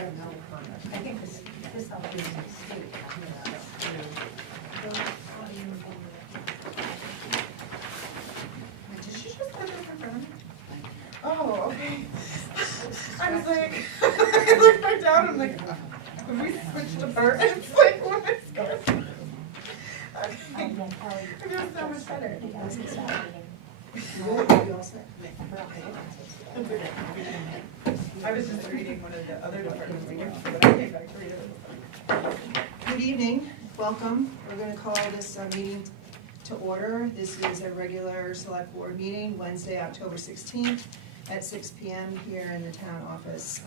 don't know. I think this all is a state. Did she just put this in front of me? Oh, okay. I was like, I looked back down, I'm like, have we switched apart? It's like, what is going on? Okay. I feel so much better. I was just reading one of the other departments meetings, but I came back to read it. Good evening, welcome. We're going to call this meeting to order. This is a regular select board meeting, Wednesday, October 16th at 6 p.m. here in the town office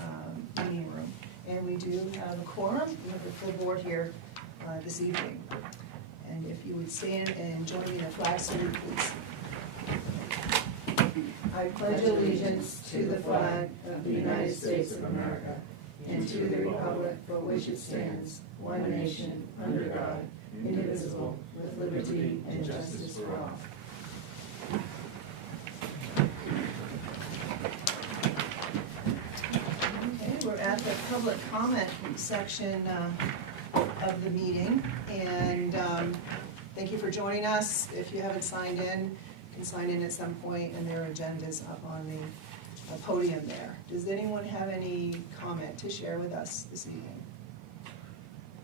meeting room. And we do have a quorum. We have the full board here this evening. And if you would stand and join me in a flag salute, please. I pledge allegiance to the flag of the United States of America and to the republic for which it stands, one nation, under God, indivisible, with liberty and justice for all. Okay, we're at the public comment section of the meeting, and thank you for joining us. If you haven't signed in, you can sign in at some point, and there are agendas up on the podium there. Does anyone have any comment to share with us this evening?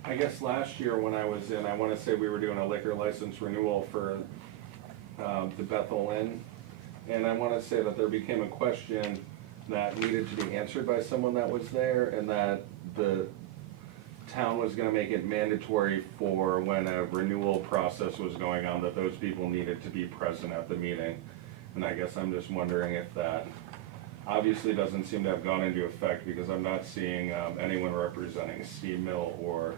I guess last year when I was in, I want to say we were doing a liquor license renewal for the Bethel Inn, and I want to say that there became a question that needed to be answered by someone that was there, and that the town was going to make it mandatory for when a renewal process was going on that those people needed to be present at the meeting. And I guess I'm just wondering if that obviously doesn't seem to have gone into effect, because I'm not seeing anyone representing Steve Mill or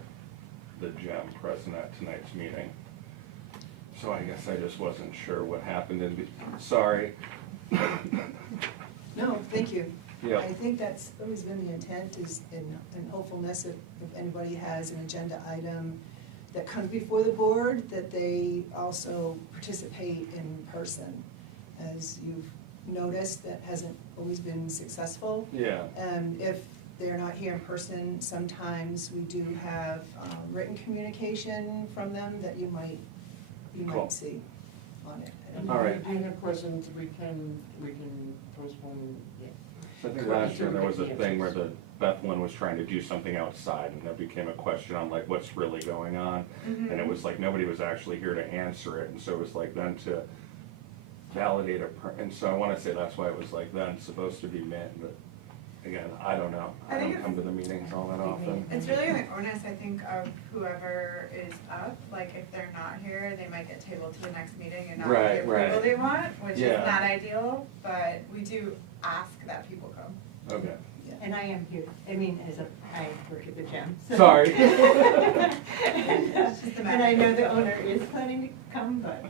the Gem present at tonight's meeting. So I guess I just wasn't sure what happened. And sorry. No, thank you. Yeah. I think that's always been the intent, is in hopefulness if anybody has an agenda item that comes before the board, that they also participate in person. As you've noticed, that hasn't always been successful. Yeah. And if they're not here in person, sometimes we do have written communication from them that you might Cool. see on it. All right. If you have questions, we can postpone. I think last year there was a thing where the Bethlehem was trying to do something outside, and there became a question on like what's really going on. Mm-hmm. And it was like nobody was actually here to answer it, and so it was like then to validate and so I want to say that's why it was like then supposed to be met, but again, I don't know. I think don't come to the meetings all that often. It's really in the onus, I think, of whoever is up. Like, if they're not here, they might get tabled to the next meeting and not get the approval Right. they want, which Yeah. is not ideal, but we do ask that people come. Okay. And I am here, I work at the gym. So. Sorry. And I know the owner is planning to come, but.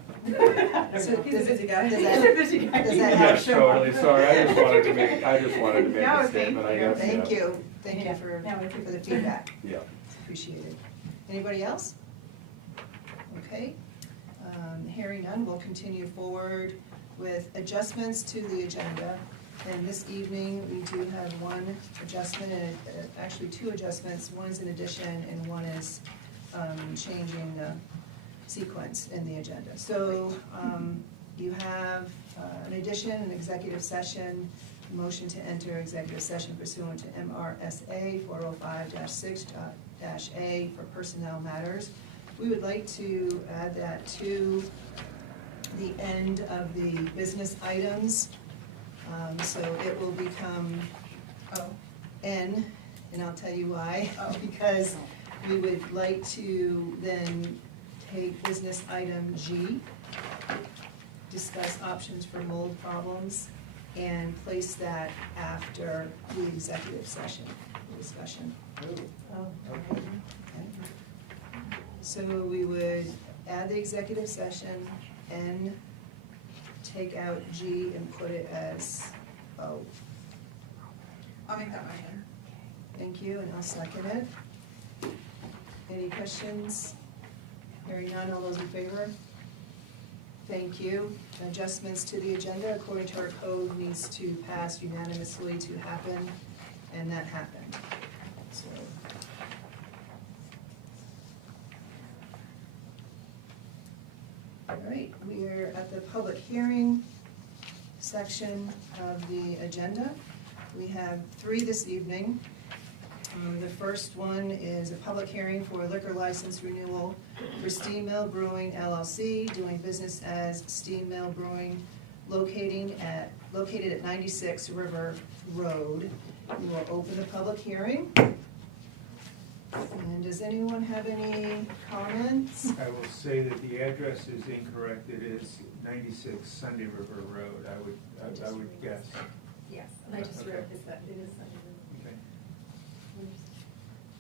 So He's a busy guy. Does He's that- a busy guy. does that Yes, help? totally, sorry, I just wanted to make No, a statement, I guess. Thank yeah. you, thank you Yeah. for No, it's the feedback, Yeah. appreciate it. Anybody else? Okay, hearing none, we'll continue forward with adjustments to the agenda. And this evening, we do have one adjustment, and actually two adjustments. One is an addition and one is changing the sequence in the agenda. So you have an addition, an executive session, motion to enter executive session pursuant to MRSA 405-6-A for personnel matters. We would like to add that to the end of the business items. So it will become N, and I'll tell you why. Because we would like to then take business item G, discuss options for mold problems, and place that after the executive session discussion. Okay. So we would add the executive session, N, take out G and put it as O. I'll make that motion. Thank you, and I'll second it. Any questions? Hearing none, all those in favor? Thank you. Adjustments to the agenda according to our code needs to pass unanimously to happen, and that happened. So. All right, we are at the public hearing section of the agenda. We have 3 this evening. The first one is a public hearing for liquor license renewal for Steam Mill Brewing LLC, doing business as Steam Mill Brewing, located at 96 River Road. We will open the public hearing. And does anyone have any comments? I will say that the address is incorrect. It is 96 Sunday River Road, I would guess. Yes, I just wrote this, that it is Sunday. Okay.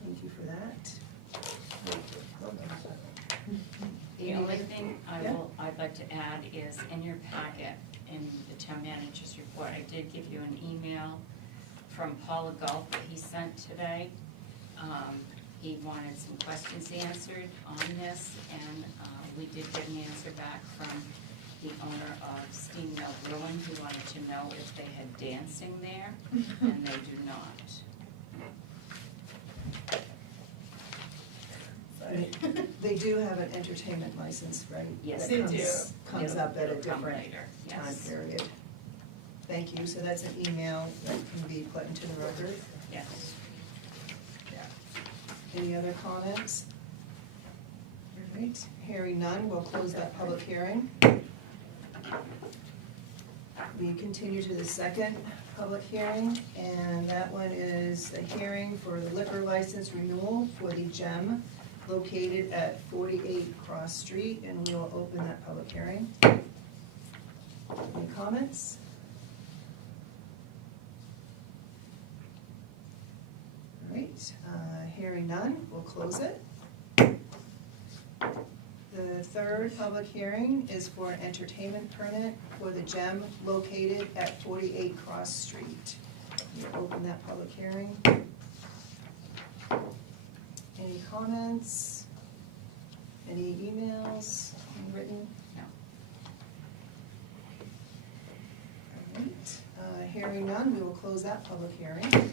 Thank you for that. The only thing Yeah. I'd like to add is in your packet, in the town manager's report, I did give you an email from Paula Gulf that he sent today. He wanted some questions answered on this, and we did get an answer back from the owner of Steam Mill Brewing, who wanted to know if they had dancing there, and they do not. They do have an entertainment license, right? Yes, That they comes- do. Comes Yeah, up at a it'll come different later, time yes. period. Thank you, so that's an email that can be put into the record. Yes. Any other comments? All right, hearing none, we'll close that public hearing. We continue to the second public hearing, and that one is a hearing for the liquor license renewal for the Gem located at 48 Cross Street, and we will open that public hearing. Any comments? All right, hearing none, we'll close it. The third public hearing is for an entertainment permit for the Gem located at 48 Cross Street. We'll open that public hearing. Any comments? Any emails, any written? No. All right, hearing none, we will close that public hearing.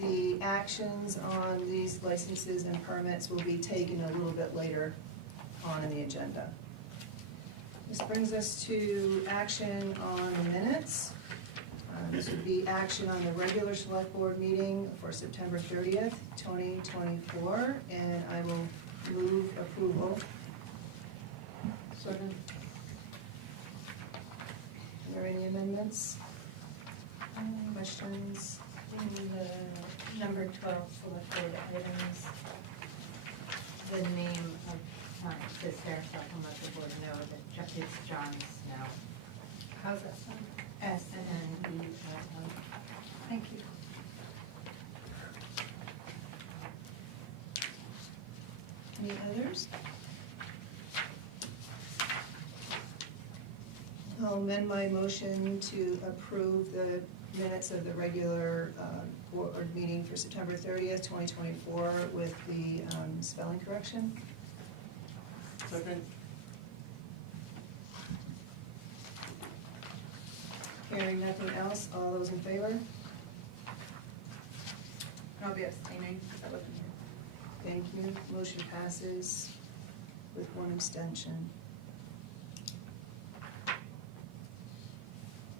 The actions on these licenses and permits will be taken a little bit later on in the agenda. This brings us to action on the minutes. This would be action on the regular select board meeting for September 30th, 2024, and I will move approval. Second. Are there any amendments? Questions? In the number 12 selected items, the name of, is there, so I can let the board know that it's John Snow. How's that sound? S-N-E-L-L. Thank you. Any others? I'll amend my motion to approve the minutes of the regular board meeting for September 30th, 2024 with the spelling correction. Second. Hearing nothing else, all those in favor? I'll be abstaining because I wasn't here. Thank you. Motion passes with one abstention.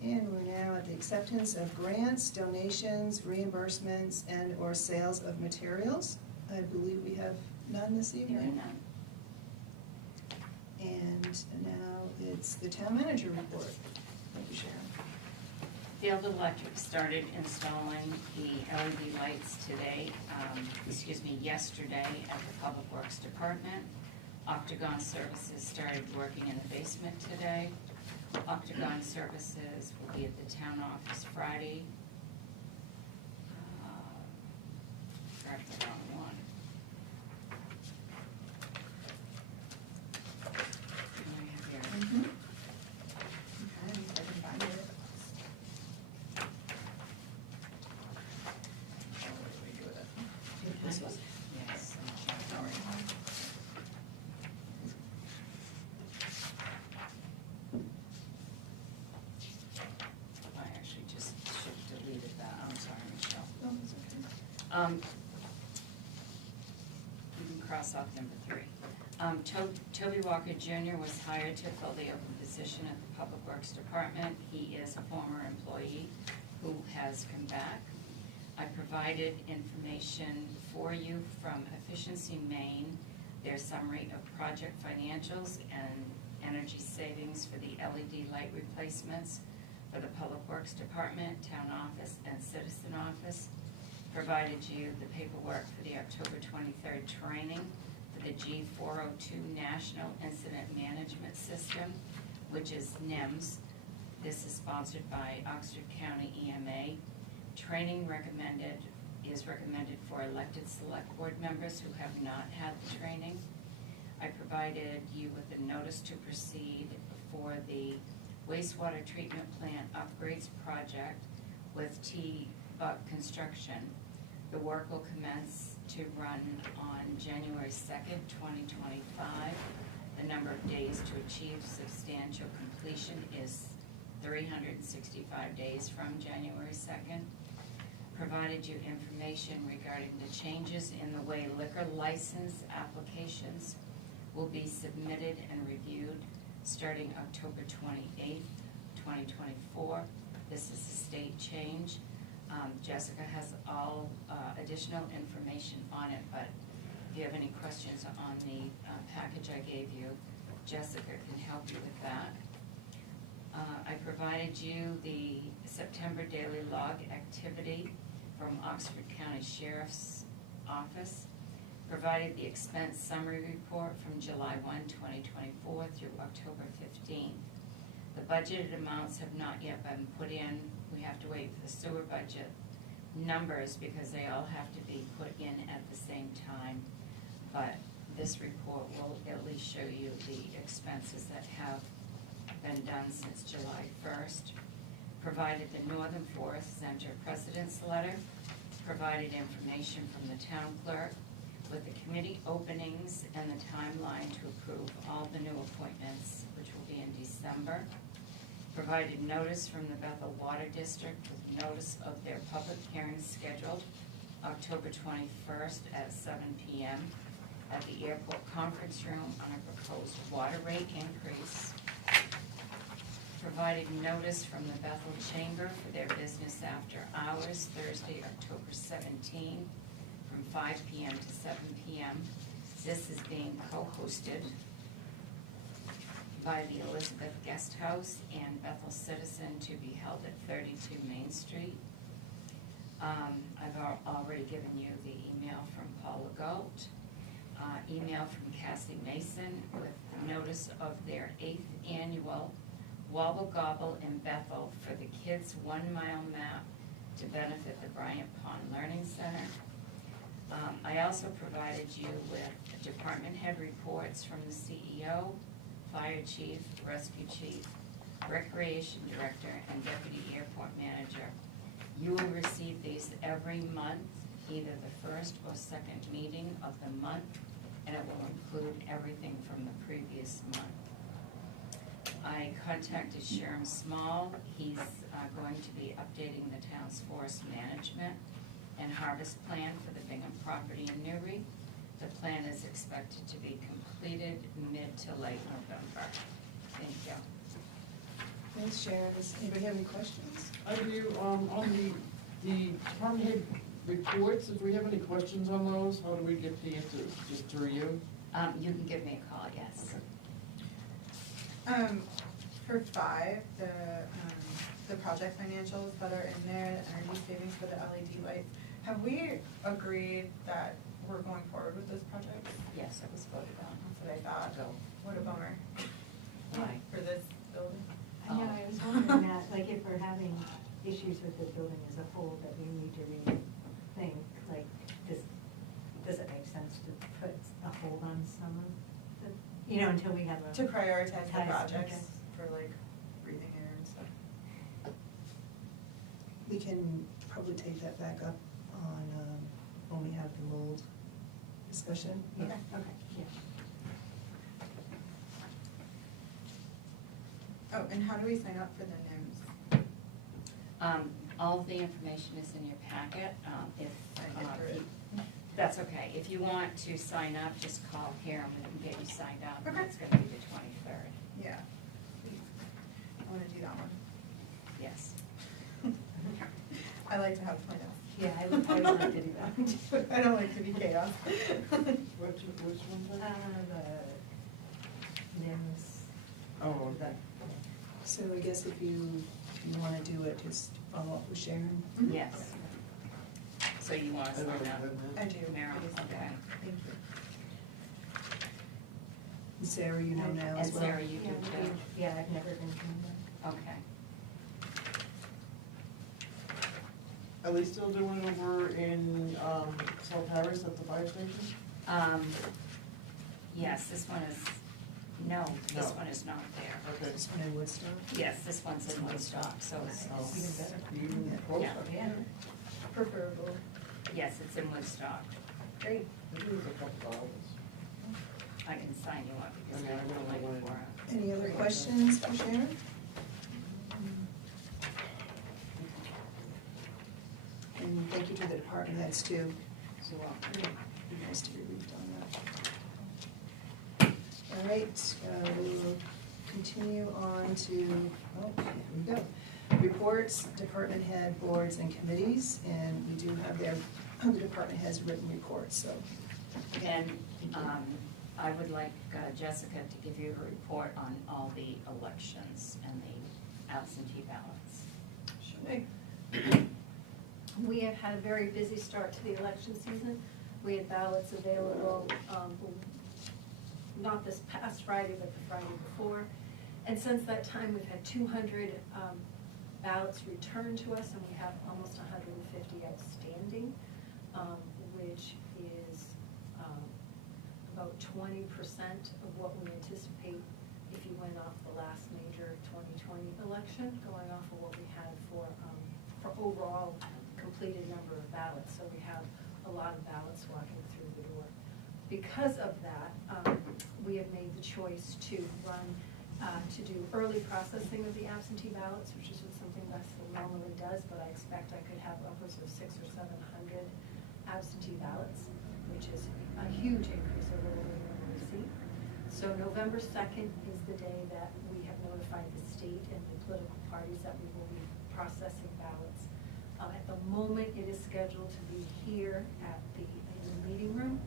And we're now at the acceptance of grants, donations, reimbursements, and/or sales of materials. I believe we have none this There are evening. none. And now it's the town manager report. Thank you, Sharon. Field Electric started installing the LED lights today, yesterday at the Public Works Department. Octagon Services started working in the basement today. Octagon Services will be at the town office Friday. Got the wrong one. I have here. Okay, I can find it. What do we do with it? This one? Yes. Sorry. I actually just shipped it You can cross off number 3. Toby Walker Jr. was hired to fill the open position at the Public Works Department. He is a former employee who has come back. I provided information for you from Efficiency Maine, their summary of project financials and energy savings for the LED light replacements for the Public Works Department, Town Office, and Citizen Office. Provided you the paperwork for the October 23rd training for the G402 National Incident Management System, which is NIMS. This is sponsored by Oxford County EMA. Training is recommended for elected select board members who have not had the training. I provided you with a notice to proceed for the wastewater treatment plant upgrades project with T-Buck Construction. The work will commence to run on January 2nd, 2025. The number of days to achieve substantial completion is 365 days from January 2nd. Provided you information regarding the changes in the way liquor license applications will be submitted and reviewed starting October 28th, 2024. This is a state change. Jessica has all additional information on it, but if you have any questions on the package I gave you, Jessica can help you with that. I provided you the September daily log activity from Oxford County Sheriff's Office. Provided the expense summary report from July 1, 2024 through October 15. The budgeted amounts have not yet been put in. We have to wait for the sewer budget numbers because they all have to be put in at the same time. But this report will at least show you the expenses that have been done since July 1st. Provided the Northern Forest Center President's Letter. Provided information from the town clerk with the committee openings and the timeline to approve all the new appointments, which will be in December. Provided notice from the Bethel Water District with notice of their public hearing scheduled October 21st at 7 p.m. at the airport conference room on a proposed water rate increase. Provided notice from the Bethel Chamber for their business after hours, Thursday, October 17, from 5 p.m. to 7 p.m. This is being co-hosted by the Elizabeth Guest House and Bethel Citizen to be held at 32 Main Street. I've already given you the email from Paula Galt, email from Cassie Mason with notice of their 8th annual Wobble Gobble in Bethel for the Kids 1 Mile Map to benefit the Bryant Pond Learning Center. I also provided you with department head reports from the CEO, fire chief, rescue chief, recreation director, and deputy airport manager. You will receive these every month, either the first or second meeting of the month, and it will include everything from the previous month. I contacted Sharon Small. He's going to be updating the town's forest management and harvest plan for the Bingham property in Newry. The plan is expected to be completed mid to late November. Thank you. Thanks, Sharon. Does anybody have any questions? I do, on the department head reports, if we have any questions on those, how do we get the answers? Just through you? You can give me a call, yes. For 5, the project financials that are in there, the energy savings for the LED lights, have we agreed that we're going forward with this project? Yes, it was voted on. That's what I thought. Go. What a bummer. Why? For this building. I know, I was wondering that, like, if we're having issues with the building as a whole, that we need to rethink, like, does it make sense to put a hold on some of the, you know, until we have a. To prioritize the Ties, I projects guess. for like breathing air and stuff. We can probably take that back up on, when we have the mold discussion. Okay, yeah. Oh, and how do we sign up for the NIMS? All of the information is in your packet. If I get through That's okay. If you want to sign up, just call here and we can get you signed up. Okay. It's gonna be the 23rd. Yeah. I wanna do that one. Yes. I like to have plans. Yeah, I would like to do that. I don't like to be chaos. Which one's that? The NIMS, Oh, that, So I guess if you wanna do it, just follow up with Sharon. Mhm. Yes. So you want to I sign don't up? have that. I do. Meryl, okay. Thank you. And Sarah, you know now as And well. Sarah, you do yeah, too? yeah, I've never been to Okay. Are they still doing it over in, South Harris at the fire station? Yes, this one is, no, this No. one is not there. Okay. This one in Woodstock. Yes, this one's in Woodstock, so it's, Oh, Even better. Even closer. Yeah. Yeah, preferable. yes, it's in Woodstock. Great. Maybe it's a couple hours. I can sign you up because Okay, I I'm know late when- for it. Any other questions for Sharon? And thank you to the department heads too. So, be nice to be briefed on that. All right, we will continue on to, oh, here we go. Reports, department head, boards and committees, and we do have their, the department heads written reports, so. And I would like Jessica to give you a report on all the elections and the absentee ballots. Sure. We have had a very busy start to the election season. We had ballots available, not this past Friday, but the Friday before. And since that time, we've had 200 ballots returned to us, and we have almost 150 outstanding, which is about 20% of what we anticipate if you went off the last major 2020 election, going off of what we had for overall completed number of ballots. So we have a lot of ballots walking through the door. Because of that, we have made the choice to run, to do early processing of the absentee ballots, which is something Bethel normally does, but I expect I could have upwards of 600 or 700 absentee ballots, which is a huge increase over what we normally see. So November 2nd is the day that we have notified the state and the political parties that we will be processing ballots. At the moment, it is scheduled to be here at in the meeting room.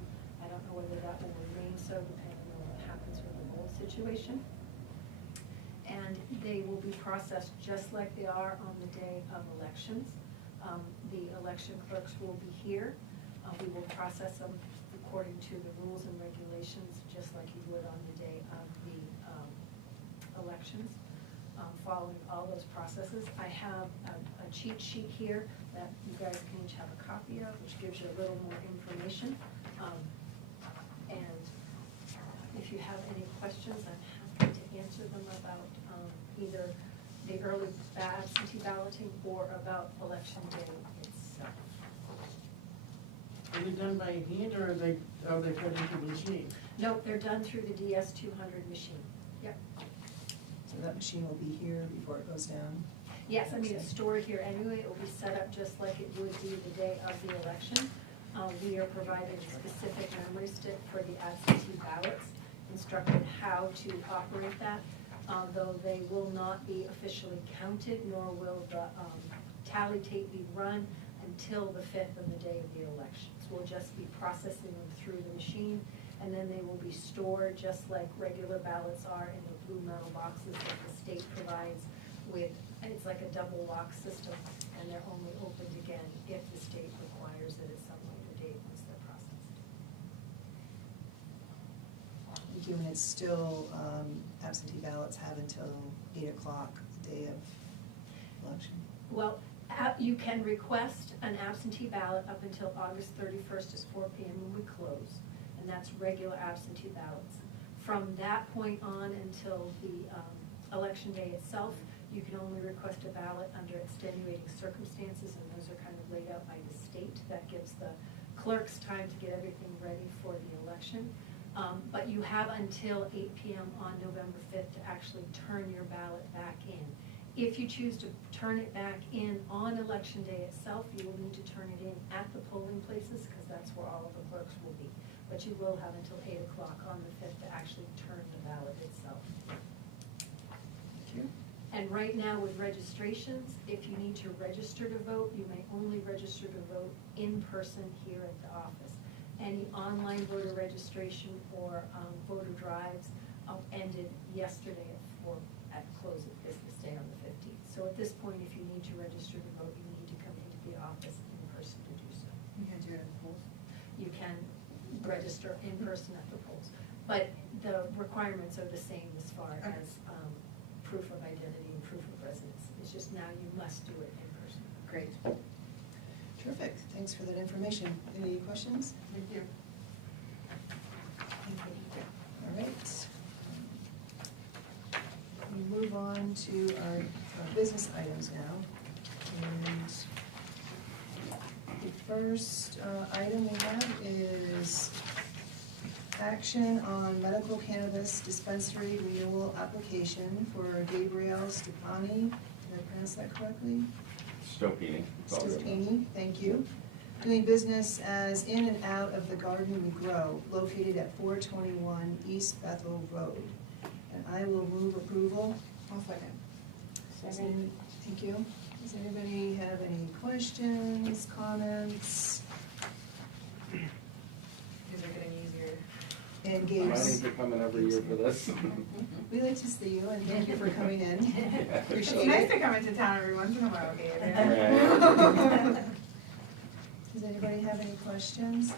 I don't know whether that will remain so, depending on what happens with the whole situation. And they will be processed just like they are on the day of elections. The election clerks will be here. We will process them according to the rules and regulations, just like you would on the day of the elections. Following all those processes. I have a cheat sheet here that you guys can each have a copy of, which gives you a little more information. And if you have any questions, I'm happy to answer them about either the early absentee balloting or about election day itself. Are they done by hand or are they put into the machine? Nope, they're done through the DS-200 machine. Yep. So that machine will be here before it goes down. Yes, I mean, it's stored here anyway. It will be set up just like it would be the day of the election. We are providing a specific memory stick for the absentee ballots, instructed how to operate that, though they will not be officially counted, nor will the tally tape be run until the 5th of the day of the elections. We'll just be processing them through the machine, and then they will be stored just like regular ballots are in the blue metal boxes that the state provides with, it's like a double lock system, and they're only opened again if the state requires it at some later date once they're processed. Thank you, and it's still, absentee ballots have until 8 o'clock, the day of election. Well, you can request an absentee ballot up until August 31st at 4 p.m. when we close, and that's regular absentee ballots. From that point on until the election day itself, you can only request a ballot under extenuating circumstances, and those are kind of laid out by the state. That gives the clerks time to get everything ready for the election. But you have until 8 p.m. on November 5th to actually turn your ballot back in. If you choose to turn it back in on election day itself, you will need to turn it in at the polling places, because that's where all of the clerks will be. But you will have until 8 o'clock on the 5th to actually turn the ballot itself. Thank you. And right now with registrations, if you need to register to vote, you may only register to vote in person here at the office. Any online voter registration or voter drives ended yesterday at close of business day on the 15th. So at this point, if you need to register to vote, you need to come into the office in person to do so. You can do it at the polls. You can register in person at the polls, but the requirements are the same as far as proof of identity and proof of residence. It's just now you must do it in person. Great. Terrific, thanks for that information. Any questions? Thank you. All right. We move on to our business items now. And the first item we have is action on medical cannabis dispensary renewal application for Gabriel Stefani. Did I pronounce that correctly? Stopini. Stefani, thank you. Doing business as In and Out of the Garden We Grow, located at 421 East Bethel Road. And I will move approval. I'll second. Thank you. Does anybody have any questions, comments? These are getting easier. And I might Gabe's, need to come in every year for this. we like to see you and thank you for coming in. It's Appreciate nice it. to come into town every once in a while, Gabe. Right. Does anybody have any questions?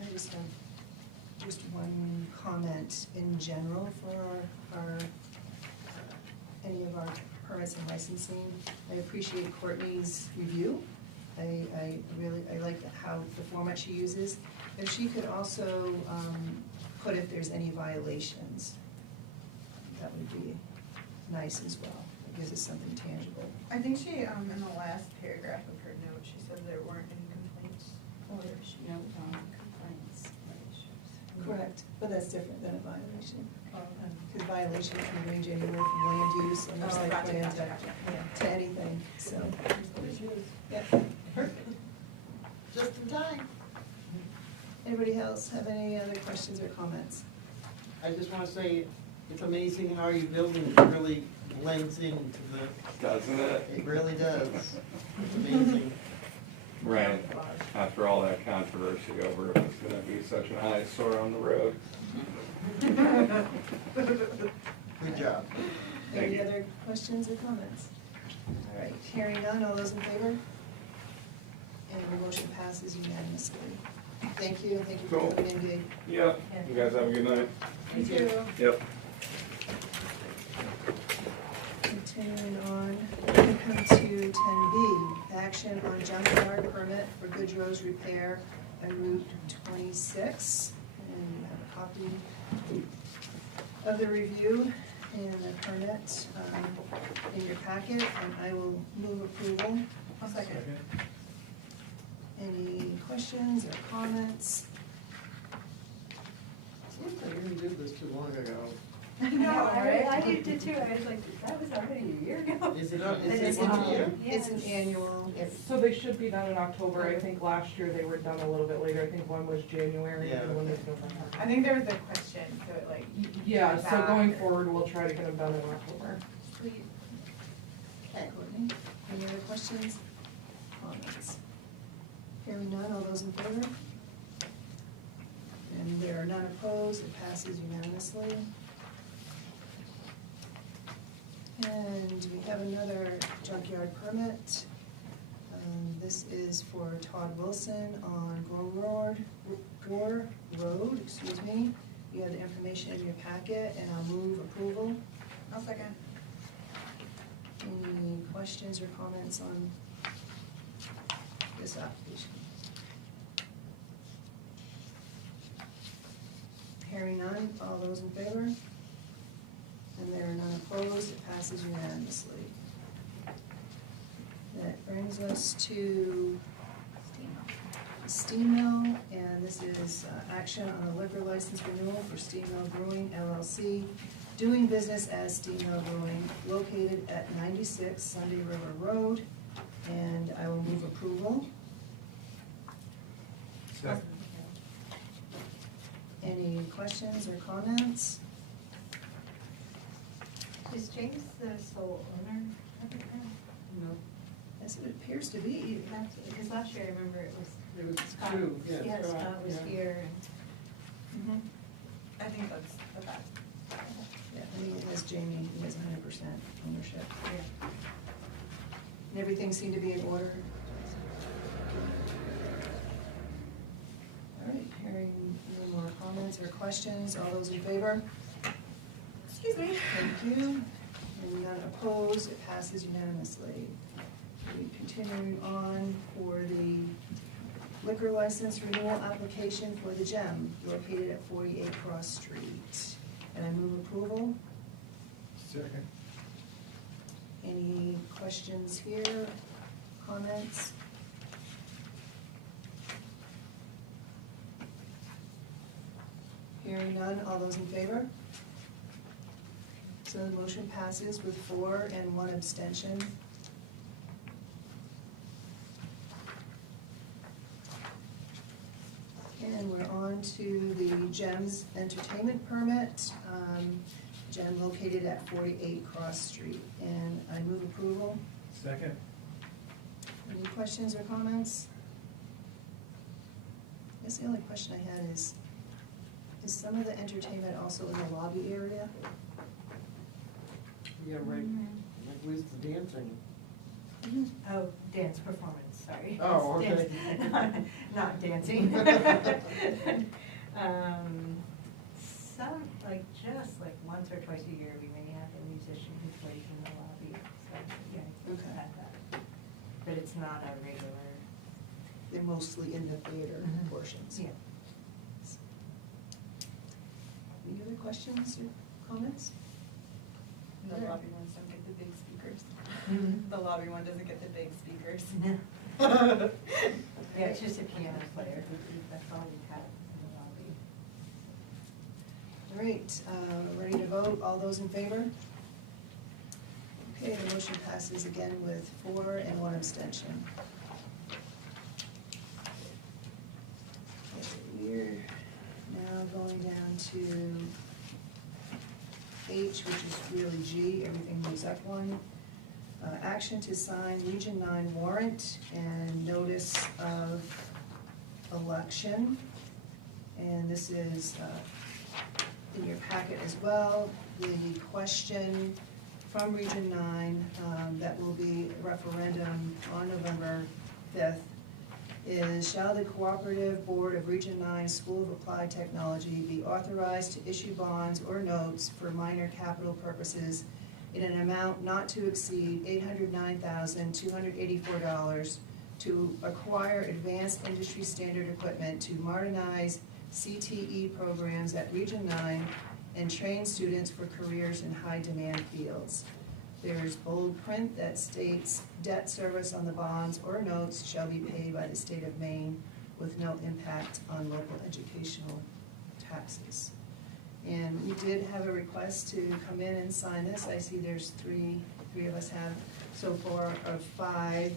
I just have just one comment in general for our any of our permits and licensing. I appreciate Courtney's review. I really like how the format she uses. If she could also put if there's any violations, that would be nice as well. It gives us something tangible. I think she, in the last paragraph of her note, she said there weren't any complaints. Or no complaints, no issues. Correct, but that's different than a violation. Because violation can range anywhere from land use and Oh, site gotcha, plan gotcha, gotcha. to anything, so. Yeah. Perfect. Just in time. Anybody else have any other questions or comments? I just wanna say, it's amazing how your building really blends into the, Doesn't it? it really does. It's amazing. Right. After all that controversy over if it's gonna be such an eyesore on the road. Good job. Thank Any you. other questions or comments? All right, hearing none, all those in favor? And the motion passes unanimously. Thank you, thank you for Cool. coming in, Gabe. Yep, you guys have a good night. Me too. Yep. Continuing on, we're gonna come to 10B, action on junkyard permit for Goodrow's repair on Route 26. And you have a copy of the review and the permit in your packet, and I will move approval. I'll second. Any questions or comments? Seems like you did this too long ago. I know, right? I did too, I was like, that was already a year ago. Is it not, is It's it once a year? It's an annual. So they should be done in October. I think last year they were done a little bit later. I think one was January Yeah, and one was okay. November. I think there was a question, so like. Yeah, so back going or- forward, we'll try to get them done in October. Sweet. Okay, Courtney, any other questions, comments? Hearing none, all those in favor? And there are none opposed, it passes unanimously. And we have another junkyard permit. This is for Todd Wilson on Gore Road, excuse me. You have the information in your packet, and I'll move approval. I'll second. Any questions or comments on this application? Hearing none, all those in favor? And there are none opposed, it passes unanimously. That brings us to Steam Mill, and this is action on a liquor license renewal for Steam Mill Brewing LLC, doing business as Steam Mill Brewing, located at 96 Sunday River Road, and I will move approval. Second. Any questions or comments? Is James the sole owner of it now? No, Yes, it appears to be. That's, because last year I remember it was it was Scott. two, yeah. Yeah, Scott was yeah. here and. I think that's the best. Yeah, I think it has Jamie, he has 100% ownership. Yeah. And everything seemed to be in order. All right, hearing no more comments or questions, all those in favor? Excuse me. Thank you. And none opposed, it passes unanimously. We continuing on for the liquor license renewal application for the Gem located at 48 Cross Street. And I move approval. Second. Any questions here, comments? Hearing none, all those in favor? So the motion passes with 4 and 1 abstention. And we're on to the GEMS entertainment permit, GEM located at 48 Cross Street. And I move approval. Second. Any questions or comments? I guess the only question I had is some of the entertainment also in the lobby area? Yeah, right, Mhm. like where's the dancing? Oh, dance performance, sorry. Oh, okay. Dance- Not dancing. Some, like, just like once or twice a year, we may have a musician who plays in the lobby, so, yeah. Okay. Have that. But it's not a regular. They're mostly in the theater Mhm. portions. Yeah. Any other questions or comments? The Alright. lobby ones don't get the big speakers. Mhm. The lobby one doesn't get the big speakers. Yeah, it's just a piano player, that's all we have in the lobby. All right, ready to vote, all those in favor? Okay, the motion passes again with 4 and 1 abstention. Okay, we're now going down to H, which is really G, everything moves up one. Action to sign Region 9 warrant and notice of election. And this is in your packet as well. The question from Region 9 that will be a referendum on November 5th is, shall the Cooperative Board of Region 9 School of Applied Technology be authorized to issue bonds or notes for minor capital purposes in an amount not to exceed $809,284 to acquire advanced industry standard equipment to modernize CTE programs at Region 9 and train students for careers in high-demand fields. There's bold print that states debt service on the bonds or notes shall be paid by the state of Maine with no impact on local educational taxes. And we did have a request to come in and sign this. I see there's three of us have so far of 5,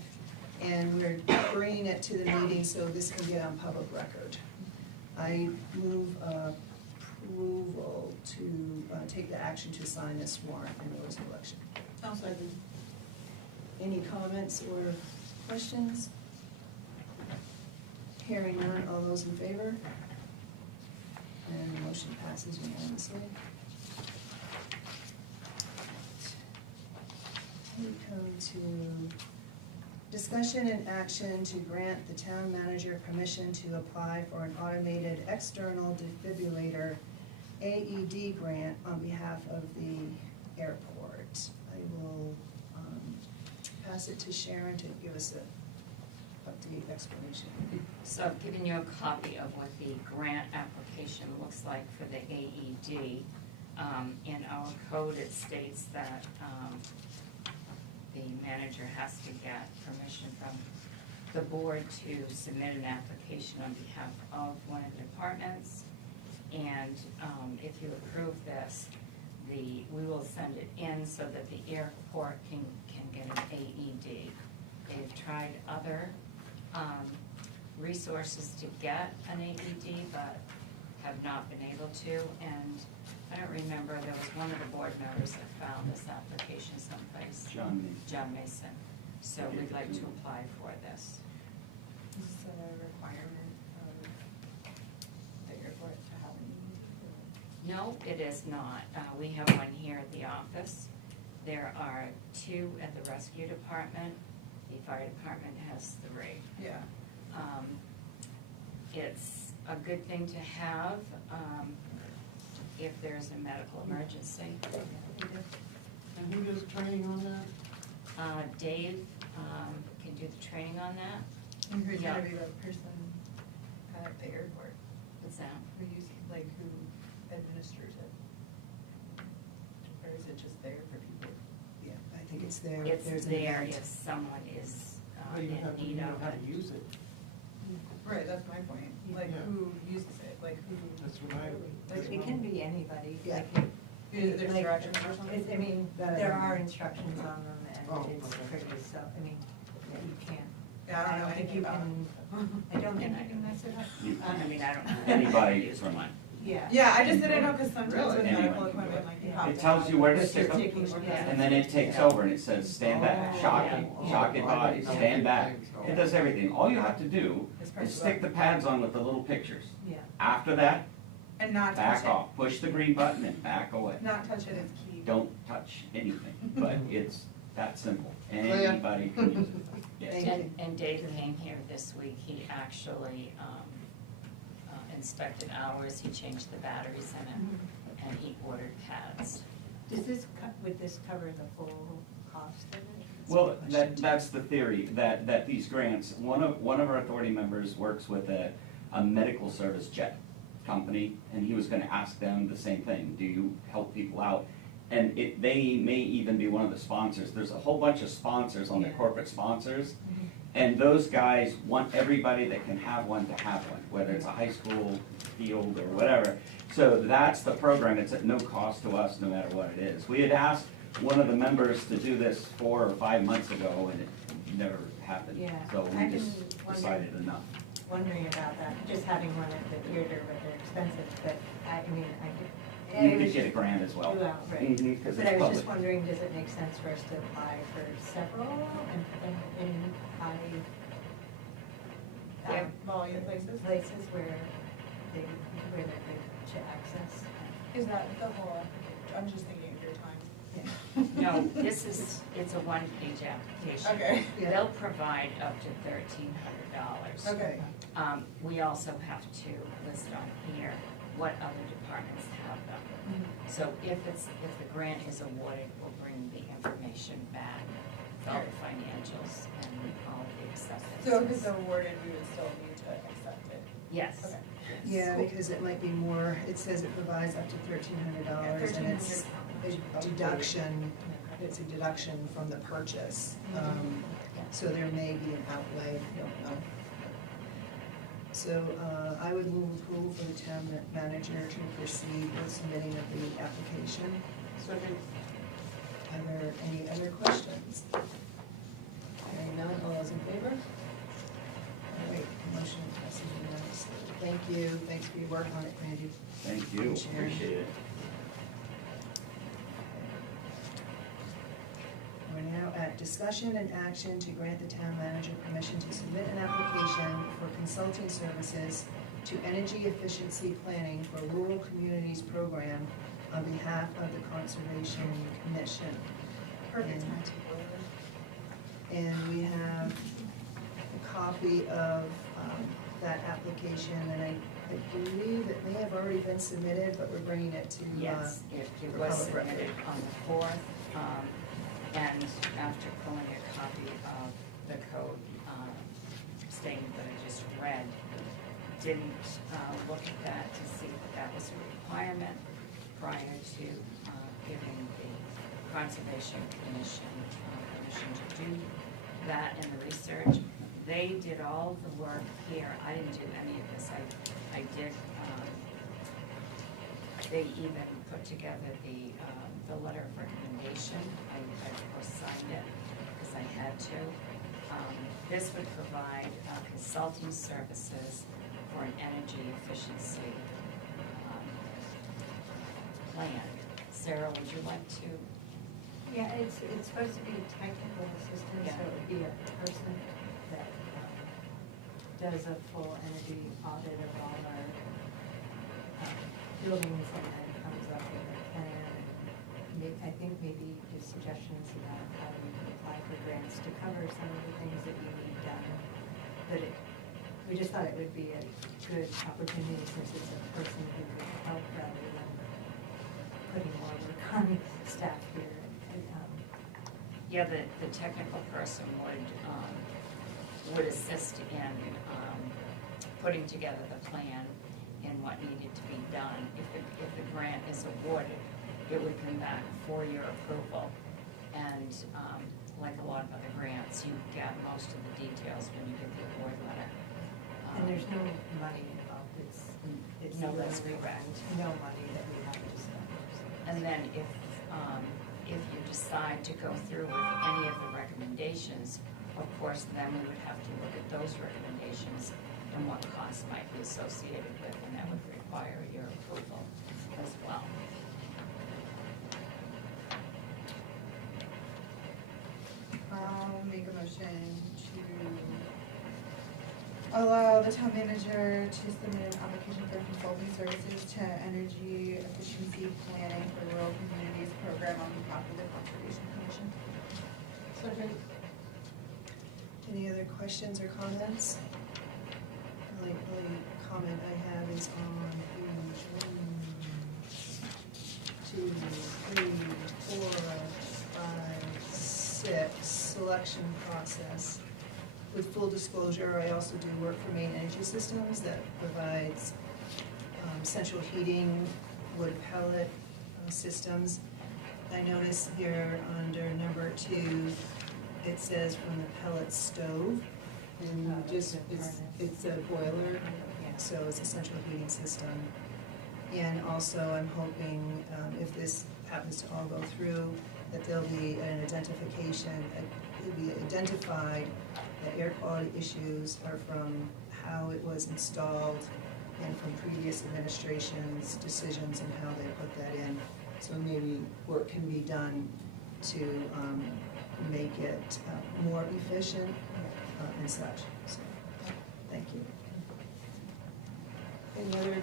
and we're bringing it to the meeting so this can get on public record. I move approval to take the action to sign this warrant and notice of election. I'll second. Any comments or questions? Hearing none, all those in favor? And the motion passes unanimously. We come to discussion and action to grant the town manager permission to apply for an automated external defibrillator AED grant on behalf of the airport. I will pass it to Sharon to give us an update explanation. So I've given you a copy of what the grant application looks like for the AED. In our code, it states that the manager has to get permission from the board to submit an application on behalf of one of the departments. And if you approve this, we will send it in so that the airport can get an AED. They've tried other resources to get an AED, but have not been able to. And I don't remember, there was one of the board members that found this application someplace. John Mason. So we'd like to apply for this. Is this a requirement of the airport to have an No, it is not. We have one here at the office. There are 2 at the rescue department. The fire department has 3. Yeah. It's a good thing to have if there's a medical emergency. And who does training on that? Dave can do the training on that. And who's Yeah. gonna be the person at the airport? What's that? Who administers it? Or is it just there for people? Yeah, I think it's there. if It's there's an there event. if someone is Well, you have to in need know of how it. to use it. Right, that's my point. Like, Yeah. who uses it? Like, who? That's what I. It can be anybody. Yeah. Like, Is there like, directions or something? I mean, That I there don't know. are instructions on them Oh, and it's okay. pretty, so, I mean, yeah, you can't. Yeah, I don't know think anything you about can. I don't think you can mess it up. I mean, I don't know. Anybody from one. Yeah. Yeah, I just didn't know, because sometimes with Really? medical Anyone. equipment, like, you have It to tells have you where to it. stick them, Yeah. and then it takes over and it says, stand back, shocking body, stand back. It does everything. All you have to do is stick the pads on with the little pictures. Yeah. After that, And not touch back it. off, push the green button and back away. Not touch it is key. Don't touch anything, but it's that simple. Anybody can use it. Yes. Thank you. And Dave came here this week, he actually inspected ours, he changed the batteries in it, and he ordered pads. Does this, would this cover the full cost of it? Well, that's the theory, that these grants, one of our authority members works with a medical service jet company, and he was gonna ask them the same thing, do you help people out? And they may even be one of the sponsors, there's a whole bunch of sponsors on the Yeah. corporate sponsors, and those guys want everybody that can have one to have one, whether it's a high school field or whatever. So that's the program, it's at no cost to us, no matter what it is. We had asked one of the members to do this 4 or 5 months ago, and it never happened. Yeah. So we I've just been wondering- decided enough. Wondering about that, just having one at the theater, but they're expensive, but I mean, I could. You could get a grant as well. Well, right. Mhm, 'cause But it's I was just public. wondering, does it make sense for us to apply for several in high Yeah. Volume places? places where they're good to access? Is that the whole, I'm just thinking of your time. No, it's a one-page application. Okay. Yeah. They'll provide up to $1,300. Okay. We also have to list on here what other departments have them. So if the grant is awarded, we'll bring the information back, all the financials and all the acceptances. So if it's awarded, we would still need to accept it? Yes. Okay. Yeah, because it might be more, it says it provides up to $1,300, and it's a deduction, it's a deduction from the purchase. So there may be an outlay, I don't know. So I would move approval for the town manager to proceed with submitting of the application. Are there any other questions? Hearing none, all those in favor? All right, motion passes unanimously. Thank you, thanks for your work on it, Randy. Thank you, Sharon. appreciate it. We're now at discussion and action to grant the town manager permission to submit an application for consulting services to energy efficiency planning for rural communities program on behalf of the Conservation Commission. Perfect And- time to go over. And we have a copy of that application, and I believe it may have already been submitted, but we're bringing it to. Yes, it for was public record. submitted on the 4th, and after pulling a copy of the code statement that I just read, didn't look at that to see if that was a requirement prior to giving the Conservation Commission permission to do that in the research. they did all the work here, I didn't do any of this, I did, they even put together the letter of recommendation, I of course signed it, because I had to. This would provide consulting services for an energy efficiency plan. Sarah, would you like to? Yeah, it's supposed to be a technical assistant, so it would be a person that does a full energy audit of all our buildings and then comes up with a plan. I think maybe give suggestions about how we can apply for grants to cover some of the things that you need done. But we just thought it would be a good opportunity since it's a person who could help rather than putting more work on staff here. Yeah, the technical person would assist in putting together the plan and what needed to be done. If the grant is awarded, it would come back for your approval. And like a lot of other grants, you get most of the details when you get the award letter. And there's no money involved, it's No, really that's correct. no money that we have to spend. And then if you decide to go through with any of the recommendations, of course, then we would have to look at those recommendations and what costs might be associated with, and that would require your approval as well. I'll make a motion to allow the town manager to submit an application for consulting services to energy efficiency planning for rural communities program on behalf of the Conservation Commission. Second. Any other questions or comments? The only comment I have is on page 1, 2, 3, 4, 5, 6, selection process. With full disclosure, I also do work for Maine Energy Systems that provides central heating, wood pellet systems. I notice here under number 2, it says from the pellet stove, and it's a boiler, so it's a central heating system. And also I'm hoping, if this happens to all go through, that there'll be an identification, it'll be identified that air quality issues are from how it was installed and from previous administration's decisions and how they put that in. So maybe work can be done to make it more efficient and such. So, thank you. Any other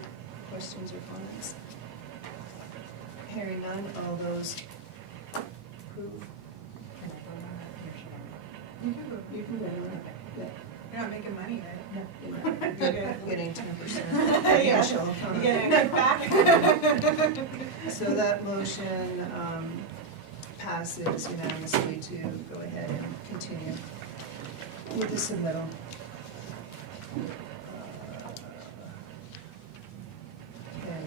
questions or comments? Hearing none, all those approve? Can I vote on that, or should I? You can go on it. Yeah. You're not making money, right? No. You're getting 10% Yeah. initial. You get a kickback? So that motion passes unanimously to go ahead and continue with the submittal. Okay.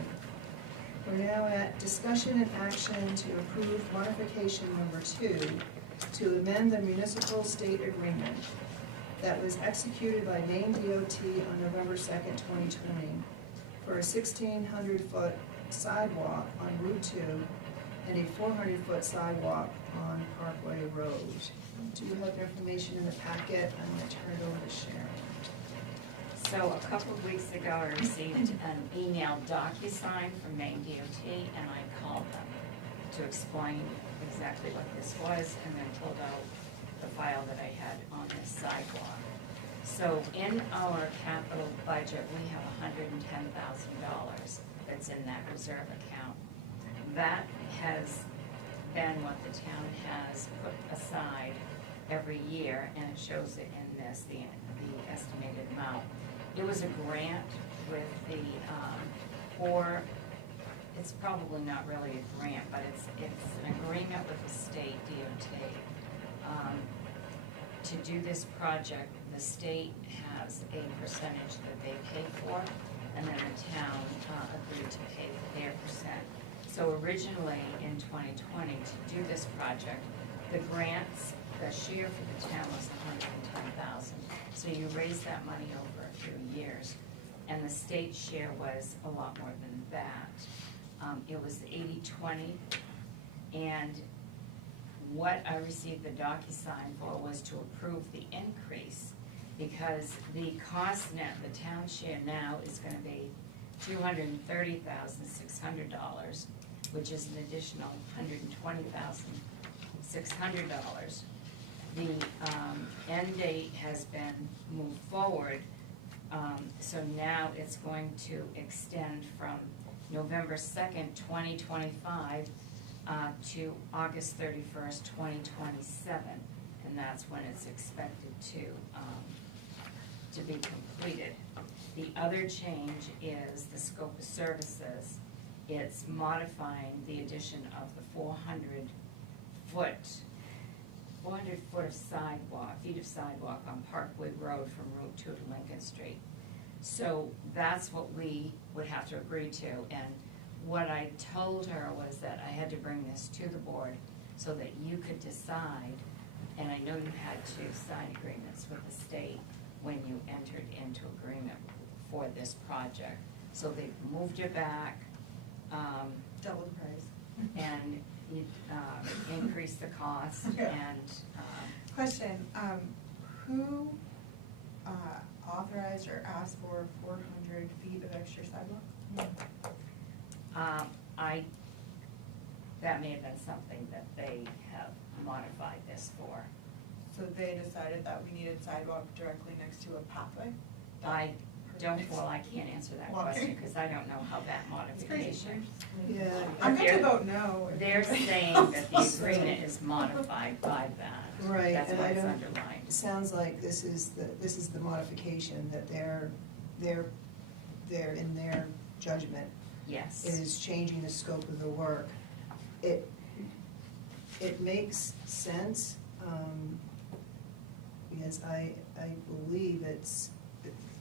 We're now at discussion and action to approve modification number 2 to amend the municipal state agreement that was executed by Maine DOT on November 2nd, 2020 for a 1,600-foot sidewalk on Route 2 and a 400-foot sidewalk on Parkway Road. Do you have information in the packet? I'm going to turn it over to Sharon. So a couple of weeks ago, I received an email DocuSign from Maine DOT, and I called them to explain exactly what this was, and then pulled out the file that I had on this sidewalk. So in our capital budget, we have $110,000 that's in that reserve account. That has been what the town has put aside every year, and it shows it in this, the estimated amount. It was a grant with the, it's probably not really a grant, but it's an agreement with the state DOT. To do this project, the state has a percentage that they pay for, and then the town agreed to pay their percent. So originally in 2020, to do this project, the grants the share for the town was $110,000. So you raise that money over a few years, and the state share was a lot more than that. It was 80-20, and what I received the DocuSign for was to approve the increase, because the cost net, the town share now is gonna be $230,600, which is an additional $120,600. The end date has been moved forward, so now it's going to extend from November 2nd, 2025 to August 31st, 2027, and that's when it's expected to be completed. The other change is the scope of services. It's modifying the addition of the 400 foot of sidewalk on Parkway Road from Route 2 to Lincoln Street. So that's what we would have to agree to, and what I told her was that I had to bring this to the board so that you could decide, and I know you had to sign agreements with the state when you entered into agreement for this project. So they moved it back, Double the price. and increased the cost, Yeah. and, Question, who authorized or asked for 400 feet of extra sidewalk? that may have been something that they have modified this for. So they decided that we needed sidewalk directly next to a pathway? I can't answer that Walking. question, because I don't know how that modification. Yeah, I'm going to They're- vote no. They're saying that the agreement is modified by that. Right, That's and why I it's don't- underlined. it sounds like this is the modification that they're in their judgment Yes. is changing the scope of the work. It makes sense, because I believe it's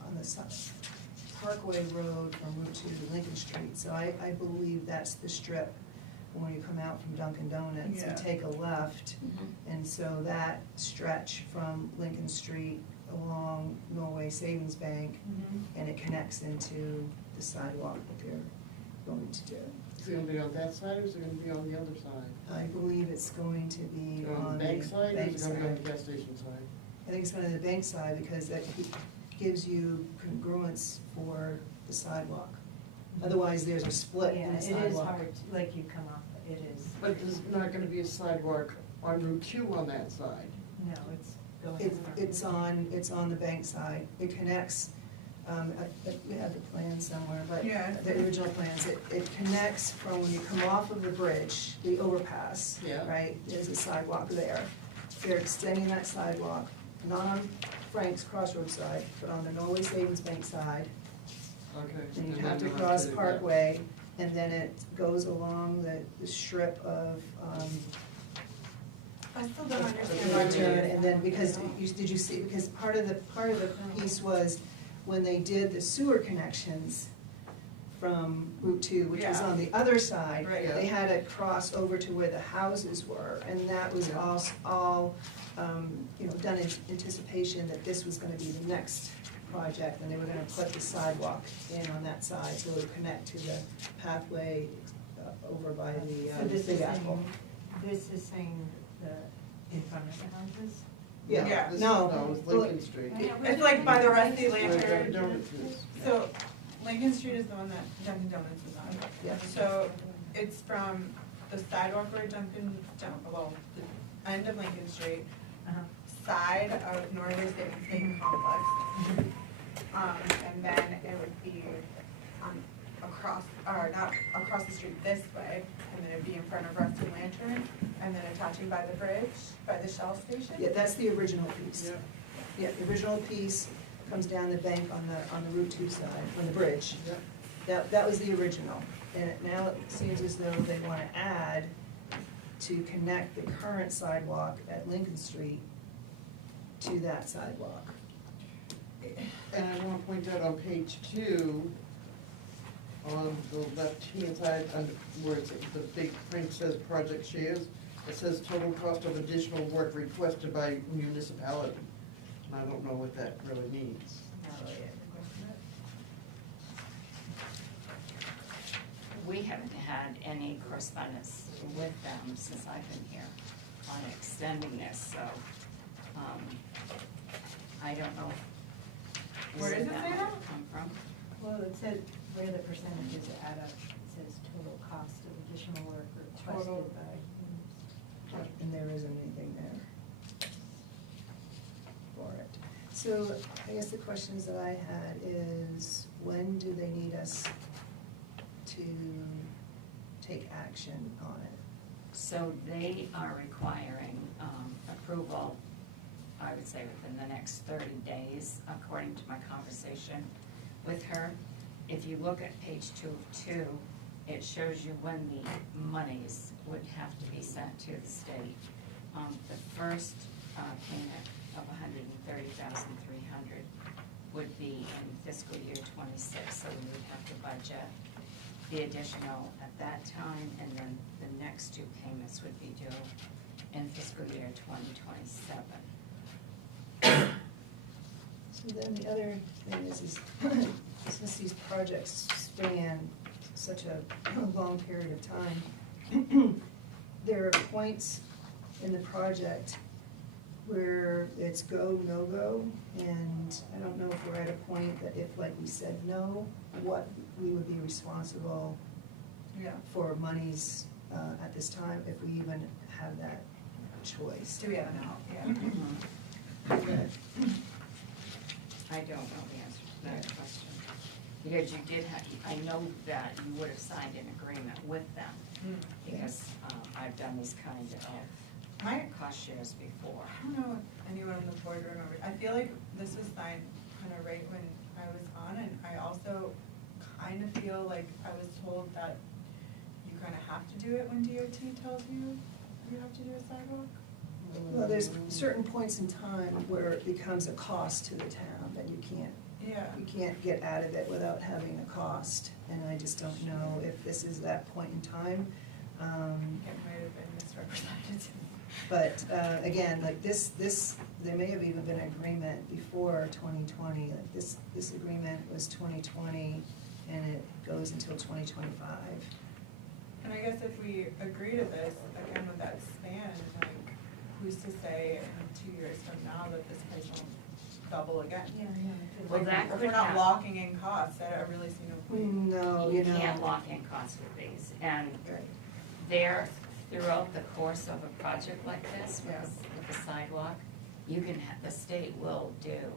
on the Parkway Road from Route 2 to Lincoln Street, so I believe that's the strip when you come out from Dunkin' Donuts Yeah. and take a left. Mhm. And so that stretch from Lincoln Street along Norway Savings Bank, and it connects into the sidewalk that they're going to do. Is it gonna be on that side, or is it gonna be on the other side? I believe it's going to be On the bank side, or is it gonna be on the gas station side? I think it's going to the bank side because that gives you congruence for the sidewalk. Otherwise, there's a split Yeah, in the it sidewalk. is hard, like you come off, it is. But there's not gonna be a sidewalk on Route 2 on that side. No, it's going. It's on the bank side. It connects, we have the plan somewhere, but Yeah. the original plans, it connects from when you come off of the bridge, the overpass, Yeah. right? There's a sidewalk there. They're extending that sidewalk, not on Frank's Crossroads side, but on the Norway Savings Bank side. Okay. And you And have then to you'll cross do that. Parkway, and then it goes along the strip of, I still don't understand the why right we turn, did and then because, did you see, because part of the piece was when they did the sewer connections from Route 2, which was Yeah. on the other side, Right. they had to cross over to where the houses were, and that was Yeah. all, done in anticipation that this was gonna be the next project, and they were gonna put the sidewalk in on that side, so it would connect to the pathway over by the So this is Big Apple. saying, this is saying in front of the houses? Yeah. This- No. No, it's Lincoln Street. It's like by the Rusty Where Lantern. Dunkin' Donuts is. So Lincoln Street is the one that Dunkin' Donuts is on. Yeah. So it's from the sidewalk where Dunkin', well, the end of Lincoln Street, Uh-huh. side of Norway State Complex. And then it would be across, or not across the street this way, and then it'd be in front of Rusty Lantern, and then attaching by the bridge, by the Shell station. Yeah, that's the original piece. Yeah. Yeah, the original piece comes down the bank on the Route 2 side, on the bridge. Yeah. That was the original, and now it seems as though they want to add to connect the current sidewalk at Lincoln Street to that sidewalk. And I wanna point out on page 2, on the left-hand side, where it's, the big print says project shares, It says total cost of additional work requested by municipality. And I don't know what that really means. We haven't had any correspondence with them since I've been here on extending this, so, I don't know. Where does it that say might that? come from? Well, it said where the percentages add up, it says total cost of additional work Total. requested by. And there isn't anything there for it. So I guess the questions that I had is, when do they need us to take action on it? So they are requiring approval, I would say within the next 30 days, according to my conversation with her. If you look at page 2 of 2, it shows you when the monies would have to be sent to the state. The first payment of $130,300 would be in fiscal year 26, so we would have to budget the additional at that time, and then the next two payments would be due in fiscal year 2027. So then the other thing is since these projects span such a long period of time, there are points in the project where it's go, no-go, and I don't know if we're at a point that if, like, we said no, what we would be responsible Yeah. for monies at this time, if we even have that choice. Do we have an out? Yeah. Okay. I don't know the answer to that question. Because you did have, I know that you would have signed an agreement with them, because I've done these kind of cost shares before. I don't know if anyone on the board remembers. I feel like this was signed kind of right when I was on, and I also kind of feel like I was told that you kind of have to do it when DOT tells you you have to do a sidewalk. Well, there's certain points in time where it becomes a cost to the town that you Yeah. can't get out of it without having a cost. And I just don't know if this is that point in time. It might have been misrepresented to me. But again, like this, there may have even been an agreement before 2020. Like this agreement was 2020 and it goes until 2025. And I guess if we agree to this, again, with that span, like, who's to say in 2 years from now that this price won't double again? Well, that If could we're not happen. locking in costs, I really see no point. No, You can't lock in costs with these, and there, throughout the course of a project like this, with the sidewalk, you can, the state will do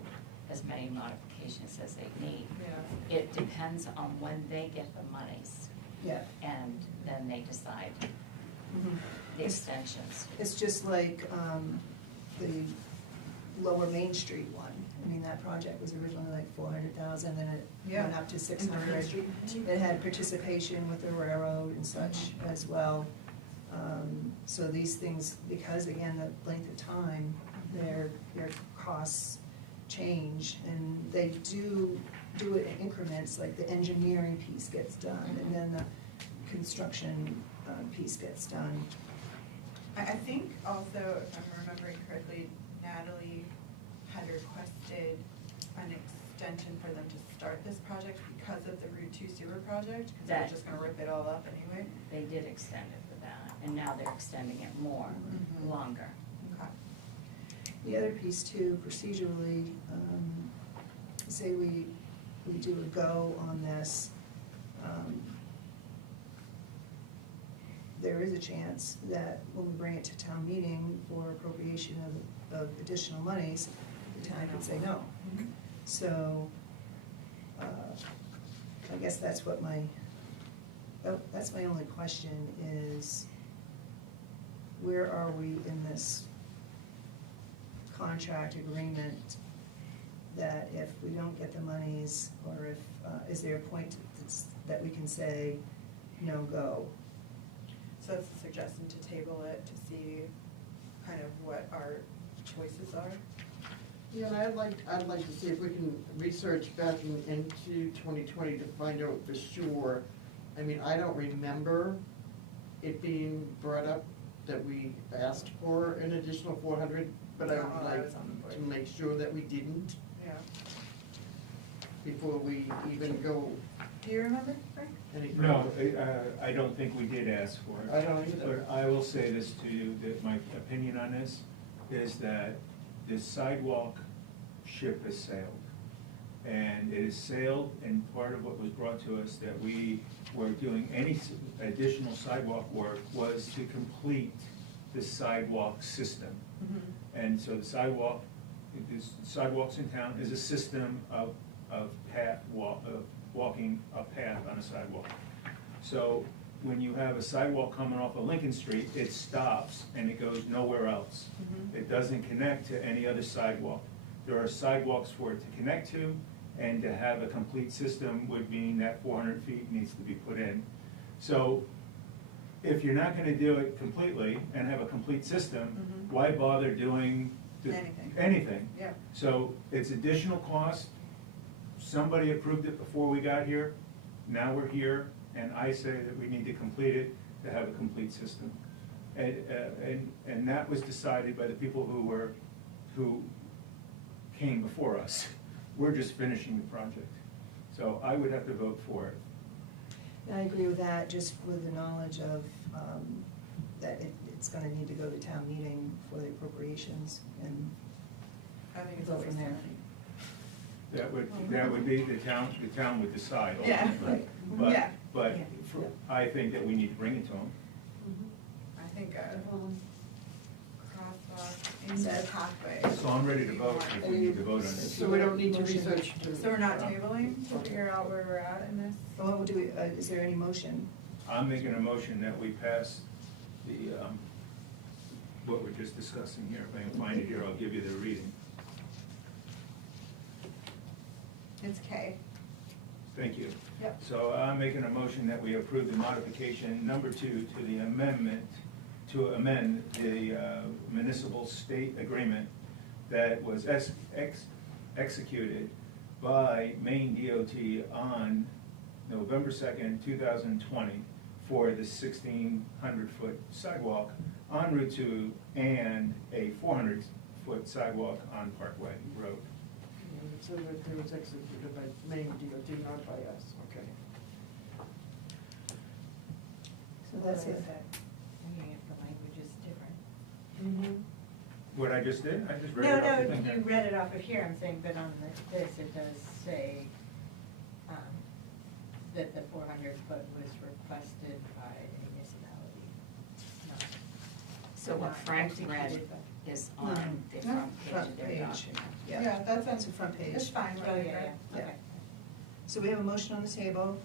as many modifications as they need. Yeah. It depends on when they get the monies, Yeah. and then they decide Mhm. the extensions. It's just like the Lower Main Street one. I mean, that project was originally like 400,000, then it went up to 600. It had participation with the railroad and such as well. So these things, because again, the length of time, their costs change, and they do it in increments, like the engineering piece gets done, and then the construction piece gets done. I think also, if I'm remembering correctly, Natalie had requested an extension for them to start this project because of the Route 2 sewer project, because they're That- just gonna rip it all up anyway. They did extend it for that, and now they're extending it more, longer. Okay. The other piece too, procedurally, say we do a go on this, there is a chance that when we bring it to town meeting for appropriation of additional monies, the town could say no. So, I guess that's what that's my only question is, where are we in this contract agreement that if we don't get the monies, or if, is there a point that we can say, no, go? So it's a suggestion to table it to see kind of what our choices are. Yeah, and I'd like to see if we can research back into 2020 to find out for sure. I mean, I don't remember it being brought up that we asked for an additional 400, but I Not would while I like was on the board. to make sure that we didn't Yeah. before we even go Do you remember, Frank? any No, further. I don't think we did ask for it. I don't either. But I will say this to you, that my opinion on this is that this sidewalk ship has sailed. And it has sailed, and part of what was brought to us that we were doing any additional sidewalk work was to complete the sidewalk system. And so the sidewalk, sidewalks in town is a system of walking a path on a sidewalk. So when you have a sidewalk coming off of Lincoln Street, it stops and it goes nowhere else. It doesn't connect to any other sidewalk. There are sidewalks for it to connect to, and to have a complete system would mean that 400 feet needs to be put in. So if you're not gonna do it completely and have a complete system, why bother doing anything? Yeah. So it's additional cost. Somebody approved it before we got here. Now we're here, and I say that we need to complete it to have a complete system. And that was decided by the people who came before us. We're just finishing the project. So I would have to vote for it. I agree with that, just with the knowledge of, that it's gonna need to go to town meeting for the appropriations and I think it's go a waste from of there. money. That would be, the town would decide Yeah. ultimately. Yeah. But I think that we need to bring it to them. I think a crosswalk in the pathway. So I'm ready to vote if we need to vote on this. So we don't need to Motion. research. So we're not tabling to figure out where we're at in this? Well, what do we, is there any motion? I'm making a motion that we pass the, what we're just discussing here. If I can find it here, I'll give you the reading. It's K. Thank you. Yep. So I'm making a motion that we approve the modification number 2 to the amendment, to amend the municipal state agreement that was executed by Maine DOT on November 2nd, 2020 for the 1,600-foot sidewalk on Route 2 and a 400-foot sidewalk on Parkway Road. It says right there it's executed by Maine DOT, not by us, okay. So that's it. Reading it, the language is different. What I just did, I just read No, it off the no, thing. you read it off of here, I'm saying, but on this, it does say, that the 400-foot was requested by a municipality. Not- So what not Frank read executed by- is on the front page of Front their page. document. Yeah, That's that's the front page. It's fine. Oh, yeah, yeah, Yeah. okay. So we have a motion on the table.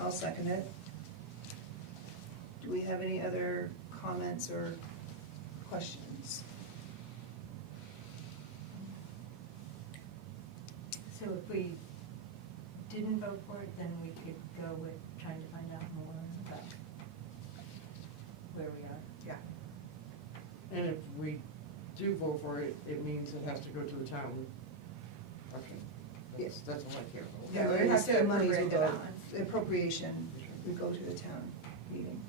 I'll second it. Do we have any other comments or questions? So if we didn't vote for it, then we could go with trying to find out more about where we are. Yeah. And if we do vote for it, it means it has to go to the town. Okay, that's all I care about. Yeah, we have to The monies will appropriate the go, balance. the appropriation would go to the town meeting.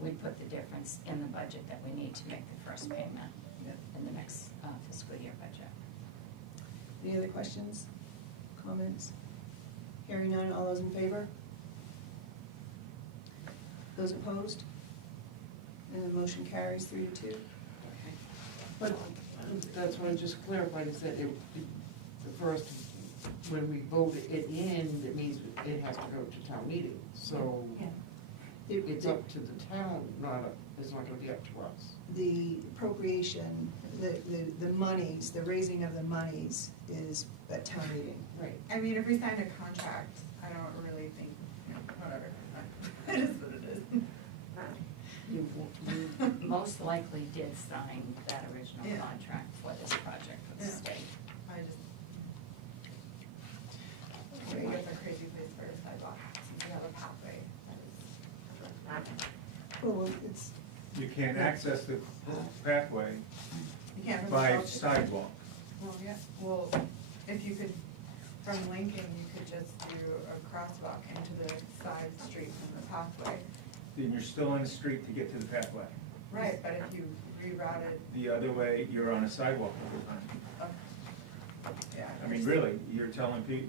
We put the difference in the budget that we need to make the first payment Yep. in the next fiscal year budget. Any other questions, comments? Hearing none, all those in favor? Those opposed? And the motion carries 3-2. But that's what I just clarified, is that the first, when we vote it in, it means it has to go to town meeting. So Yeah. it's up to the town, it's not gonna be up to us. The appropriation, the monies, the raising of the monies is at town meeting. Right. I mean, if we signed a contract, I don't really think, whatever. It is what it is. You most likely did sign that original Yeah. contract for this project with the Yeah. state. I just, I think it's a crazy place for a sidewalk, since we have a pathway. Well, it's, You can't access the pathway You can't. by sidewalk. Well, yeah, well, if you could, from Lincoln, you could just do a crosswalk into the side street from the pathway, then you're still on the street to get to the pathway. Right, but if you reroute it, The other way, you're on a sidewalk all the time. yeah. I mean, really, you're telling people,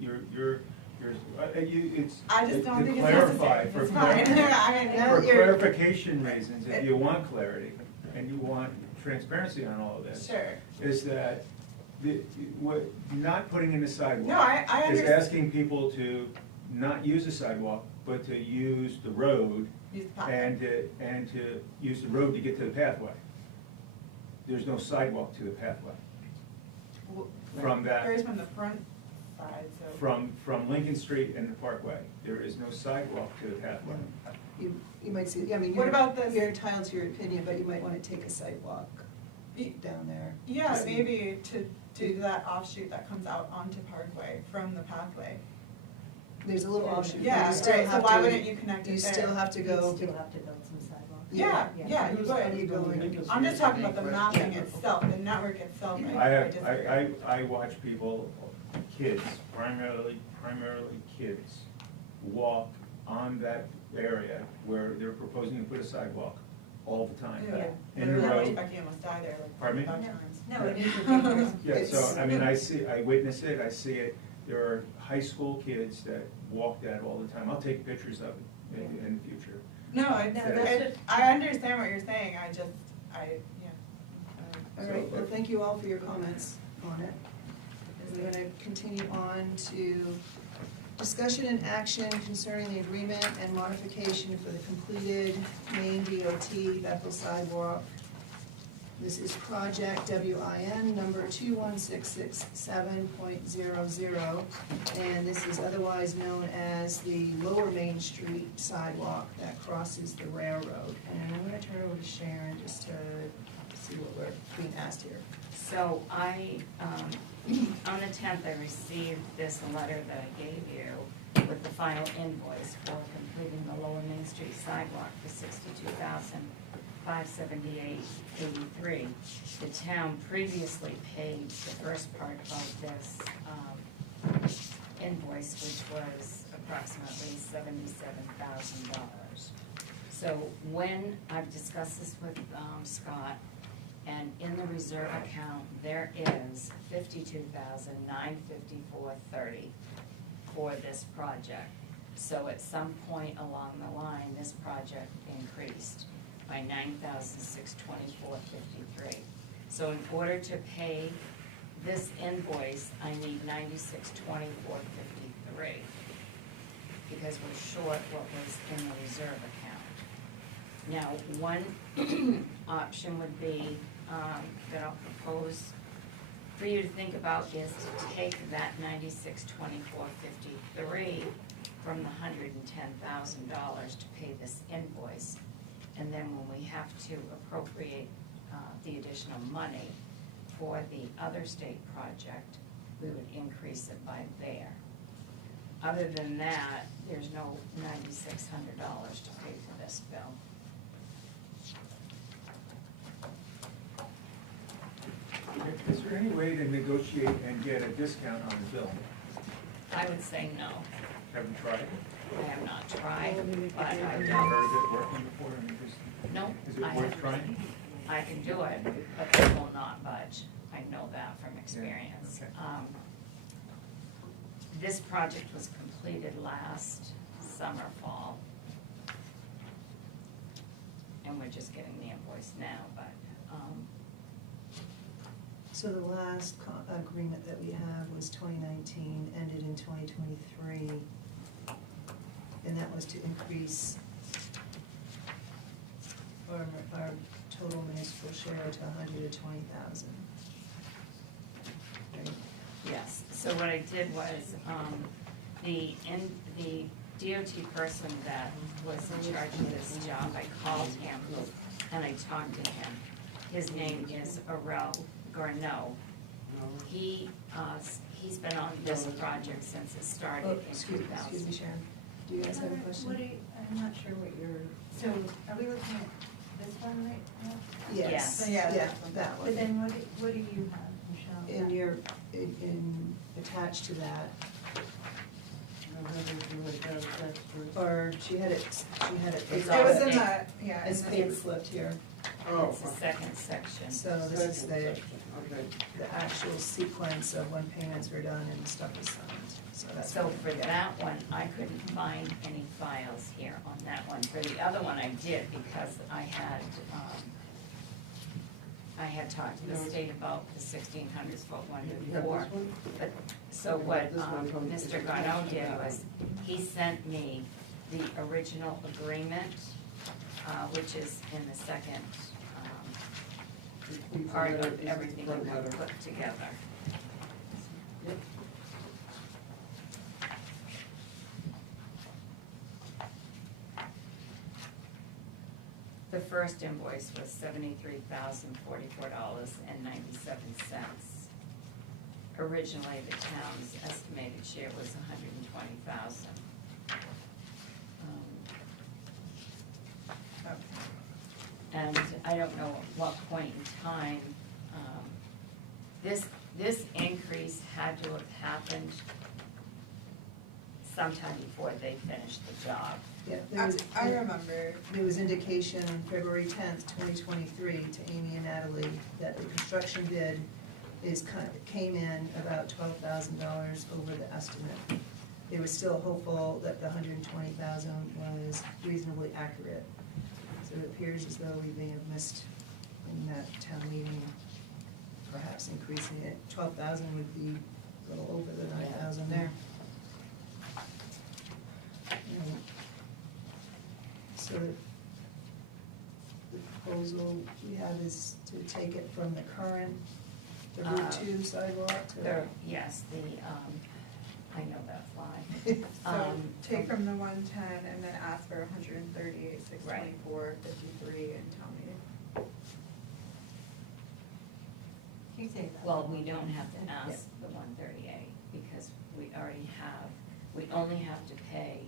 it's. I just don't to think it's clarify, necessary. for It's fine. I mean, For you're- clarification reasons, if you want clarity and you want transparency on all of this. Sure. Is that, what, not putting in the sidewalk. No, I Is understand. asking people to not use the sidewalk, but to use the road Use the path. and to use the road to get to the pathway. There's no sidewalk to the pathway. From that. There's from the front side, so. From Lincoln Street and the Parkway, there is no sidewalk to the pathway. You might see, I mean, What about this? you're entitled to your opinion, but you might wanna take a sidewalk down there. Yeah, See. maybe to do that offshoot that comes out onto Parkway from the pathway. There's a little offshoot. but Yeah, you still right, so have why to- wouldn't you connect it You there? still have to You go. still have to build some sidewalks. Yeah, yeah, you How do you would. go in? I'm just talking about the mapping itself, the network itself. I watch people, kids, primarily kids, walk on that area where they're proposing to put a sidewalk all the time. Yeah, In the literally, road. Becky almost died there like Pardon me? 5 times. No, it is ridiculous. Yeah, so, It's- I mean, I witness it, I see it, there are high school kids that walk that all the time, I'll take pictures of it maybe in the future. No, that's I understand what you're saying, yeah. All right, well, thank you all for your comments on it. We're gonna continue on to discussion and action concerning the agreement and modification for the completed Main DOT Bethel sidewalk. This is project WIN number 21667.00, and this is otherwise known as the Lower Main Street sidewalk that crosses the railroad. And I'm gonna turn it over to Sharon just to see what we're being asked here. So I, on the 10th, I received this letter that I gave you with the final invoice for completing the Lower Main Street sidewalk for $62,578.83. The town previously paid the first part of this invoice, which was approximately $77,000. So when I've discussed this with Scott, and in the reserve account, there is $52,954.30 for this project. So at some point along the line, this project increased by $9,624.53. So in order to pay this invoice, I need $96,24.53 because we're short what was in the reserve account. Now, one option would be, that I'll propose for you to think about is to take that $96,24.53 from the $110,000 to pay this invoice. And then when we have to appropriate the additional money for the other state project, we would increase it by there. Other than that, there's no $9,600 to pay for this bill. Is there any way to negotiate and get a discount on the bill? I would say no. Have you tried? I have not tried, but I Have you heard don't. of it working before? I mean, No. Is it I worth haven't. trying? I can do it, but they will not budge. I know that from experience. okay. This project was completed last summer, fall. And we're just getting the invoice now, but, So the last agreement that we have was 2019, ended in 2023, and that was to increase our total municipal share to $120,000. Right? yes. So what I did was, the DOT person that was in charge of this job, I called him and I talked to him. His name is Arel Garneau. He's been on this project since it started Oh, in excuse me, 2000. Sharon. Do you guys have a question? I'm not sure what you're, so are we looking at this one right now? Yes, Yes. yeah, Yeah. that But one. then what do you have, Michelle? Attached to that, don't have anything like that attached to it. Or she had it It's It was all- in the, yeah. it's in the- paper flipped here. Oh, It's the second section. So this is second the, section, okay. the actual sequence of when payments were done and stuff was signed, so that's. So what- for that one, I couldn't find any files here on that one. For the other one, I did because I had talked to the state about the 1600s vote one You have before. this one? But, so what This one from- Mr. Garneau did was, he sent me the original agreement, which is in the second part of everything you have put together. Yep. The first invoice was $73,044.97. Originally, the town's estimated share was $120,000. And I don't know at what point in time, this increase had to have happened sometime before they finished the job. Yeah, there was, I remember. there was indication on February 10th, 2023 to Amy and Natalie that the construction bid came in about $12,000 over the estimate. They were still hopeful that the $120,000 was reasonably accurate. So it appears as though we may have missed in that town meeting, perhaps increasing it. 12,000 would be a little over the 9,000 there. So the proposal we have is to take it from the current, the Route 2 sidewalk to. Yes, I know that fly. So take from the 110 and then ask for 138, 624, 53 in town meeting. Can you say that? Well, we don't have to ask the 138 because we already have, we only have to pay,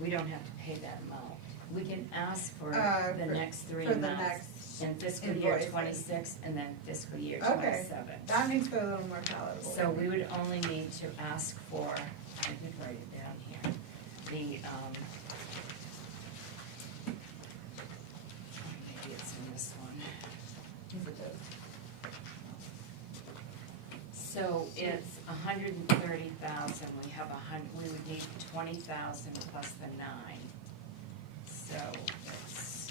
we don't have to pay that amount. We can ask for the next three for the amounts next in fiscal year invoices. 26 and then fiscal year Okay. 27. That makes it a little more palatable. So we would only need to ask for, I did write it down here, maybe it's in this one. So it's 130,000, we would need 20,000 plus the 9. So it's,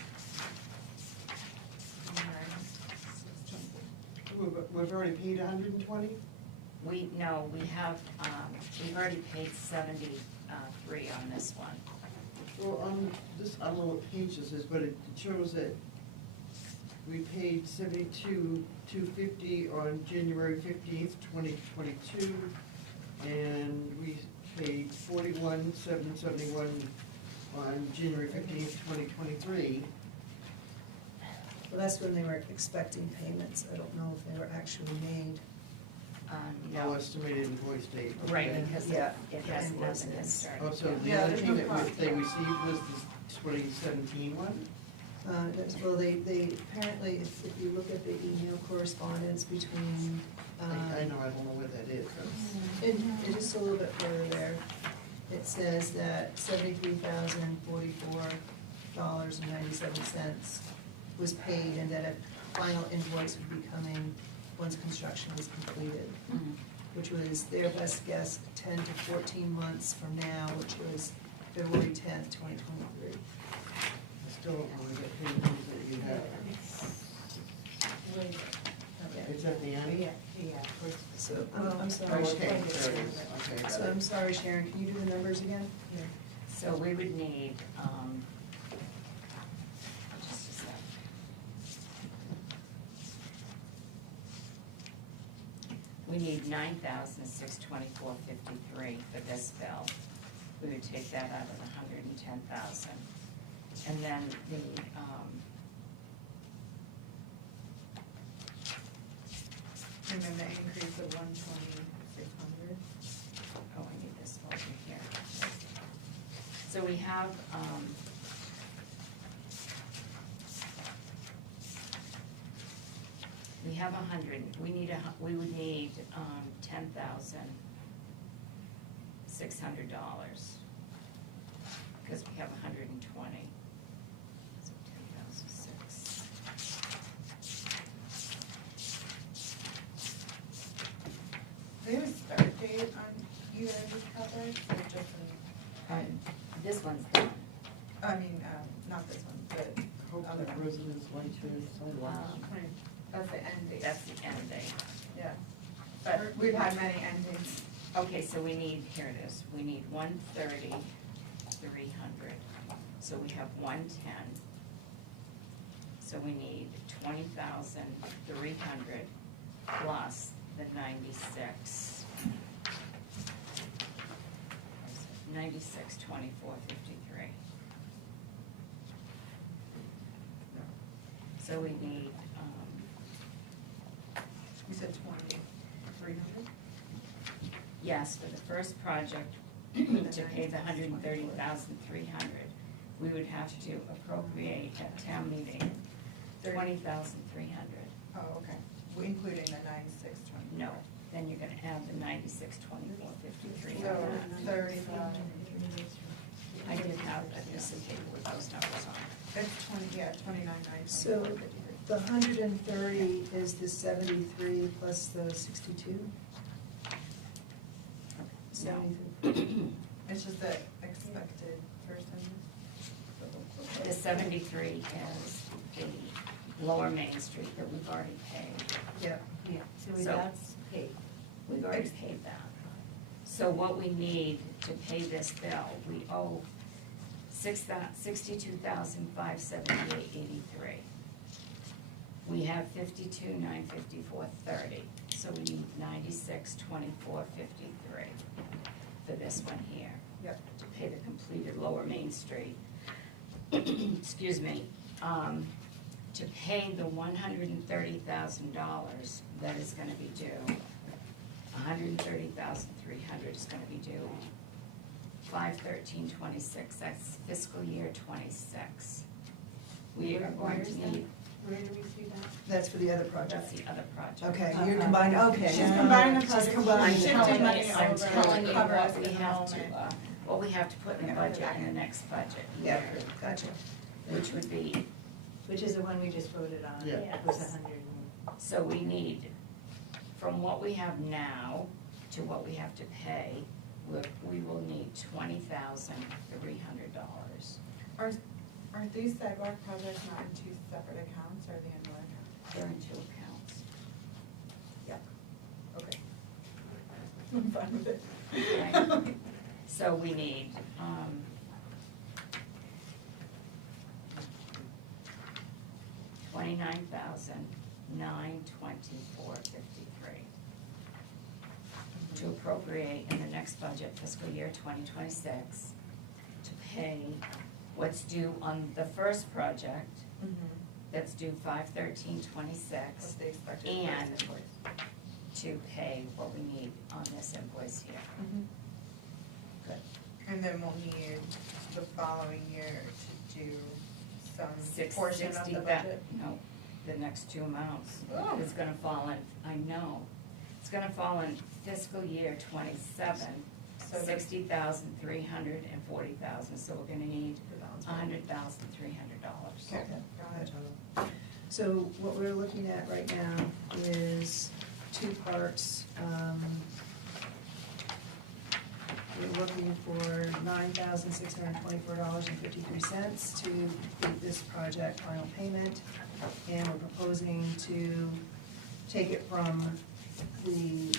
We've already paid 120? we have, we've already paid 73 on this one. Well, on this, I don't know what page this is, but it shows that we paid $72,250 on January 15th, 2022, and we paid $41,771 on January 15th, 2023. Well, that's when they were expecting payments. I don't know if they were actually made. No No, estimated invoice date. right, Okay. because Yeah. it has The nothing been invoices. started. Oh, so yet. the Yeah, other there's no payment cost. they received was the 2017 one? Well, they apparently, if you look at the email correspondence between. I know, I don't know what that is. It is a little bit further there. It says that $73,044.97 was paid and that a final invoice would be coming once construction was completed, Mhm. which was their best guess, 10 to 14 months from now, which was February 10th, 2023. I still don't know what payments that you have. It's at the end? So, Oh, I'm sorry. okay, Sharon. there it is. Okay, got So it. I'm sorry, Sharon, can you do the numbers again? So we would need, just a sec. We need 9,624.53 for this bill. We would take that out of the 110,000. And then the, And then the increase of 120,600. oh, I need this over here. So we have, we have 100, we would need, 10,000 $600. Because we have 120. So 2006. Do you have a start date on either of these projects, or just This one's done. not this one, but Hope other that one? residents like to sidewalks. That's the end date. That's the end date. Yeah, but we've had many end dates. Okay, so we need, here it is, we need 130, 300. So we have 110. So we need 20,300 plus the 96. 96, 24, 53. So we need, You said 2,300? yes, for the first project, to pay the 130,300, we would have to appropriate at town meeting 20,300. Oh, okay, including the 9620. No, then you're gonna add the 96, 24, 53. So 35. I did have a piece of paper with those numbers on it. It's 29,900. So the 130 is the 73 plus the 62? No. 73. It's just the expected person. The 73 is the Lower Main Street that we've already paid. Yeah. Yeah, so So- that's paid. We've already paid that. So what we need to pay this bill, we owe $62,578.83. We have 52,954.30, so we need 96,24.53 for this one here. Yep. To pay the completed Lower Main Street. Excuse me, to pay the $130,000 that is gonna be due, 130,300 is gonna be due 5/13/26, that's fiscal year 26. We are going to need, Where do we see that? That's for the other that's project. the other project. Okay, you're combining, okay. She's combining the She's project. combining. She's I'm shifting telling money you, I'm over telling to you cover us what in we the have to, moment. what we have to put in the budget in the next budget. Yeah, year, gotcha. Which would be, Which is the one we just voted on. Yeah. It was 100 so we need, from what we have now to what we have to pay, we will need $20,300. Are these sidewalk projects not in two separate accounts, or are they in one account? They're in two accounts. Okay. I'm fine with it. Okay. So we need, $29,924.53 to appropriate in the next budget fiscal year 2026 to pay what's due on the first project, that's due 5/13/26, What's the expected and price invoice? to pay what we need on this invoice here. Good. And then we'll need the following year to do some portion of the 60, budget. no, the next two amounts. Oh. It's gonna fall in, I know, it's gonna fall in fiscal year 27, So the- 60,300 and 40,000, so we're gonna need $100,300. Okay, got it. So what we're looking at right now is two parts. We're looking for $9,624.53 to complete this project final payment. And we're proposing to take it from the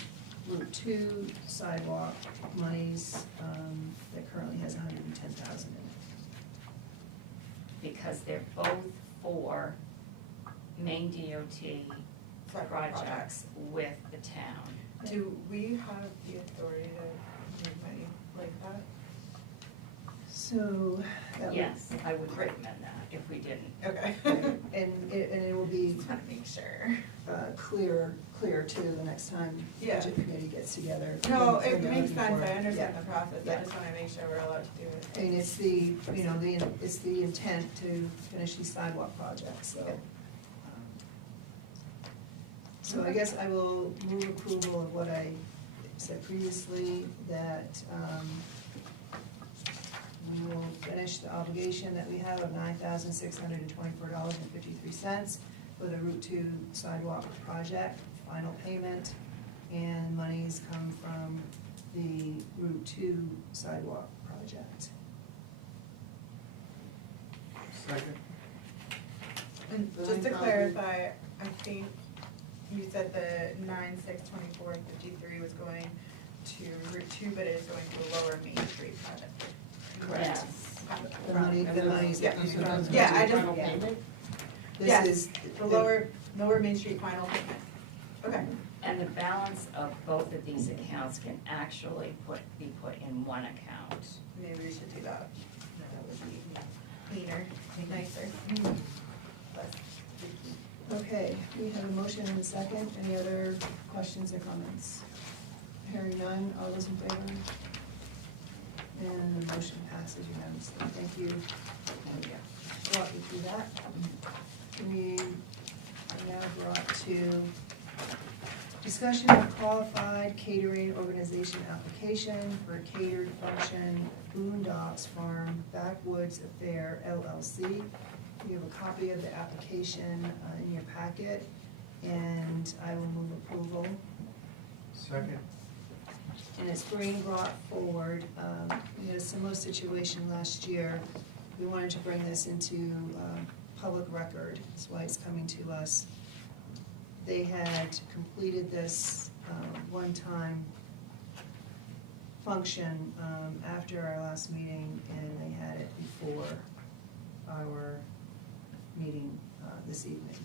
Route 2 sidewalk monies that currently has $110,000 in it. Because they're both for main DOT Separate projects with the town. Do we have the authority to move money like that? So that would. Yes, I would recommend that if we didn't. Okay. And it will be Just wanna make sure. clear too the next time the Yeah. budget committee gets together. No, When it they're makes looking sense, for I it. understand Yeah. the process, I Yeah. just wanna make sure we're allowed to do it. I mean, it's it's the intent to finish these sidewalk projects, so. Yep. So I guess I will move approval of what I said previously that we will finish the obligation that we have of $9,624.53 for the Route 2 sidewalk project, final payment, and monies come from the Route 2 sidewalk project. Second. And just to clarify, I think you said the 9/6/24/53 was going to Route 2, but it is going to a Lower Main Street project. Yes. The monies that come from. Yeah, I just, Final payment? Yes, This is. the Lower Main Street final payment. Okay. And the balance of both of these accounts can actually be put in one account. Maybe we should do that. That would be cleaner, nicer. Less sticky. Okay, we have a motion and a second. Any other questions or comments? Hearing none, all those in favor? And the motion passes unanimously. Thank you. Walk you through that. We are now brought to discussion of qualified catering organization application for catered function Boondocks Farm Backwoods Affair LLC. You have a copy of the application in your packet, and I will move approval. Second. And it's being brought forward, we had a similar situation last year. We wanted to bring this into public record, that's why it's coming to us. They had completed this one-time function after our last meeting, and they had it before our meeting this evening.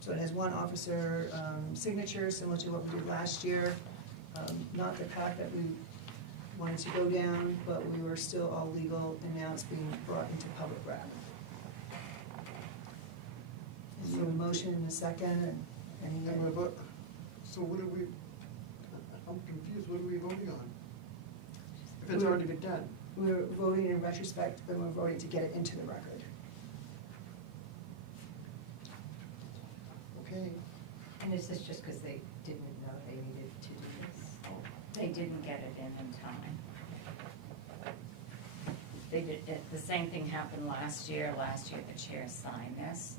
So it has one officer signature, similar to what we did last year. Not the path that we wanted to go down, but we were still all legal, and now it's being brought into public record. So a motion and a second, and any. So what are we, I'm confused, what are we voting on? If it's already been done? We're voting in retrospect, then we're voting to get it into the record. Okay. And is this just because they didn't know they needed to do this? They didn't get it in time. They did, the same thing happened last year. Last year, the chair signed this.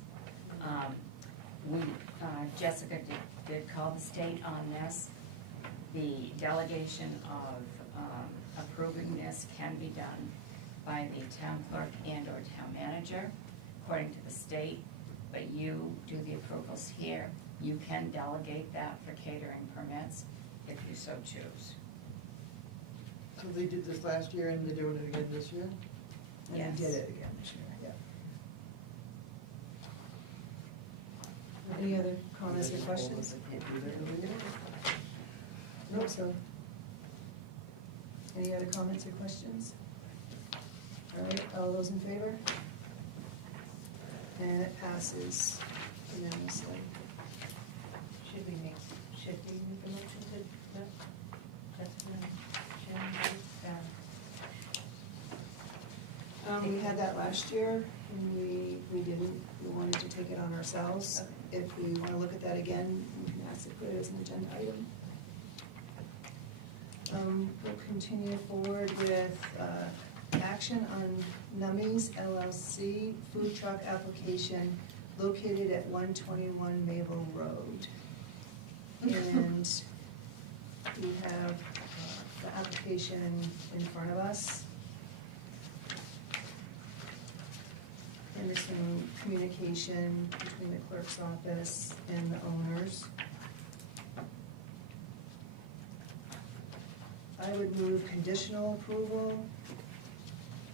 Jessica did call the state on this. The delegation of approving this can be done by the town clerk and or town manager, according to the state, but you do the approvals here. You can delegate that for catering permits if you so choose. So they did this last year and they're doing it again this year? And Yes. we did it again this year, yeah. Any other comments or questions? Nope, so. Any other comments or questions? All right, all those in favor? And it passes unanimously. Should we make a motion to, that? That's what Sharon did, We had that last year, and we didn't, we wanted to take it on ourselves. If we want to look at that again, we can ask to put it as an agenda item. We'll continue forward with action on Nummies LLC food truck application located at 121 Maple Road. And we have the application in front of us. And there's some communication between the clerk's office and the owners. I would move conditional approval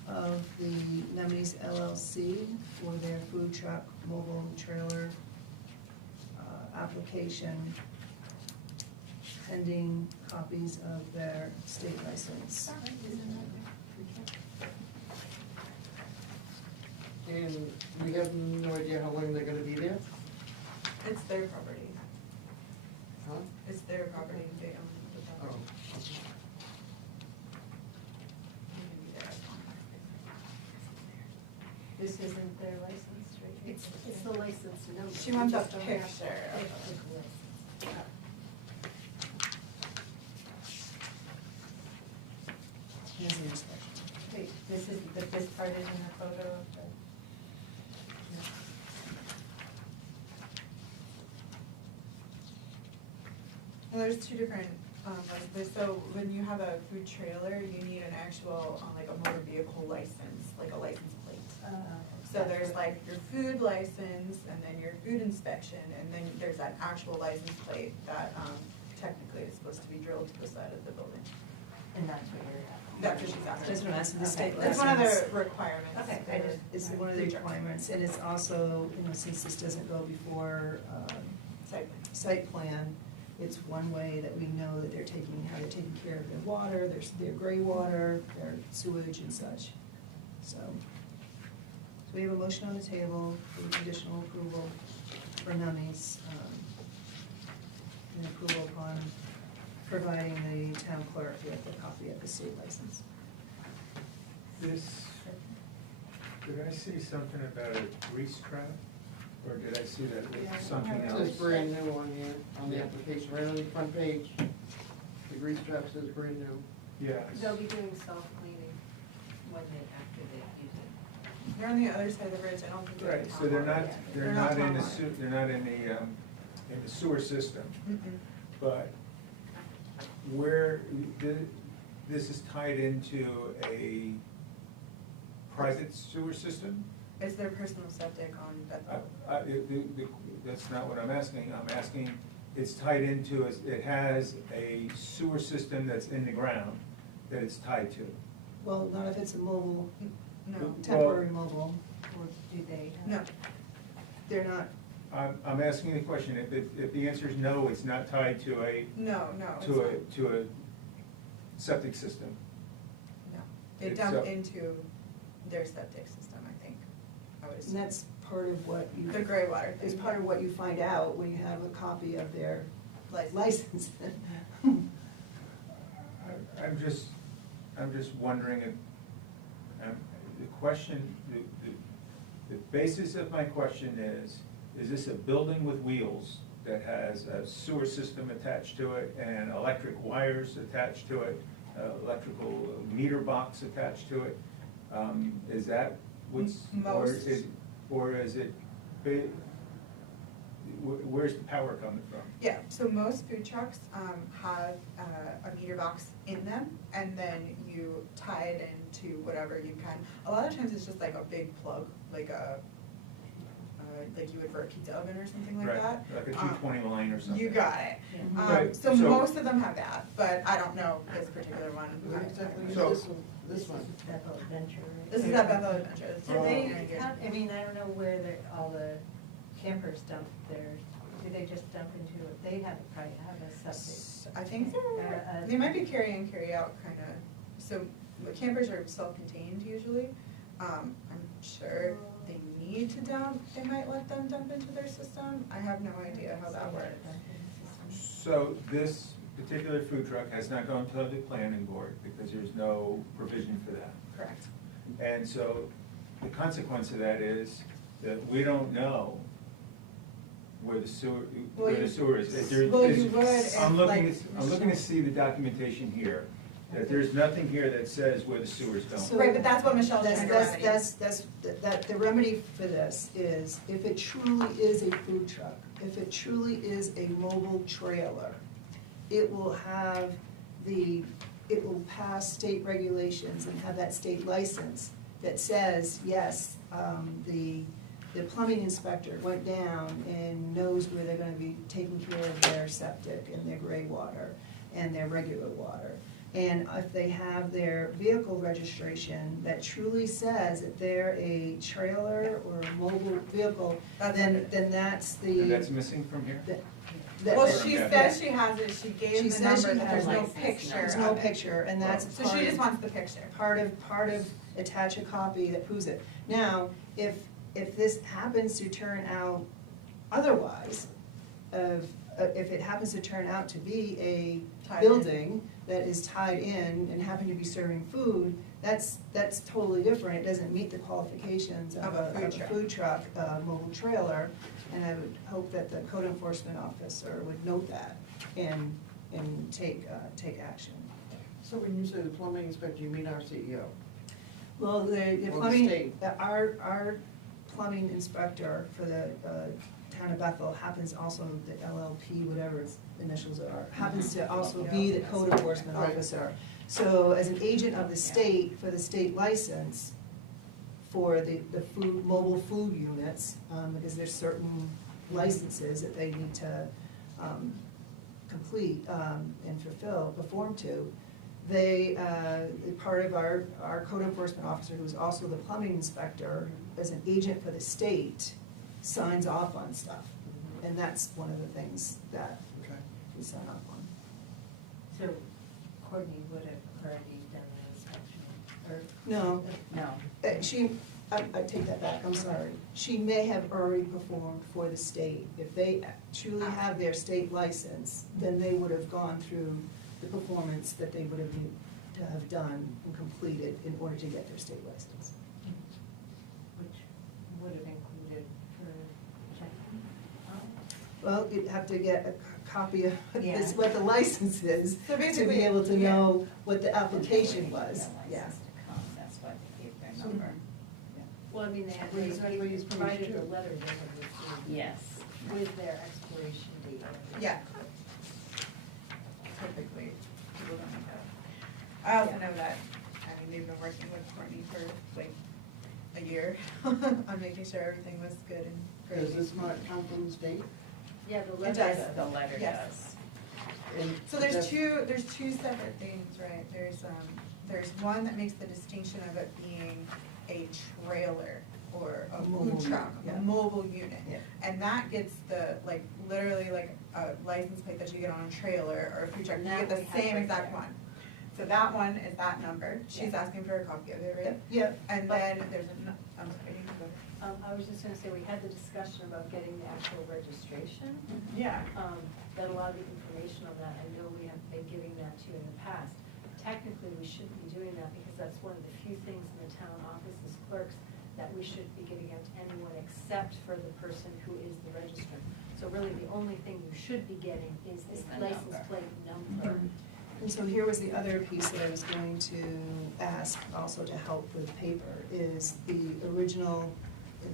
of the Nummies LLC for their food truck mobile trailer application pending copies of their state license. And we have no idea how long they're gonna be there? It's their property. Huh? It's their property, they own the Oh, property. okay. This isn't their license, right? It's the license number. She wants a Just don't have- picture of It's the license. card is in the photo of the. Well, there's two different, so when you have a food trailer, you need an actual, like a motor vehicle license, like a license plate. So there's like your food license, and then your food inspection, and then there's that actual license plate that, technically is supposed to be drilled to the side of the building. And that's what you're at. That's what she's after. That's what I'm asking, the state That's one of license. the requirements. Okay, I just. It's one of the requirements, and it's also, since this doesn't go before, Site plan. site plan, it's one way that we know that how they're taking care of their water, their gray water, their sewage and such. So we have a motion on the table for conditional approval for Nummy's, and approval upon providing the town clerk with a copy of the state license. This, did I see something about a grease trap? Or did I see that with something It else? says brand new on here, on the application, right on the front page. The grease trap says brand new. Yes. They'll be doing self-cleaning. When they, after they use it. They're on the other side of the bridge, I don't think they're. Right, so they're not, They're they're not not in the online. they're not in the sewer system, Mm-mm. but where, this is tied into a private sewer system? It's their personal septic on Bethel. That's not what I'm asking. I'm asking, it's tied into, it has a sewer system that's in the ground that it's tied to. Well, not if it's a mobile, No, temporary mobile, Or do they? no, they're not, I'm asking the question, if the answer is no, it's not tied to a, no, it's not. to a septic system. No, they It's dump up. into their septic system, I think, I would and assume. that's part of what you. The gray water thing. Is part of what you find out when you have a copy of their license. I'm just wondering if, the question, the basis of my question is this a building with wheels that has a sewer system attached to it and electric wires attached to it, electrical meter box attached to it? Is that what's, or is it, where's the power coming from? Yeah, so most food trucks have a meter box in them, and then you tie it into whatever you can. A lot of times it's just like a big plug, like like you would for a pizza oven or something like Right, that. like a 220 line or something? You got it. Yeah. Right, So so- most of them have that, but I don't know this particular one. What exactly is So- this one? This one? Bethel Adventure, right? This is at Bethel Adventure. It's Do right they, here. I mean, I don't know where all the campers dump theirs, do they just dump into it? They probably have a septic. I think they might be carry in, carry out kind of, so campers are self-contained usually. I'm sure they need to dump, they might let them dump into their system. I have no idea how that works. So this particular food truck has not gone to the planning board because there's no provision for that. Correct. And so the consequence of that is that we don't know where the sewer is. Well, you would if, I'm like, looking to see the documentation here, that there's nothing here that says where the sewer's So- going. Right, but that's what Michelle's trying to remedy. The remedy for this is, if it truly is a food truck, if it truly is a mobile trailer, it will pass state regulations and have that state license that says, yes, the plumbing inspector went down and knows where they're gonna be taking care of their septic and their gray water and their regular water. And if they have their vehicle registration that truly says that they're a trailer or a mobile vehicle, then that's the. And that's missing from here? Well, that's- she Yeah. says she has it, she gave She the says number, she but there's has no license, picture There's of no it. picture, and that's So part she just of, wants the picture. part of attach a copy that proves it. Now, if this happens to turn out otherwise, if it happens to turn out to be a Tied in. building that is tied in and happen to be serving food, that's totally different. It doesn't meet the qualifications of a food truck, mobile trailer. And I would hope that the code enforcement officer would note that and take action. So when you say the plumbing inspector, you mean our CEO? Well, the Or the plumbing, state. our plumbing inspector for the town of Bethel happens also, the LLP, whatever its initials are, happens to also be the code enforcement Right. officer. So as an agent of the state, for the state license, for the food, mobile food units, because there's certain licenses that they need to complete and fulfill, perform to, they, part of our code enforcement officer, who's also the plumbing inspector, as an agent for the state, signs off on stuff. And that's one of the things that Okay. we sign off on. So Courtney would have already done the inspection, or? No, No. I take that back, I'm sorry. She may have already performed for the state. If they truly have their state license, then they would have gone through the performance that they would have need to have done and completed in order to get their state license. Which would have included for checking? Well, you'd have to get a copy of Yeah. this, what the license is, So to be basically, able to yeah. know what the application was, The yeah. license to come, that's why they gave their number. Well, I mean, they Well, it's actually they it's page provided a two. letter they had received Yes. with their expiration date. Yeah. Typically, people don't make that. I also know that, I mean, they've been working with Courtney for like a year on making sure everything was good and great. Does this not come from the state? Yeah, the It letter. does. The letter Yes. does. And So there's that's- two separate things, right? There's one that makes the distinction of it being a trailer or a Mobile food truck, unit, a yeah. mobile unit. Yeah. And that gets the, like, literally like a license plate that you get on a trailer or a food truck, you And get that the we have same right exact there. one. So that one is that number, she's asking for a copy of it, right? Yep, And then there's I'm sorry, you can go. I was just gonna say, we had the discussion about getting the actual registration. Yeah. That a lot of the information on that, I know we have been giving that to you in the past. Technically, we shouldn't be doing that because that's one of the few things in the town offices clerks that we should be giving out to anyone except for the person who is the registrant. So really, the only thing you should be getting is Is the the license number. plate number. and so here was the other piece that I was going to ask also to help with paper, is the original,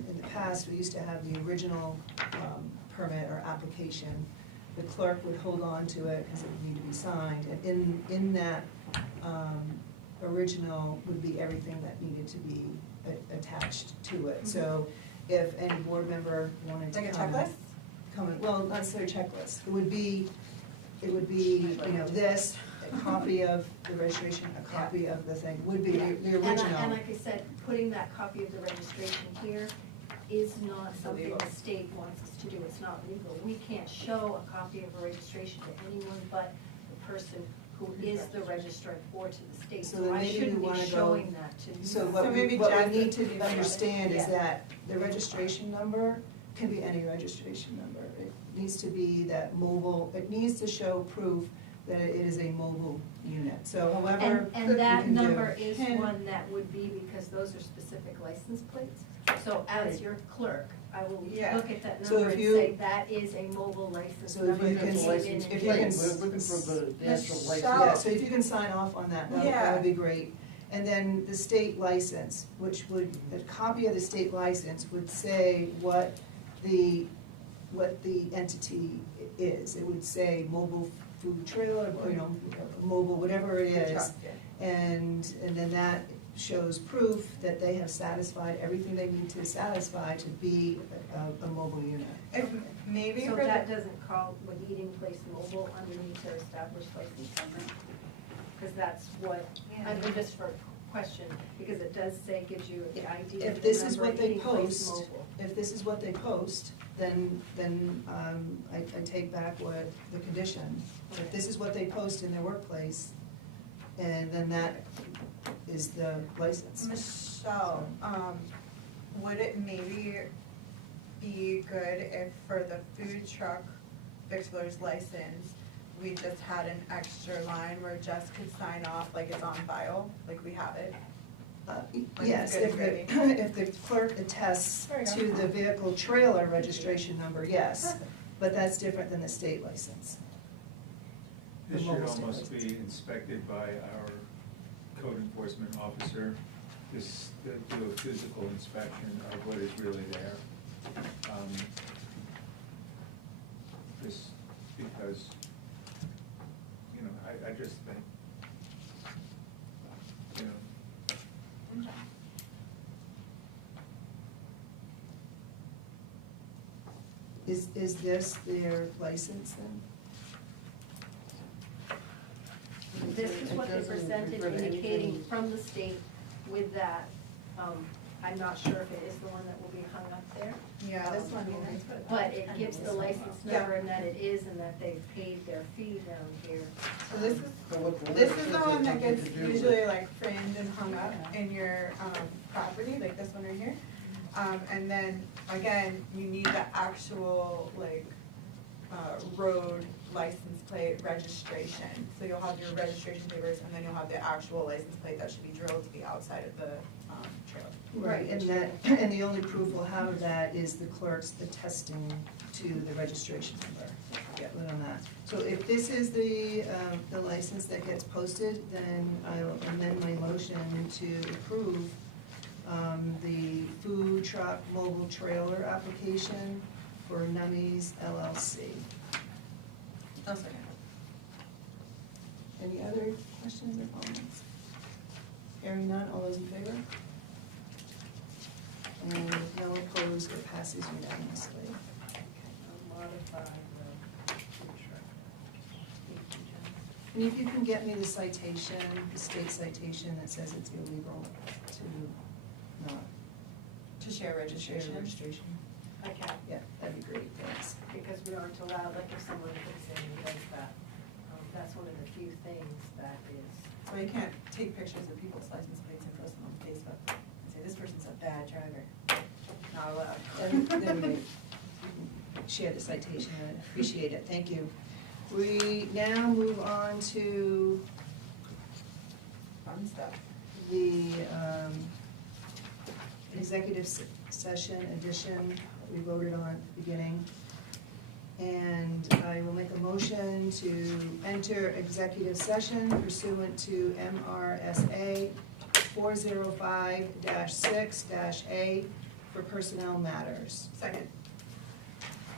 in the past, we used to have the original permit or application. The clerk would hold on to it because it would need to be signed, and in that original would be everything that needed to be attached to it. So if any board member wanted to Like a come. checklist? Well, not necessarily a checklist, it would be, you know, this, a copy of the registration, a copy of the thing, would be the And original. like I said, putting that copy of the registration here is not something the state wants us to do, it's not legal. We can't show a copy of a registration to anyone but the person who is the registrant or to the state. So So then I maybe we shouldn't wanna be go- showing that to you. So So what maybe we Jack need would to do understand is Yeah. that the registration number can be any registration number. It needs to be that mobile, it needs to show proof that it is a mobile unit. So however. And we that can do. number is And- one that would be, because those are specific license plates. So as your clerk, I will Yeah. look at that So number if and you- say, that is a mobile license So if number. you that can- came in License in if you plate, can- we're looking for the actual Michelle. license. Yeah, so if you can sign off on that, that Yeah. would be great. And then the state license, which would, a copy of the state license would say what the entity is. It would say mobile food trailer, or, you know, mobile, whatever it Food is. truck, yeah. And then that shows proof that they have satisfied everything they need to satisfy to be a mobile unit. If maybe So for that the, doesn't call what eating place mobile underneath their established license number? Because that's what, I mean, just for question, because it does say, gives you the ID If of this the is number what they eating place post, mobile. if this is what they post, then I take back what the condition. If this is what they post in their workplace, and then that is the license. Michelle, would it maybe be good if for the food truck victualer's license, we just had an extra line where Jess could sign off like it's on file, like we have it? Yes, good if and the, if the clerk attests There we go. to the vehicle trailer registration number, yes, but that's different than the state license. This The should mobile state almost license. be inspected by our code enforcement officer this, to do a physical inspection of what is really there. Just because, you know, I just think, you know, Is this their license then? This is what they It doesn't presented, refer to indicating anything. from the state with that. I'm not sure if it is the one that will be hung up there. Yeah, this one will be. But it gives the license number and that it is, and that they've paid their fee down here. So this So what the this list is says the has one that nothing gets to do with- usually like framed and hung up in your, property, like this one right here. And then, again, you need the actual, like, road license plate registration. So you'll have your registration papers, and then you'll have the actual license plate that should be drilled to the outside of the, trailer. Right, and that, and the only proof we'll have of that is the clerk's attesting to the registration number. Get rid on that. So if this is the license that gets posted, then I'll amend my motion to approve, the food truck mobile trailer application for Nummies LLC. Oh, sorry. Any other questions or comments? Hearing none, all those in favor? And with no opposed, it passes unanimously. I'll modify the food truck. And if you can get me the citation, the state citation that says it's illegal to not To share share registration. registration. Okay, Yeah, that'd be great, thanks. because we aren't allowed, like if someone puts in and does that, that's one of the few things that is. So you can't take pictures of people's license plates and post them on Facebook and say, this person's a bad driver. Not allowed. Then we share the citation, I appreciate it, thank you. We now move on to Fun stuff. the executive session edition that we voted on at the beginning. And I will make a motion to enter executive session pursuant to MRSA 405-6-A for personnel matters. Second.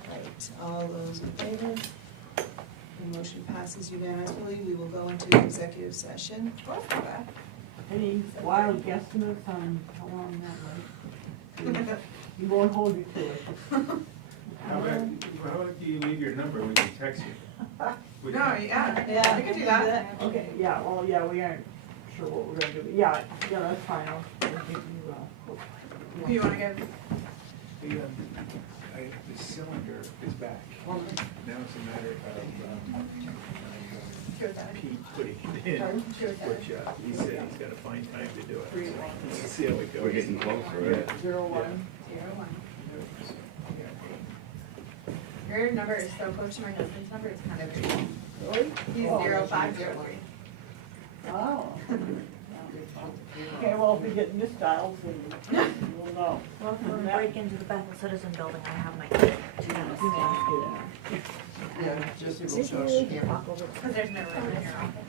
Right, all those in favor? The motion passes unanimously. We will go into executive session. Well, that's not bad. Any wild guesstimates on how long that might? You won't hold you to it. how about you leave your number, we can text you. We No, can- yeah, we could do that. Okay, yeah, well, yeah, we aren't sure what we're gonna do, but yeah, that's fine, I'll give you, Who you wanna give? The cylinder is back. Now it's a matter of Sure, that. Pete putting it in, Pardon? Sure, that. which he said he's gotta find time to do it. Let's see how it goes. We're getting closer, right? 01. 01. Your number is so close to my husband's number, it's kind of crazy. Really? He's Oh. 0503. Oh. Okay, well, if we get misdials, then we'll know. Well, if we're gonna break into the Bethel Citizen Building, I have my key. Yeah, Jesse will show us. Because there's no room in your office.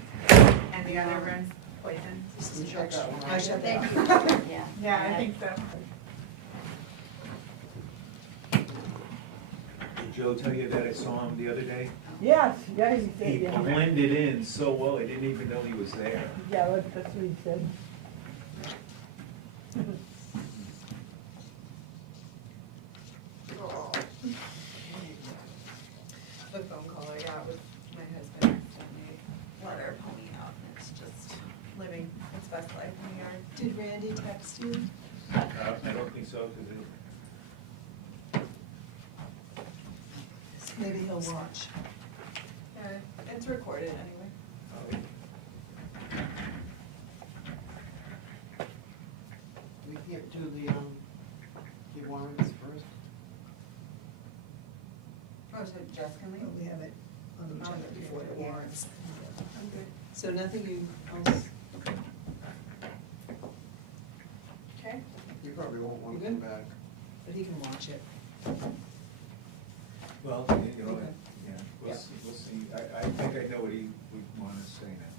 And the other room's poison. You check that one out. I shut that. Thank you. Yeah. Yeah, I think so. Did Joe tell you that I saw him the other day? Yes, yeah, he said, He yeah. blended in so well, I didn't even know he was there. Yeah, that's what he said. The phone call I got with my husband accidentally let our pony out, and it's just living its best life in the yard. Did Randy text you? I don't think so, because Maybe he'll watch. Yeah, it's recorded anyway. We can't do the warrants first. Oh, so Jess can leave? We have it on the agenda before the warrants. I'm good. So nothing you else? Okay. You probably won't want to You come good? back. But he can watch it. well, you know, Okay. yeah, we'll see, I think I know what he would want to say now.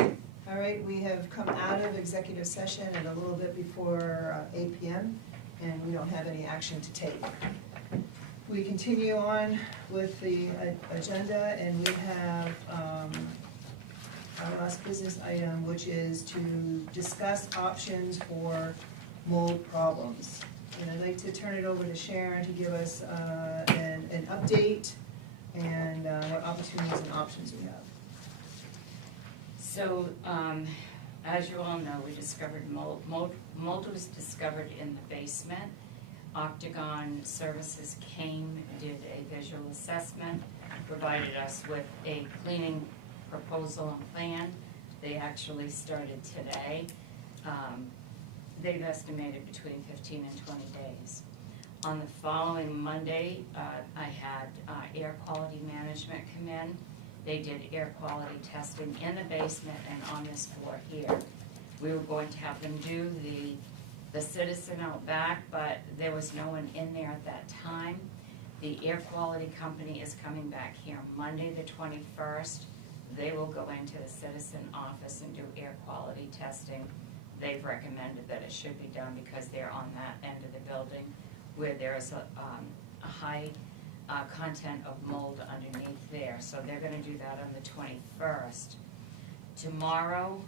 Okay. All right, we have come out of executive session at a little bit before 8 PM, and we don't have any action to take. We continue on with the agenda, and we have our last business item, which is to discuss options for mold problems. And I'd like to turn it over to Sharon to give us an update and what opportunities and options we have. So, as you all know, we discovered mold. Mold was discovered in the basement. Octagon Services came, did a visual assessment, provided us with a cleaning proposal and plan. They actually started today. They've estimated between 15 and 20 days. On the following Monday, I had air quality management come in. They did air quality testing in the basement and on this floor here. We were going to have them do the citizen out back, but there was no one in there at that time. The air quality company is coming back here Monday the 21st. They will go into the citizen office and do air quality testing. They've recommended that it should be done because they're on that end of the building where there is a high content of mold underneath there. So they're gonna do that on the 21st. Tomorrow,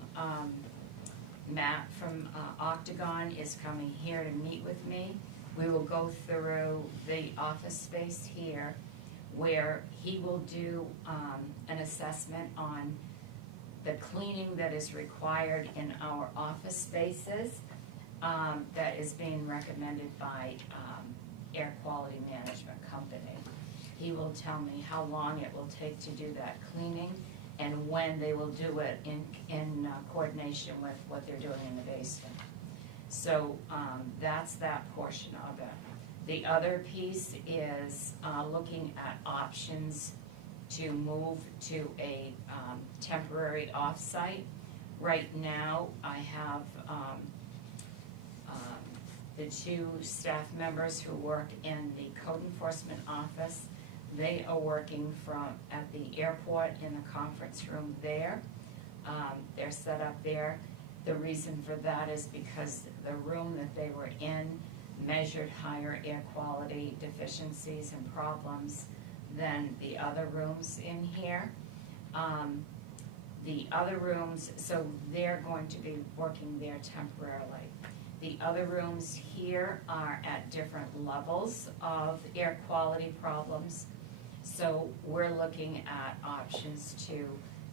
Matt from Octagon is coming here to meet with me. We will go through the office space here where he will do an assessment on the cleaning that is required in our office spaces that is being recommended by Air Quality Management Company. He will tell me how long it will take to do that cleaning and when they will do it in coordination with what they're doing in the basement. So that's that portion of it. The other piece is looking at options to move to a temporary off-site. Right now, I have the two staff members who work in the code enforcement office. They are working at the airport in the conference room there. They're set up there. The reason for that is because the room that they were in measured higher air quality deficiencies and problems than the other rooms in here. The other rooms, so they're going to be working there temporarily. The other rooms here are at different levels of air quality problems. So we're looking at options to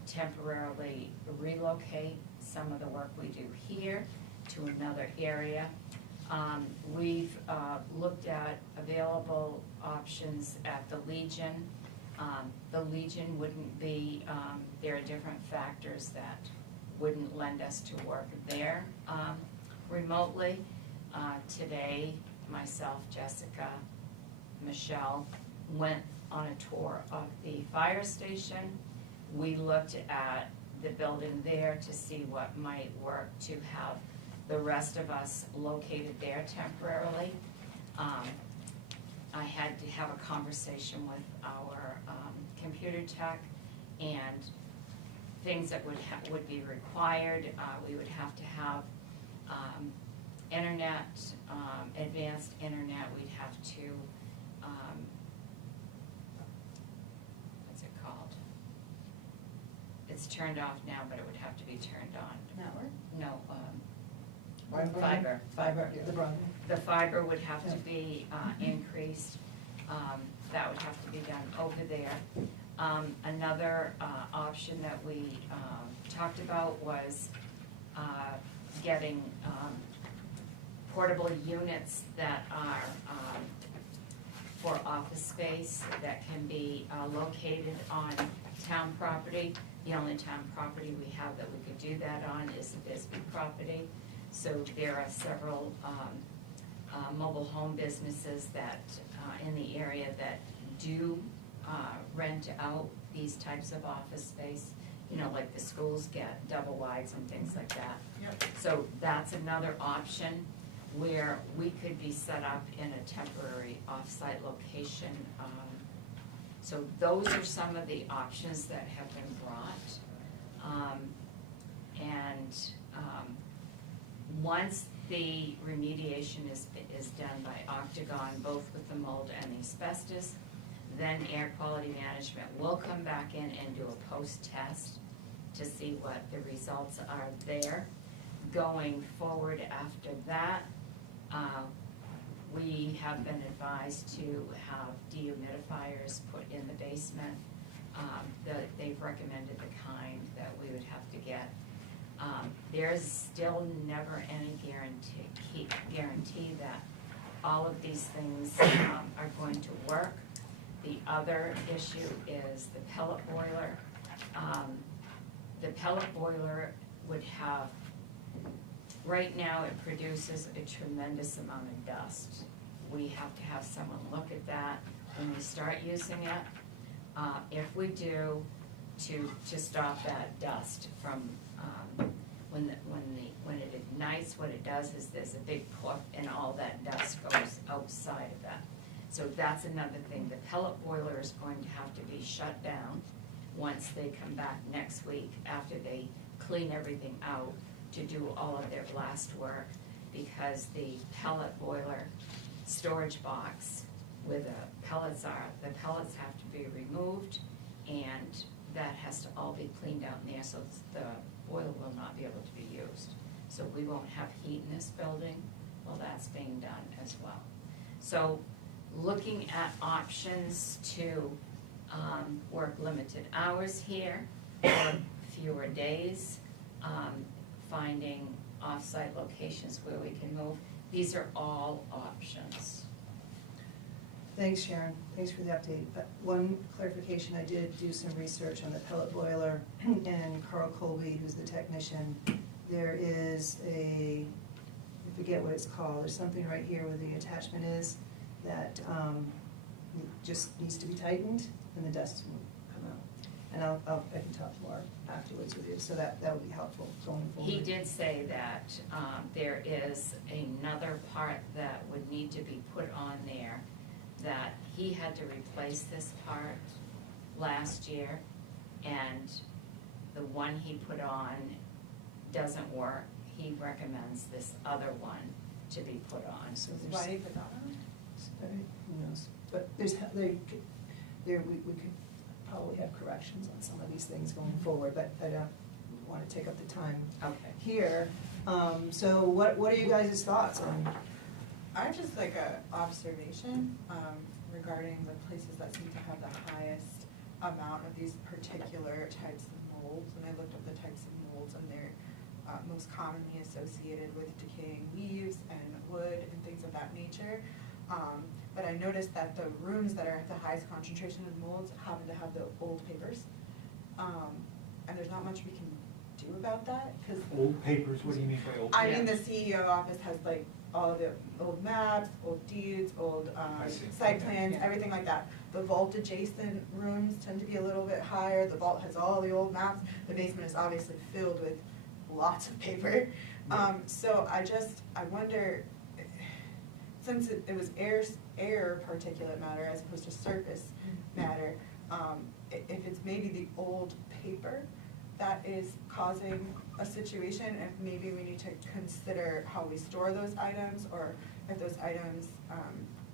temporarily relocate some of the work we do here to another area. We've looked at available options at the Legion. The Legion wouldn't be, there are different factors that wouldn't lend us to work there remotely. Today, myself, Jessica, Michelle went on a tour of the fire station. We looked at the building there to see what might work to have the rest of us located there temporarily. I had to have a conversation with our computer tech and things that would be required. We would have to have internet, advanced internet. We'd have to, what's it called? It's turned off now, but it would have to be turned on. Network? No, Fiber. fiber. The broadband. The fiber would have to be increased. That would have to be done over there. Another option that we talked about was getting portable units that are for office space that can be located on town property. The only town property we have that we could do that on is the Bisbee property. So there are several mobile home businesses that in the area that do rent out these types of office space. You know, like the schools get double wides and things like that. Yep. So that's another option where we could be set up in a temporary off-site location. So those are some of the options that have been brought. And once the remediation is done by Octagon, both with the mold and the asbestos, then air quality management will come back in and do a post-test to see what the results are there. Going forward after that, we have been advised to have dehumidifiers put in the basement. They've recommended the kind that we would have to get. There's still never any guarantee that all of these things are going to work. The other issue is the pellet boiler. The pellet boiler would have, right now it produces a tremendous amount of dust. We have to have someone look at that when we start using it. If we do, to stop that dust from, when it ignites, what it does is there's a big puff and all that dust goes outside of that. So that's another thing. The pellet boiler is going to have to be shut down once they come back next week after they clean everything out to do all of their blast work, because the pellet boiler storage box where the pellets are, the pellets have to be removed, and that has to all be cleaned out in there, so the oil will not be able to be used. So we won't have heat in this building. Well, that's being done as well. So looking at options to work limited hours here, or fewer days, finding off-site locations where we can move. These are all options. Thanks, Sharon. Thanks for the update. One clarification, I did do some research on the pellet boiler, and Carl Colby, who's the technician, there is I forget what it's called, there's something right here where the attachment is that just needs to be tightened, and the dust won't come out. And I can talk more afterwards with you, so that would be helpful going forward. He did say that there is another part that would need to be put on there, that he had to replace this part last year, and the one he put on doesn't work. He recommends this other one to be put on. So Why do you put that on? Who knows? But we could probably have corrections on some of these things going forward, but I don't want to take up the time here. So what are you guys' thoughts on? I just like a observation regarding the places that seem to have the highest amount of these particular types of molds. And I looked up the types of molds, and they're most commonly associated with decaying leaves and wood and things of that nature. But I noticed that the rooms that are at the highest concentration of molds happen to have the old papers. And there's not much we can do about that, because Old papers, what do you mean by old? I mean, the CEO office has like all of the old maps, old deeds, old site plans, everything like that. The vault adjacent rooms tend to be a little bit higher. The vault has all the old maps. The basement is obviously filled with lots of paper. So I wonder, since it was air particulate matter as opposed to surface matter, if it's maybe the old paper that is causing a situation, if maybe we need to consider how we store those items, or if those items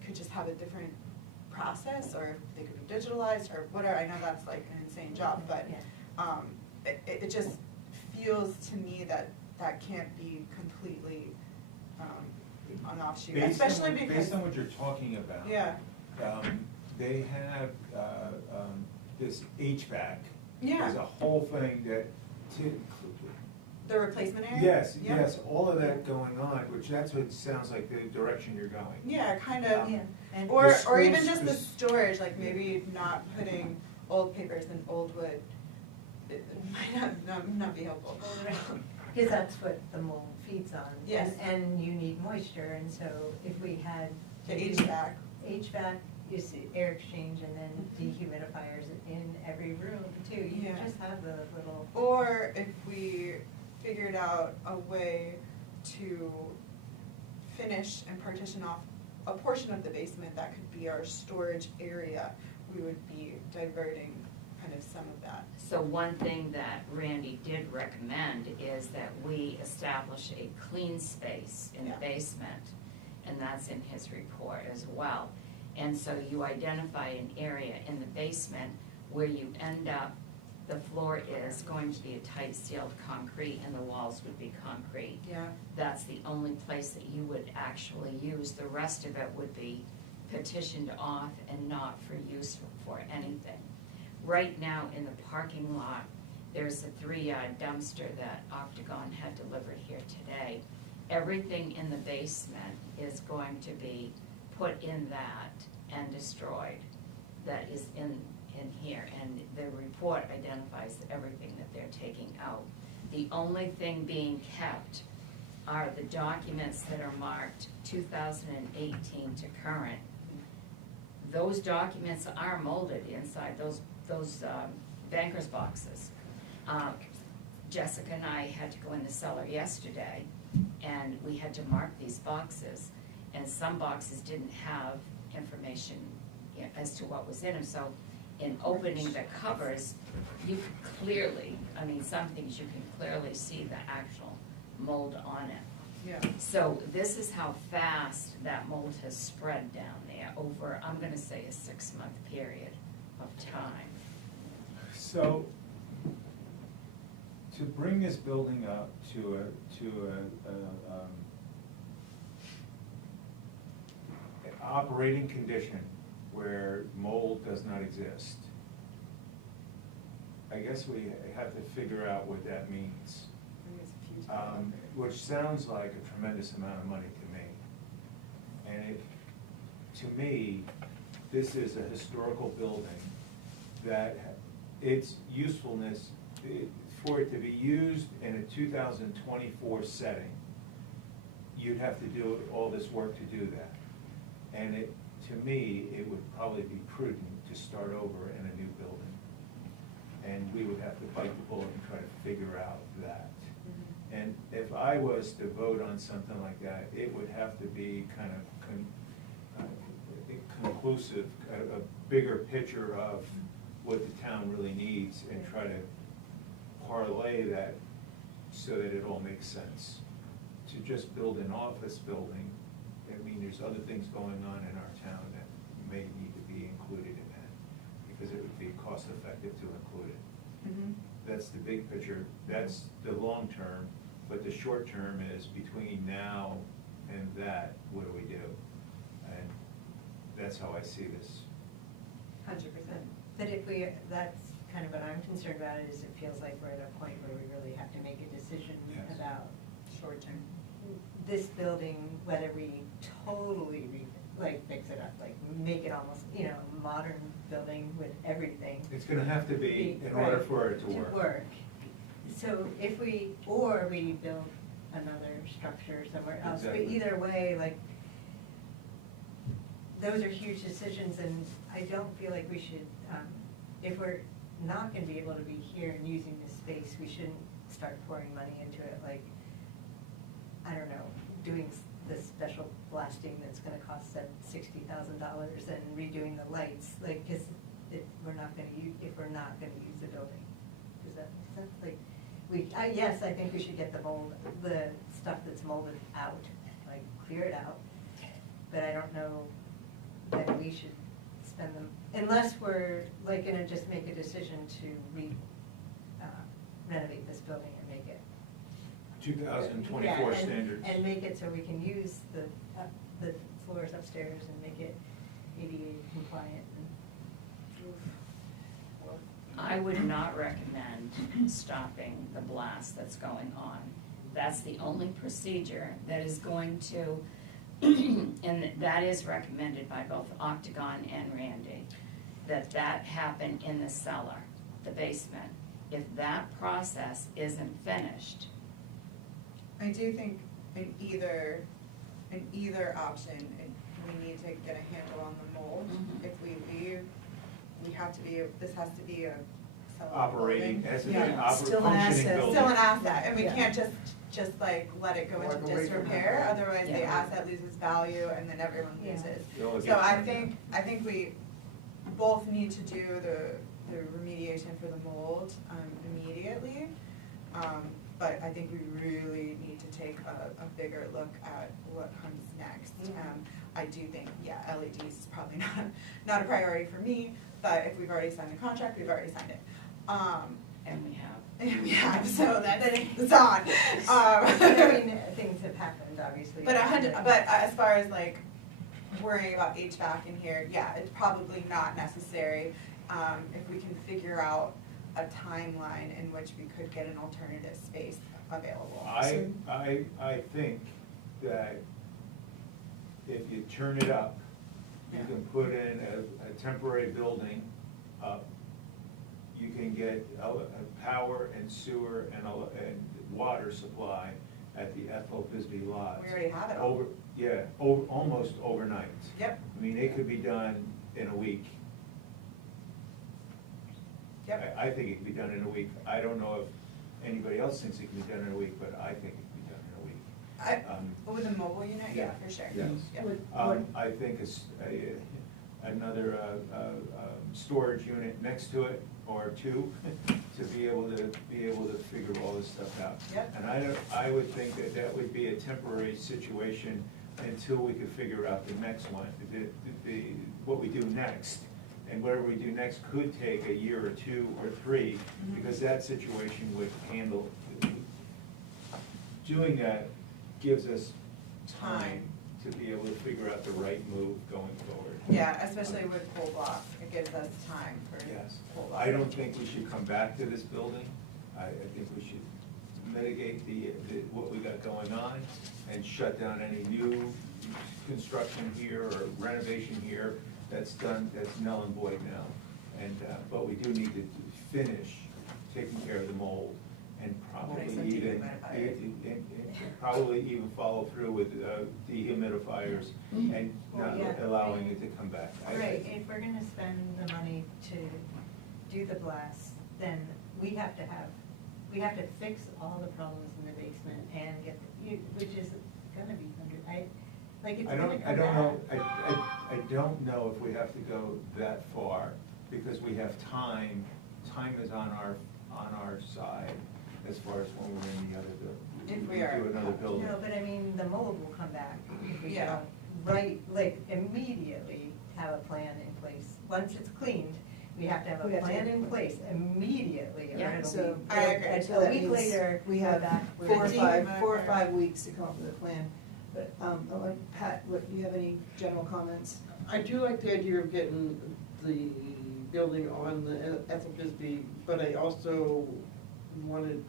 could just have a different process, or if they could be digitalized, or whatever. I know that's like an insane job, but it just feels to me that that can't be completely an offshoot, especially because based on what you're talking about. Yeah. They have this HVAC. Yeah. There's a whole thing that. The replacement area? Yes, Yeah. yes, all of that going on, which that's what sounds like the direction you're going. Yeah, kind of. And Or even schools- just the storage, like maybe not putting old papers in old wood. It might not be helpful. Because that's what the mold feeds on. Yes. And you need moisture, and so if we had. The HVAC. HVAC is air exchange, and then dehumidifiers in every room too. You Yeah. can just have the little. Or if we figured out a way to finish and partition off a portion of the basement that could be our storage area, we would be diverting kind of some of that. So one thing that Randy did recommend is that we establish a clean space in the Yeah. basement, and that's in his report as well. And so you identify an area in the basement where you end up, the floor is going to be a tight sealed concrete and the walls would be concrete. Yeah. That's the only place that you would actually use. The rest of it would be petitioned off and not for use for anything. Right now in the parking lot, there's a 3-yard dumpster that Octagon had delivered here today. Everything in the basement is going to be put in that and destroyed. That is in here, and the report identifies everything that they're taking out. The only thing being kept are the documents that are marked 2018 to current. Those documents are molded inside those banker's boxes. Jessica and I had to go in the cellar yesterday, and we had to mark these boxes, and some boxes didn't have information as to what was in them. So in opening the covers, you could clearly, I mean, some things you can clearly see the actual mold on it. Yeah. So this is how fast that mold has spread down there over, I'm gonna say, a 6-month period of time. So, to bring this building up to operating condition where mold does not exist, I guess we have to figure out what that means. Which sounds like a tremendous amount of money to me. And to me, this is a historical building that its usefulness, for it to be used in a 2024 setting, you'd have to do all this work to do that. And to me, it would probably be prudent to start over in a new building. And we would have to bite the bullet and try to figure out that. And if I was to vote on something like that, it would have to be kind of conclusive, a bigger picture of what the town really needs, and try to parlay that so that it all makes sense. To just build an office building, I mean, there's other things going on in our town that may need to be included in that, because it would be cost effective to include it. That's the big picture, that's the long term, but the short term is between now and that, what do we do? And that's how I see this. 100%. But if we, that's kind of what I'm concerned about, is it feels like we're at a point where we really have to make a decision Yes. about short term. This building, whether we totally fix it up, like make it almost, a modern building with everything. It's gonna have to be in order for it to work. So if we build another structure somewhere else, Exactly. but either way, those are huge decisions, and I don't feel like we should, if we're not gonna be able to be here and using this space, we shouldn't start pouring money into it, I don't know, doing the special blasting that's gonna cost them $60,000 and redoing the lights, cause if we're not gonna use the building. Does that make sense? Yes, I think we should get the stuff that's molded out, clear it out. But I don't know that we should spend them, unless we're gonna just make a decision to renovate this building and make it. 2024 Yeah, standards. And make it so we can use the floors upstairs and make it ADA compliant. I would not recommend stopping the blast that's going on. That's the only procedure that is going to, and that is recommended by both Octagon and Randy, that happen in the cellar, the basement. If that process isn't finished, I do think in either option, we need to get a handle on the mold. Mhm. If we leave, this has to be a sellable Operating, building. as Yeah. Still an functioning asset. building. Still an asset, and we Yeah. can't just let it go into Walk away from disrepair, that. otherwise the Yeah. asset loses value and then everyone Yeah. loses. You'll So get- I think we both need to do the remediation for the mold, immediately. But I think we really need to take a bigger look at what comes next. I do think, yeah, LEDs is probably not a priority for me, but if we've already signed the contract, we've already signed it. And we have. And we have, so it's on. I mean, things have happened, obviously. But as far as like worrying about HVAC in here, yeah, it's probably not necessary. If we can figure out a timeline in which we could get an alternative space available. I think that if you turn it up, you Yeah. can put in a temporary building up. You can get a power and sewer and water supply at the Ethel Bisbee Lodge. We already have it all. Almost overnight. Yep. I mean, it could be done in a week. Yep. I think it can be done in a week. I don't know if anybody else thinks it can be done in a week, but I think it can be done in a week. With a mobile unit, yeah, for sure. Yes. Yep. I think another storage unit next to it, or two, to be able to figure all this stuff out. Yep. And I would think that would be a temporary situation until we could figure out the next one, what we do next. And whatever we do next could take a year or two or three, because that situation would handle, doing that gives us time to be able to figure out the right move going forward. Yeah, especially with pole block, it gives us time for Yes. pole block. I don't think we should come back to this building. I think we should mitigate what we got going on and shut down any new construction here or renovation here that's null and void now. And, but we do need to finish taking care of the mold and probably even follow through with dehumidifiers and not allowing it to come back. Right, if we're gonna spend the money to do the blast, then we have to fix all the problems in the basement and get, which is gonna be it's I gonna come don't back. know, I don't know if we have to go that far, because we have time is on our side as far as when we're in the other building. If we are. Do another building. No, but I mean, the mold will come back if we Yeah. don't, immediately have a plan in place. Once it's cleaned, we have to have We a have to plan have in a place immediately, or Yeah. it'll So, be. I agree. And so a that week means later, we we're have back with- 4 or 5 weeks to come up with a plan. But, Pat, do you have any general comments? I do like the idea of getting the building on the Ethel Bisbee, but I also wanted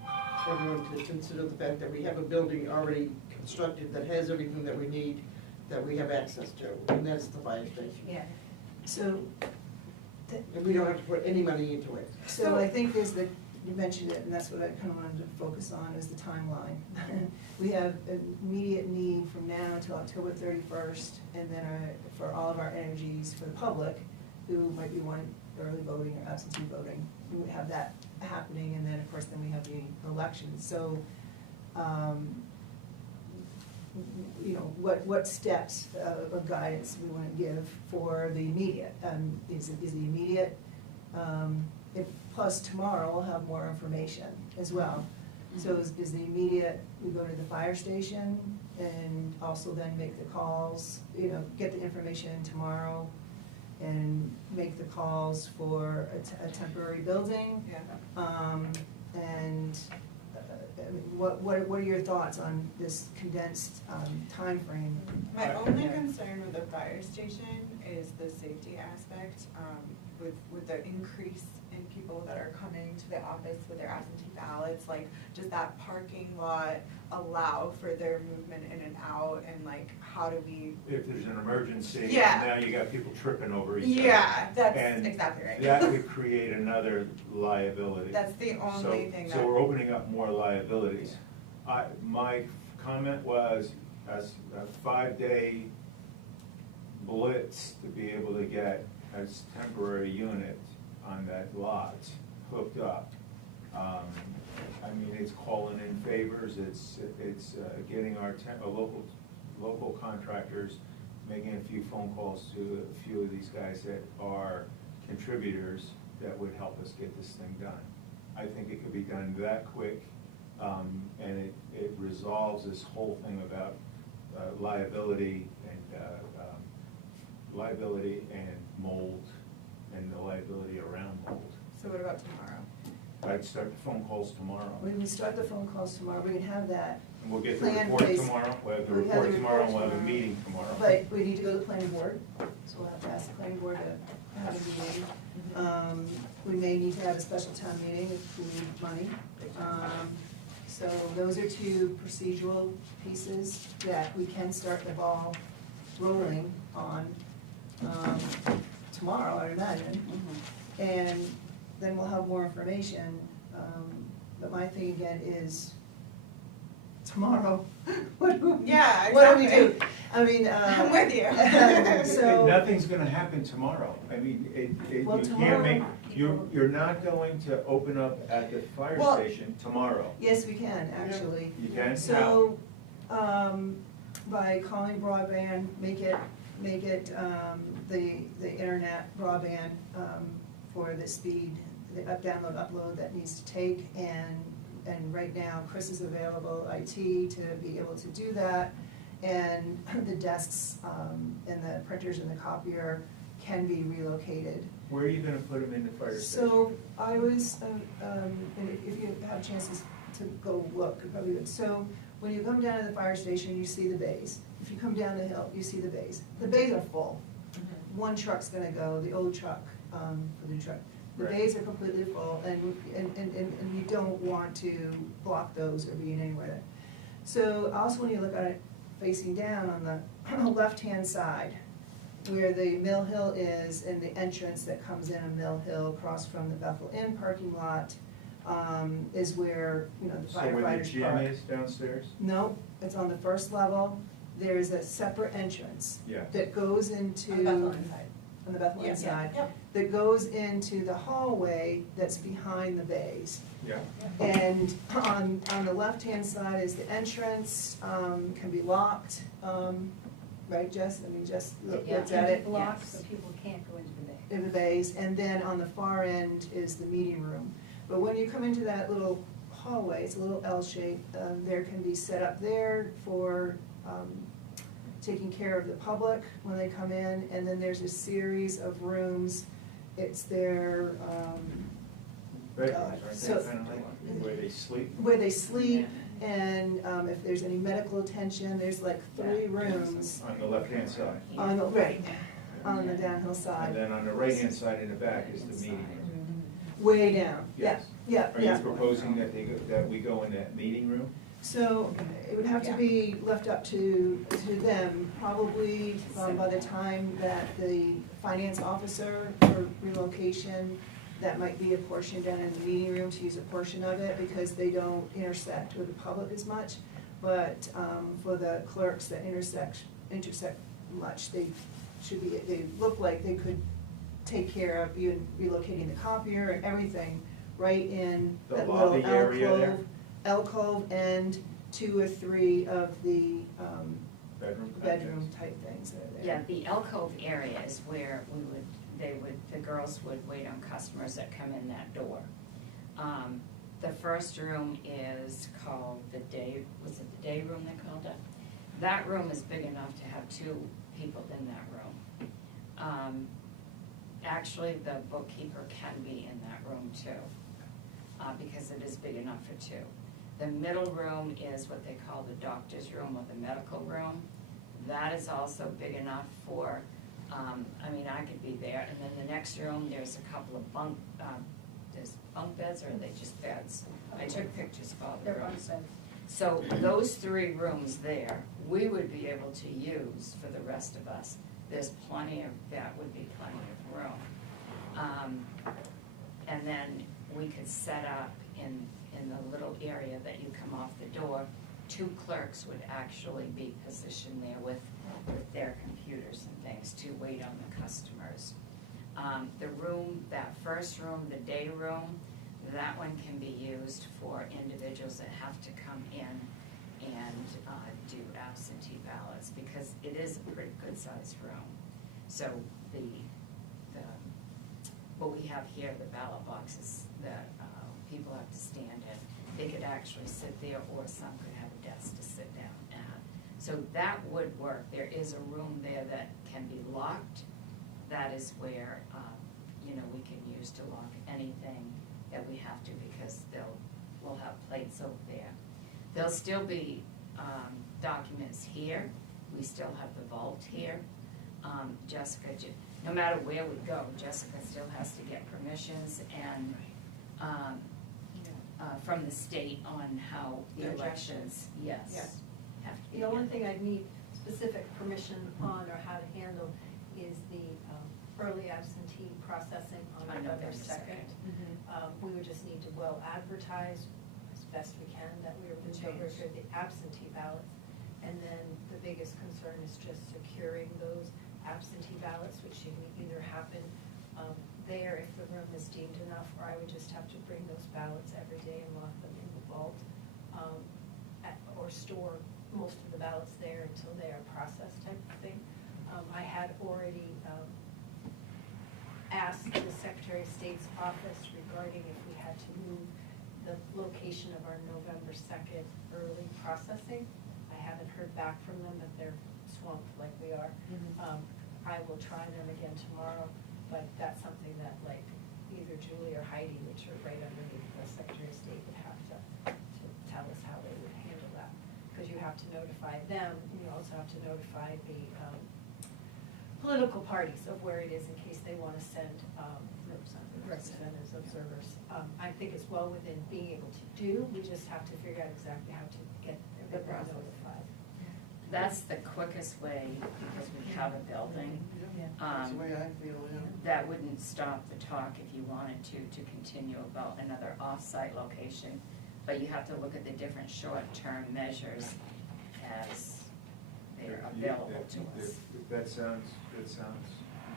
everyone to consider the fact that we have a building already constructed that has everything that we need, that we have access to, and that's the fire station. Yeah. So, And we don't have to put any money into it. so I think you mentioned it, and that's what I kind of wanted to focus on, is the timeline. We have an immediate need from now until October 31st, and then for all of our energies for the public, who might be wanting early voting or absentee voting. We would have that happening, and then, of course, then we have the elections. So, what steps of guidance we want to give for the immediate? Is the immediate, plus tomorrow we'll have more information as well. So is the immediate, we go to the fire station and also then make the calls, get the information tomorrow and make the calls for a temporary building? Yeah. And what are your thoughts on this condensed timeframe? My only concern with the fire station is the safety aspect, with the increase in people that are coming to the office with their absentee ballots. Like, does that parking lot allow for their movement in and out, and like, how do we? If there's an emergency, Yeah. now you got people tripping over each other. Yeah, that's And exactly right. that would create another liability. That's the only thing So we're opening up more liabilities. My comment was a 5-day blitz to be able to get a temporary unit on that lot hooked up. I mean, it's calling in favors, it's getting our local contractors, making a few phone calls to a few of these guys that are contributors that would help us get this thing done. I think it could be done that quick, and it resolves this whole thing about liability and mold, and the liability around mold. So what about tomorrow? I'd start the phone calls tomorrow. We can start the phone calls tomorrow, we can have that, And we'll get the Plan report based- tomorrow, we'll have the we have the report tomorrow, report and we'll have a tomorrow. meeting tomorrow. but we need to go to the planning board, so we'll have to ask the planning board to have a meeting. We may need to have a special town meeting if we need money. So those are two procedural pieces that we can start the ball rolling on tomorrow, I imagine. And then we'll have more information. But my thing again is, tomorrow, what do we Yeah, do? exactly. I mean, I'm with you. So, Nothing's gonna happen tomorrow. I mean, Well, you tomorrow- can't make, you're not going to open up at the fire Well- station tomorrow. yes, we can, actually. You can? How? So, by calling broadband, make it, the internet broadband, for the speed, the download, upload that needs to take, and right now, Chris is available, IT, to be able to do that, and the desks, and the printers and the copier can be relocated. Where are you gonna put them in the fire station? So, I was, and if you have chances to go look, you probably would. So, when you come down to the fire station, you see the bays. If you come down the hill, you see the bays. The bays are full. One truck's gonna go, the old truck, for the new truck. The Right. bays are completely full, and you don't want to block those or be in anywhere there. So, also when you look at it facing down on the left-hand side, where the Mill Hill is, and the entrance that comes in on Mill Hill across from the Bethel Inn parking lot, is where, the firefighters So park. where the gym is downstairs? No, it's on the first level. There's a separate entrance Yeah. that goes into. On the Bethel inside. On the Bethel Yeah, inside. yep. That goes into the hallway that's behind the bays. Yeah. And on the left-hand side is the entrance, can be locked, right, Jess? I mean, Jess looked Yeah. at it. Blocked, Yes. so people can't go into the bay. In the bays, and then on the far end is the meeting room. But when you come into that little hallway, it's a little L shape, there can be set up there for, taking care of the public when they come in, and then there's a series of rooms. It's their, Bedrooms, aren't So- they kinda like where they sleep? where they sleep, and, if there's any medical attention, there's like 3 rooms On the left-hand side. on the, right, on the downhill And side, then on the right-hand side in the back is the meeting room. way down, yeah, Yes. yeah, Are you yeah. proposing that we go in that meeting room? So it would have to be left up to them, probably by the time that the finance officer for relocation, that might be a portion down in the meeting room to use a portion of it, because they don't intersect with the public as much. But for the clerks that intersect much, they look like they could take care of even relocating the copier and everything right in The that little lobby area there? alcove and 2 or 3 of the Bedroom? bedroom type things that are there. Yeah, the alcove area is where the girls would wait on customers that come in that door. The first room is called the day, was it the day room they called it? That room is big enough to have 2 people in that room. Actually, the bookkeeper can be in that room too, because it is big enough for 2. The middle room is what they call the doctor's room or the medical room. That is also big enough for, I could be there. And then the next room, there's a couple of there's bunk beds, or are they just beds? I took pictures of all the They're rooms. unsaid. So those 3 rooms there, we would be able to use for the rest of us. There's that would be plenty of room. And then we could set up in the little area that you come off the door, 2 clerks would actually be positioned there with their computers and things to wait on the customers. The room, that first room, the day room, that one can be used for individuals that have to come in and do absentee ballots, because it is a pretty good sized room. So the what we have here, the ballot boxes that people have to stand in. They could actually sit there, or some could have a desk to sit down at. So that would work. There is a room there that can be locked. That is where, we can use to lock anything that we have to, because we'll have plates over there. There'll still be documents here. We still have the vault here. Jessica, no matter where we go, Jessica still has to get permissions and from the state on how the elections, yes, have to be. The only thing I'd need specific permission on or how to handle is the early absentee processing on November 2nd. We would just need to well advertise as best we can that we are moving over for the absentee ballots. And then the biggest concern is just securing those absentee ballots, which can either happen there if the room is deemed enough, or I would just have to bring those ballots every day and lock them in the vault, or store most of the ballots there until they are processed, type of thing. I had already asked the Secretary of State's office regarding if we had to move the location of our November 2nd early processing. I haven't heard back from them, but they're swamped like we are. I will try them again tomorrow, but that's something that either Julie or Heidi, which are right underneath the Secretary of State, would have to tell us how they would handle that. Because you have to notify them, and you also have to notify the political parties of where it is in case they want to send representatives, observers. I think it's well within being able to do. We just have to figure out exactly how to get everyone notified. That's the quickest way, because we have a building. That's the way I feel, yeah. That wouldn't stop the talk if you wanted to continue about another off-site location. But you have to look at the different short-term measures as they're available to us. That sounds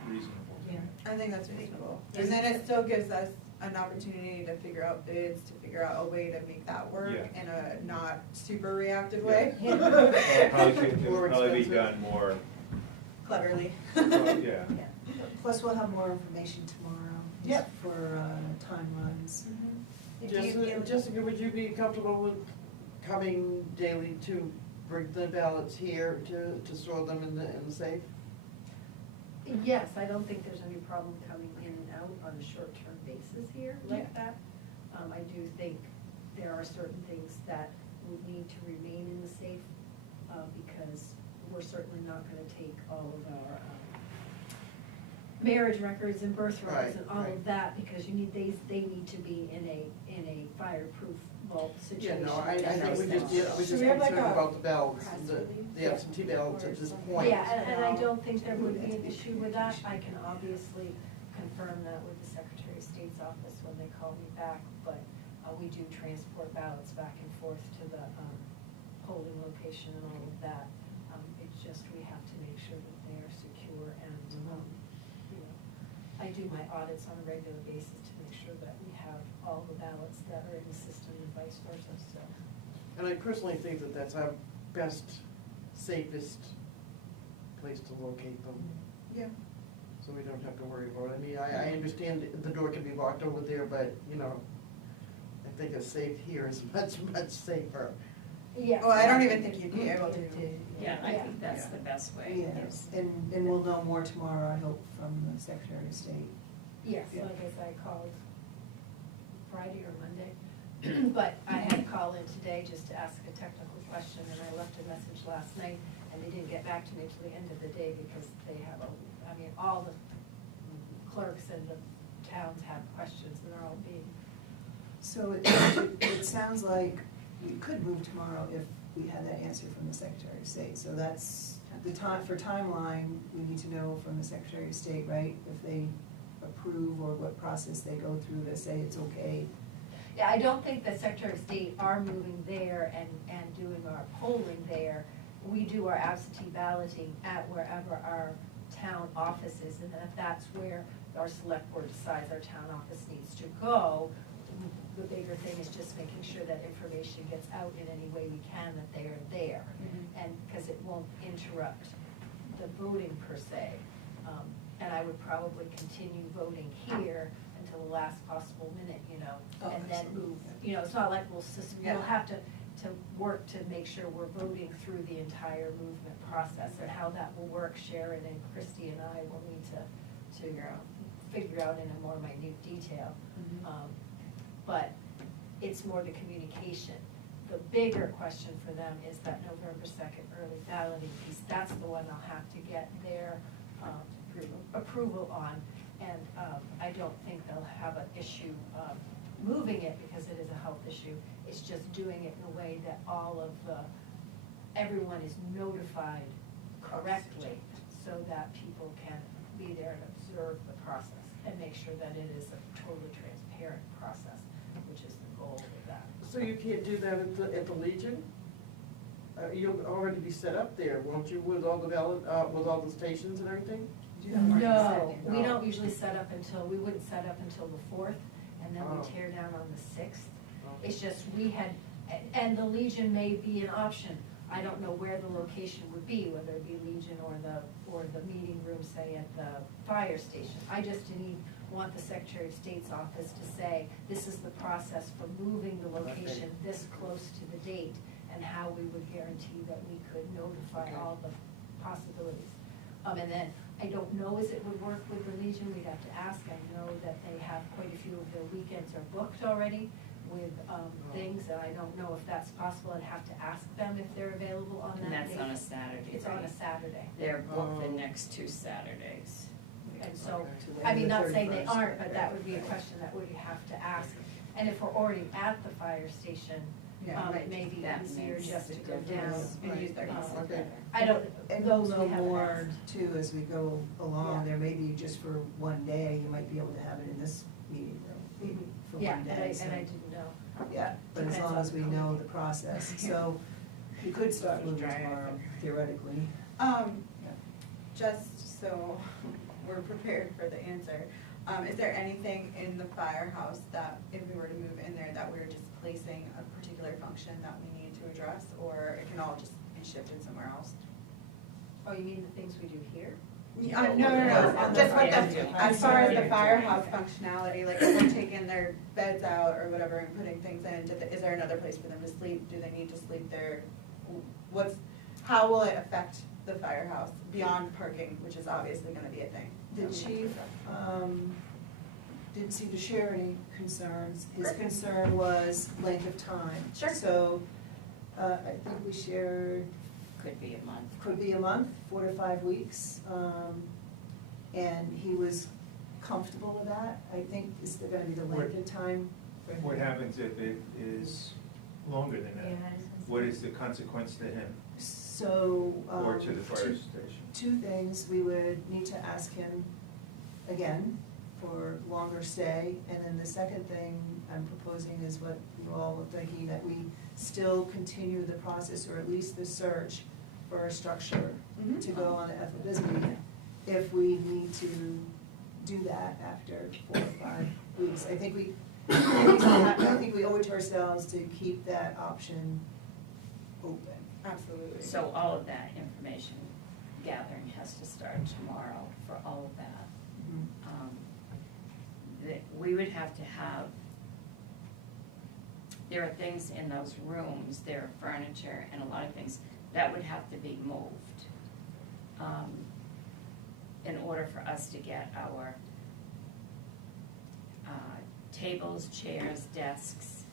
reasonable. Yeah, I think that's reasonable. And then it still gives us an opportunity to figure out bids, to figure out a way to make that work Yeah. in a not super reactive way. It'll probably be expensive. done more, Cleverly. yeah. Plus, we'll have more information tomorrow. Yep. For timelines. Jessica, would you be comfortable with coming daily to bring the ballots here to store them in the safe? Yes, I don't think there's any problem coming in and out on a short-term basis here like that. I do think there are certain things that would need to remain in the safe, because we're certainly not gonna take all of our marriage records and birth records and all of that, because they need to be in a fireproof vault situation. Yeah, no, I think we just Should we have like concerned a about the ballots, press the release? absentee ballots at this point. Yeah, and I don't think there would be an issue with that. I can obviously confirm that with the Secretary of State's office when they call me back, but we do transport ballots back and forth to the polling location and all of that. It's just we have to make sure that they are secure, and I do my audits on a regular basis to make sure that we have all the ballots that are in the system and vice versa, so. And I personally think that that's our best, safest place to locate them. Yeah. So we don't have to worry about it. I mean, I understand the door can be locked over there, but, I think a safe here is much, much safer. Yeah. Well, I don't even think you'd be able to. Yeah, I think that's the best way. Yes, and we'll know more tomorrow, I hope, from the Secretary of State. Yes, Yeah. like I said, I called Friday or Monday, but I had to call in today just to ask a technical question, and I left a message last night, and they didn't get back to me till the end of the day, because they have, all the clerks and the towns have questions, and they're all being. So it sounds like we could move tomorrow if we had that answer from the Secretary of State. So that's the time, for timeline, we need to know from the Secretary of State, right? If they approve or what process they go through to say it's okay. Yeah, I don't think the Secretary of State are moving there and doing our polling there. We do our absentee balloting at wherever our town office is, and then if that's where our select board decides our town office needs to go, the bigger thing is just making sure that information gets out in any way we can, that they are there. And, because it won't interrupt the voting per se. And I would probably continue voting here until the last possible minute, you know, Oh, and then absolutely. move. You know, it's not like we'll Yeah. have to work to make sure we're voting through the entire movement process, and how that will work, Sharon and Christie and I will need to figure out in a more minute detail. But it's more the communication. The bigger question for them is that November 2nd early balloting piece. That's the one I'll have to get their approval on. And I don't think they'll have an issue moving it because it is a health issue. It's just doing it in a way that everyone is notified correctly so that people can be there and observe the process and make sure that it is a totally transparent process, which is the goal of that. So you can't do that at the Legion? You'll already be set up there, won't you, with all the with all the stations and everything? No, we don't usually we wouldn't set up until the 4th, and then we Oh. tear down on the 6th. It's just, and the Legion may be an option. I don't know where the location would be, whether it be Legion or the meeting room, say, at the fire station. I just want the Secretary of State's office to say, this is the process for moving the location this close to the date, and how we would guarantee that we could notify all the possibilities. And then, I don't know as it would work with the Legion, we'd have to ask. I know that they have quite a few of their weekends are booked already with things, and I don't know if that's possible. I'd have to ask them if they're available on that And that's date. on a Saturday, It's on right? a Saturday. They're booked the next 2 Saturdays. And so, Okay. I mean, not The saying they 31st. aren't, but that would be a question that we'd have to ask. And if we're already at the fire station, it may be That easier makes just a to go down. difference. And use their Um, Okay. I don't, And we'll those know we haven't more asked. too as we go along. Yeah. There may be just for one day, you might be able to have it in this meeting room, maybe for Yeah, one day. and I so- didn't know. Yeah, but as Depends long on as we the know company. the process, so we could start moving tomorrow theoretically. Just so we're prepared for the answer, is there anything in the firehouse that if we were to move in there that we're displacing a particular function that we need to address, or it can all just be shifted somewhere else? Oh, you mean the things we do here? No, just what Yeah. as far as the firehouse functionality, like if we're taking their beds out or whatever and putting things in, is there another place for them to sleep? Do they need to sleep there? How will it affect the firehouse beyond parking, which is obviously gonna be a thing? The chief didn't seem to share any concerns. His concern was length of time. Sure. So I think we shared, Could be a month. could be a month, 4 to 5 weeks. And he was comfortable with that. I think is there gonna be the length of time? for him? What happens if it is longer than that? What is the consequence to him So. or to the fire two- station? Two things, we would need to ask him again for longer stay. And then the second thing I'm proposing is what you all are thinking, that we still continue the process, or at least the search for a structure Mhm. to go on the Ethel Bisbee, if we need to do that after 4 or 5 weeks. I think we owe it to ourselves to keep that option open. Absolutely. So all of that information gathering has to start tomorrow for all of that. We would have to have, there are things in those rooms, there are furniture and a lot of things that would have to be moved in order for us to get our tables, chairs, desks,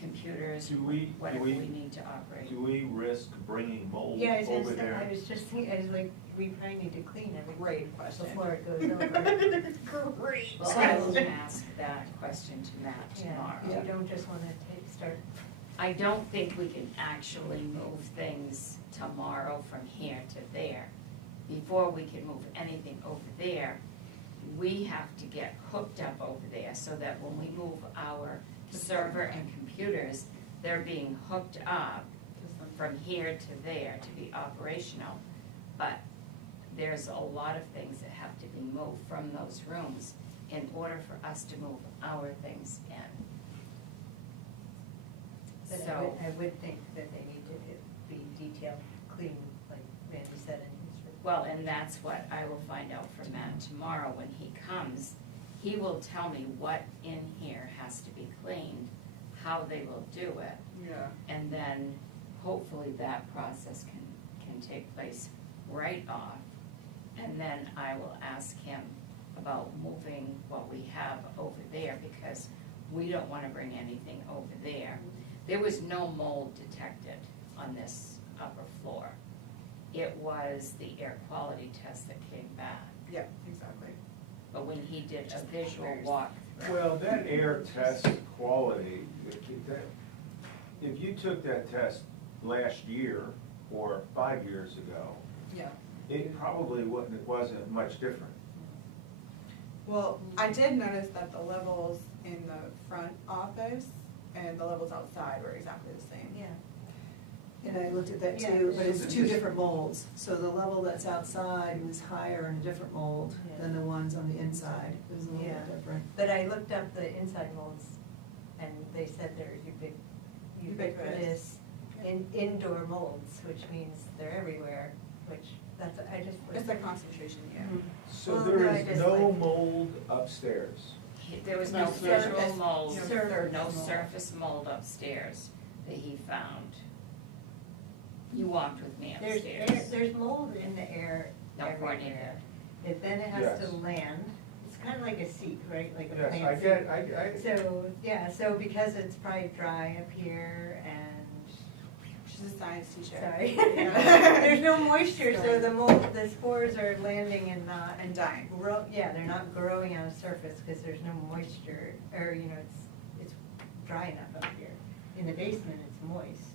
computers, Do we- whatever we need to operate. Do we risk bringing mold Yeah, I was over just, there? I was just thinking, I was like, we probably need to clean everything Great question. before it goes over. Great. Well, I will ask that question to Matt Yeah, tomorrow. you don't just wanna start, I don't think we can actually move things tomorrow from here to there. Before we can move anything over there, we have to get hooked up over there so that when we move our server and computers, they're being hooked up from here to there to be operational. But there's a lot of things that have to be moved from those rooms in order for us to move our things in. but So, I would think that they need to be detailed, clean, like Randy said in his Well, and that's what I will find out from Matt tomorrow when he comes. He will tell me what in here has to be cleaned, how they will do it, Yeah. and then hopefully that process can take place right off. And then I will ask him about moving what we have over there, because we don't wanna bring anything over there. There was no mold detected on this upper floor. It was the air quality test that came back. Yeah, exactly. But when he did a visual walk, Well, that air test quality, if you took that test last year or 5 years ago, Yeah. it probably wasn't much different. Well, I did notice that the levels in the front office and the levels outside were exactly the same. Yeah. And I looked at that Yeah. too, but it's two different molds. So the level that's outside was higher in a different mold than the ones on the inside. It was a little Yeah. bit different. But I looked up the inside molds, and they said they're ubiquitous indoor molds, which means they're everywhere, which, that's, I just. It's the concentration, yeah. So Well, there no, I is just no like- mold upstairs. there was no No visual surface- mold, no surface no mold. surface mold upstairs that he found. You walked with me There's upstairs. there's mold in the air No, Courtney everywhere. Then it has to Yes. land. It's kind of like a seat, right? Like a Yes, plant I seat. get, I, So, yeah, so because it's probably dry up here and, She's a science teacher. sorry. Yeah. There's no moisture, so the mold, the spores are landing and not. And dying. Yeah, they're not growing on a surface because there's no moisture, or, you know, it's dry enough up here. In the basement, it's moist.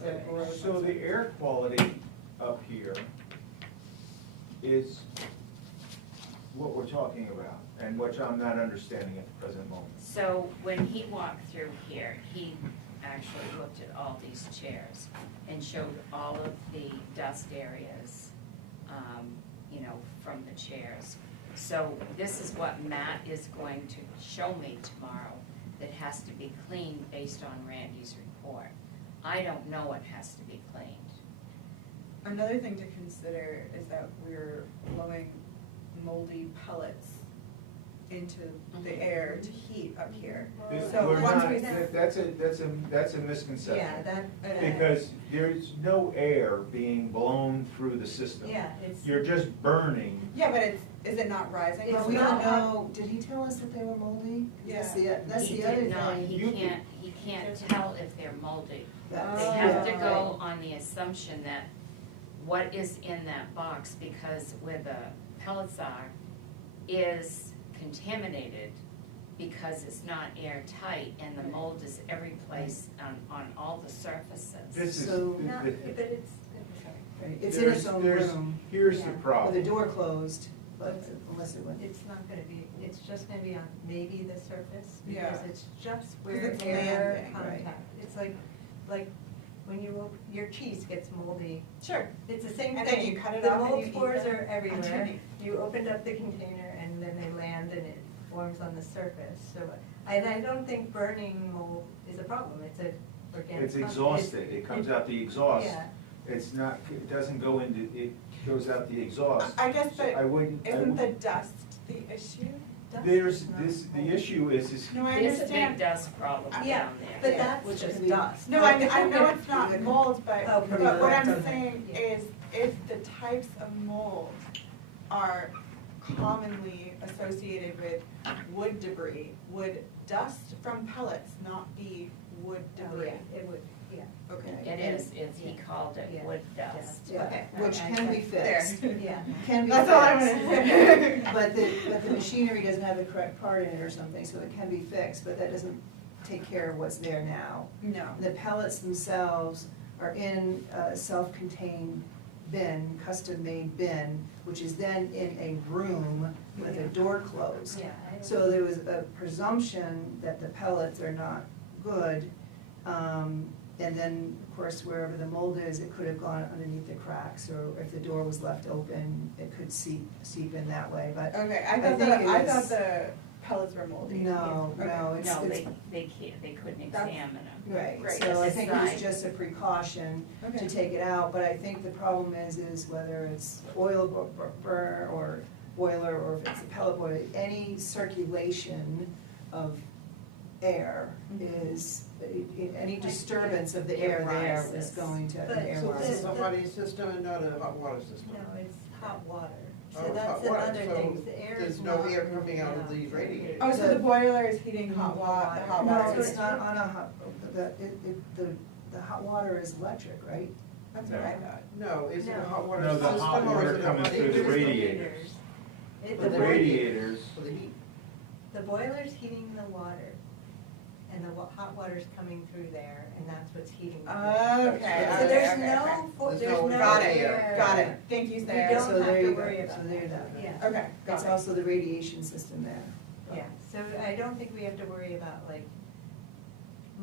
So it grows. so the air quality up here is what we're talking about, and which I'm not understanding at the present moment. So when he walked through here, he actually looked at all these chairs and showed all of the dust areas, you know, from the chairs. So this is what Matt is going to show me tomorrow that has to be cleaned based on Randy's report. I don't know what has to be cleaned. Another thing to consider is that we're blowing moldy pellets into the air to heat up here. So We're once not, we. that's a misconception. Yeah, that, Because there's no air being blown through the system. yeah, it's. You're just burning. Yeah, but is it not rising? It's But we not don't know, did he tell us that they were moldy? That's Yeah. that's He the other did not. thing. He can't tell if they're moldy. That's- They have to yeah. go on the assumption that what is in that box, because where the pellets are, is contaminated because it's not airtight and the mold is every place on all the surfaces. This is, So- Not, but it's, sorry. Right, it's in its own room, Here's the Yeah. with the problem. door closed, but unless it went. It's not gonna be, it's just gonna be on maybe the surface, Yeah. because it's just 'Cause where it's air landing, right. contact. It's like when your cheese gets moldy, Sure. it's the same thing. And then you cut it The off and mold you eat spores them are everywhere. underneath. You opened up the container and then they land and it forms on the surface, so, and I don't think burning mold is a problem, it's a organic. It's compost. exhausted, it comes out the exhaust. Yeah. It's not, it doesn't go into, it goes out the exhaust. I guess, So I but wouldn't, isn't the dust the issue? Dust there's, is not this, the mold. issue is, No, I There's a big understand. dust problem Yeah, down there. but Yeah. that's Which just is- dust. No, I know it's not Yeah. mold, but Oh, what yeah. I'm saying is if the types of mold are commonly associated with wood debris, would dust from pellets not be wood Oh, debris? yeah, it would, yeah. Okay. It is, he called it Yeah. wood dust. Yeah, Okay. which I- can be There. fixed. Yeah. Can be That's all I fixed. wanted to say. But the machinery doesn't have the correct part in it or something, so it can be fixed, but that doesn't take care of what's there now. No. The pellets themselves are in a self-contained bin, custom-made bin, which is then in a room with a door closed. Yeah. I- So there was a presumption that the pellets are not good. And then, of course, wherever the mold is, it could have gone underneath the cracks, or if the door was left open, it could seep in that way, but Okay, I I thought think it I was- thought the pellets were moldy. no, Okay. no, it's, No, it's, they can't, they couldn't That's- examine them. right, Right. so I think it was Decide. just a precaution to Okay. take it out, but I think the problem is whether it's oil burner or boiler, or if it's a pellet boiler, any circulation of air is, any disturbance of the air there is rises. going to, But- an air So rise. this is a hot system and not a hot water system? No, it's hot water. Oh, So it's that's hot water, another so thing, the air is there's no not air coming out of the enough. radiator. Oh, so the boiler is heating hot water, the hot No, water. it's not on a hot, the hot water is electric, right? That's what I thought. No, is it a No. hot water No, system the hot or is water it a coming hot through the heater? radiators. It- For The the radiators, For the heat. The boiler's heating the water, and the hot water's coming through there, and that's what's heating. the water. Okay, So okay, there's okay, no, okay. there's There's no no Got air. it, got it. Thank you, We Sarah. don't So have there to you go. worry So about there you that. go. Yeah, Okay, It's got it. also the radiation system there. yeah, so I don't think we have to worry about like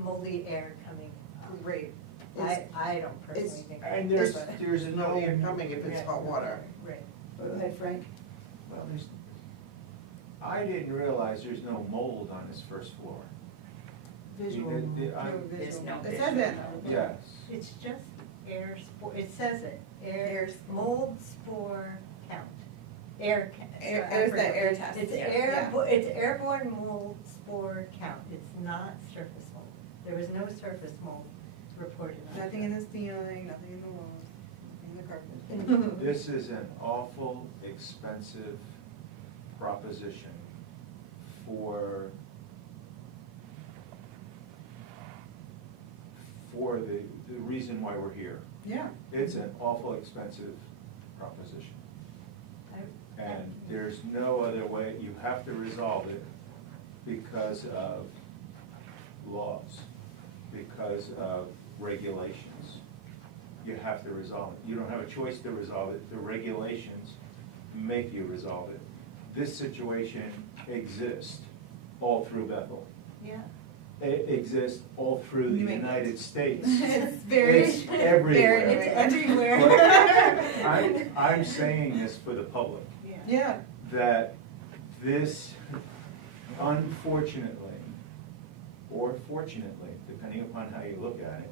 moldy air coming up. Great. I don't personally it's- think. and that, there's, but- there's There's no air coming if it's hot water. Right. Go ahead, Frank. well, I didn't realize there's no mold on this first floor. Visual. There's no. It says it. Yes. It's just air spore, it says it, air, mold spore count, air count. It was the air test. It's Yeah. it's airborne mold spore count, it's not surface mold. There was no surface mold reported on. Nothing in it. the ceiling, nothing in the walls, nothing in the carpet. This is an awful expensive proposition for the reason why we're here. Yeah. It's an awful expensive proposition. I- And there's no other way, you have to resolve it because of laws, because of regulations. You have to resolve it. You don't have a choice to resolve it. The regulations make you resolve it. This situation exists all through Bethel. Yeah. It exists all through the New England. United States. It's very, It's everywhere. very, It's everywhere. I'm saying this for the public, Yeah. that this, unfortunately, or fortunately, depending upon how you look at it,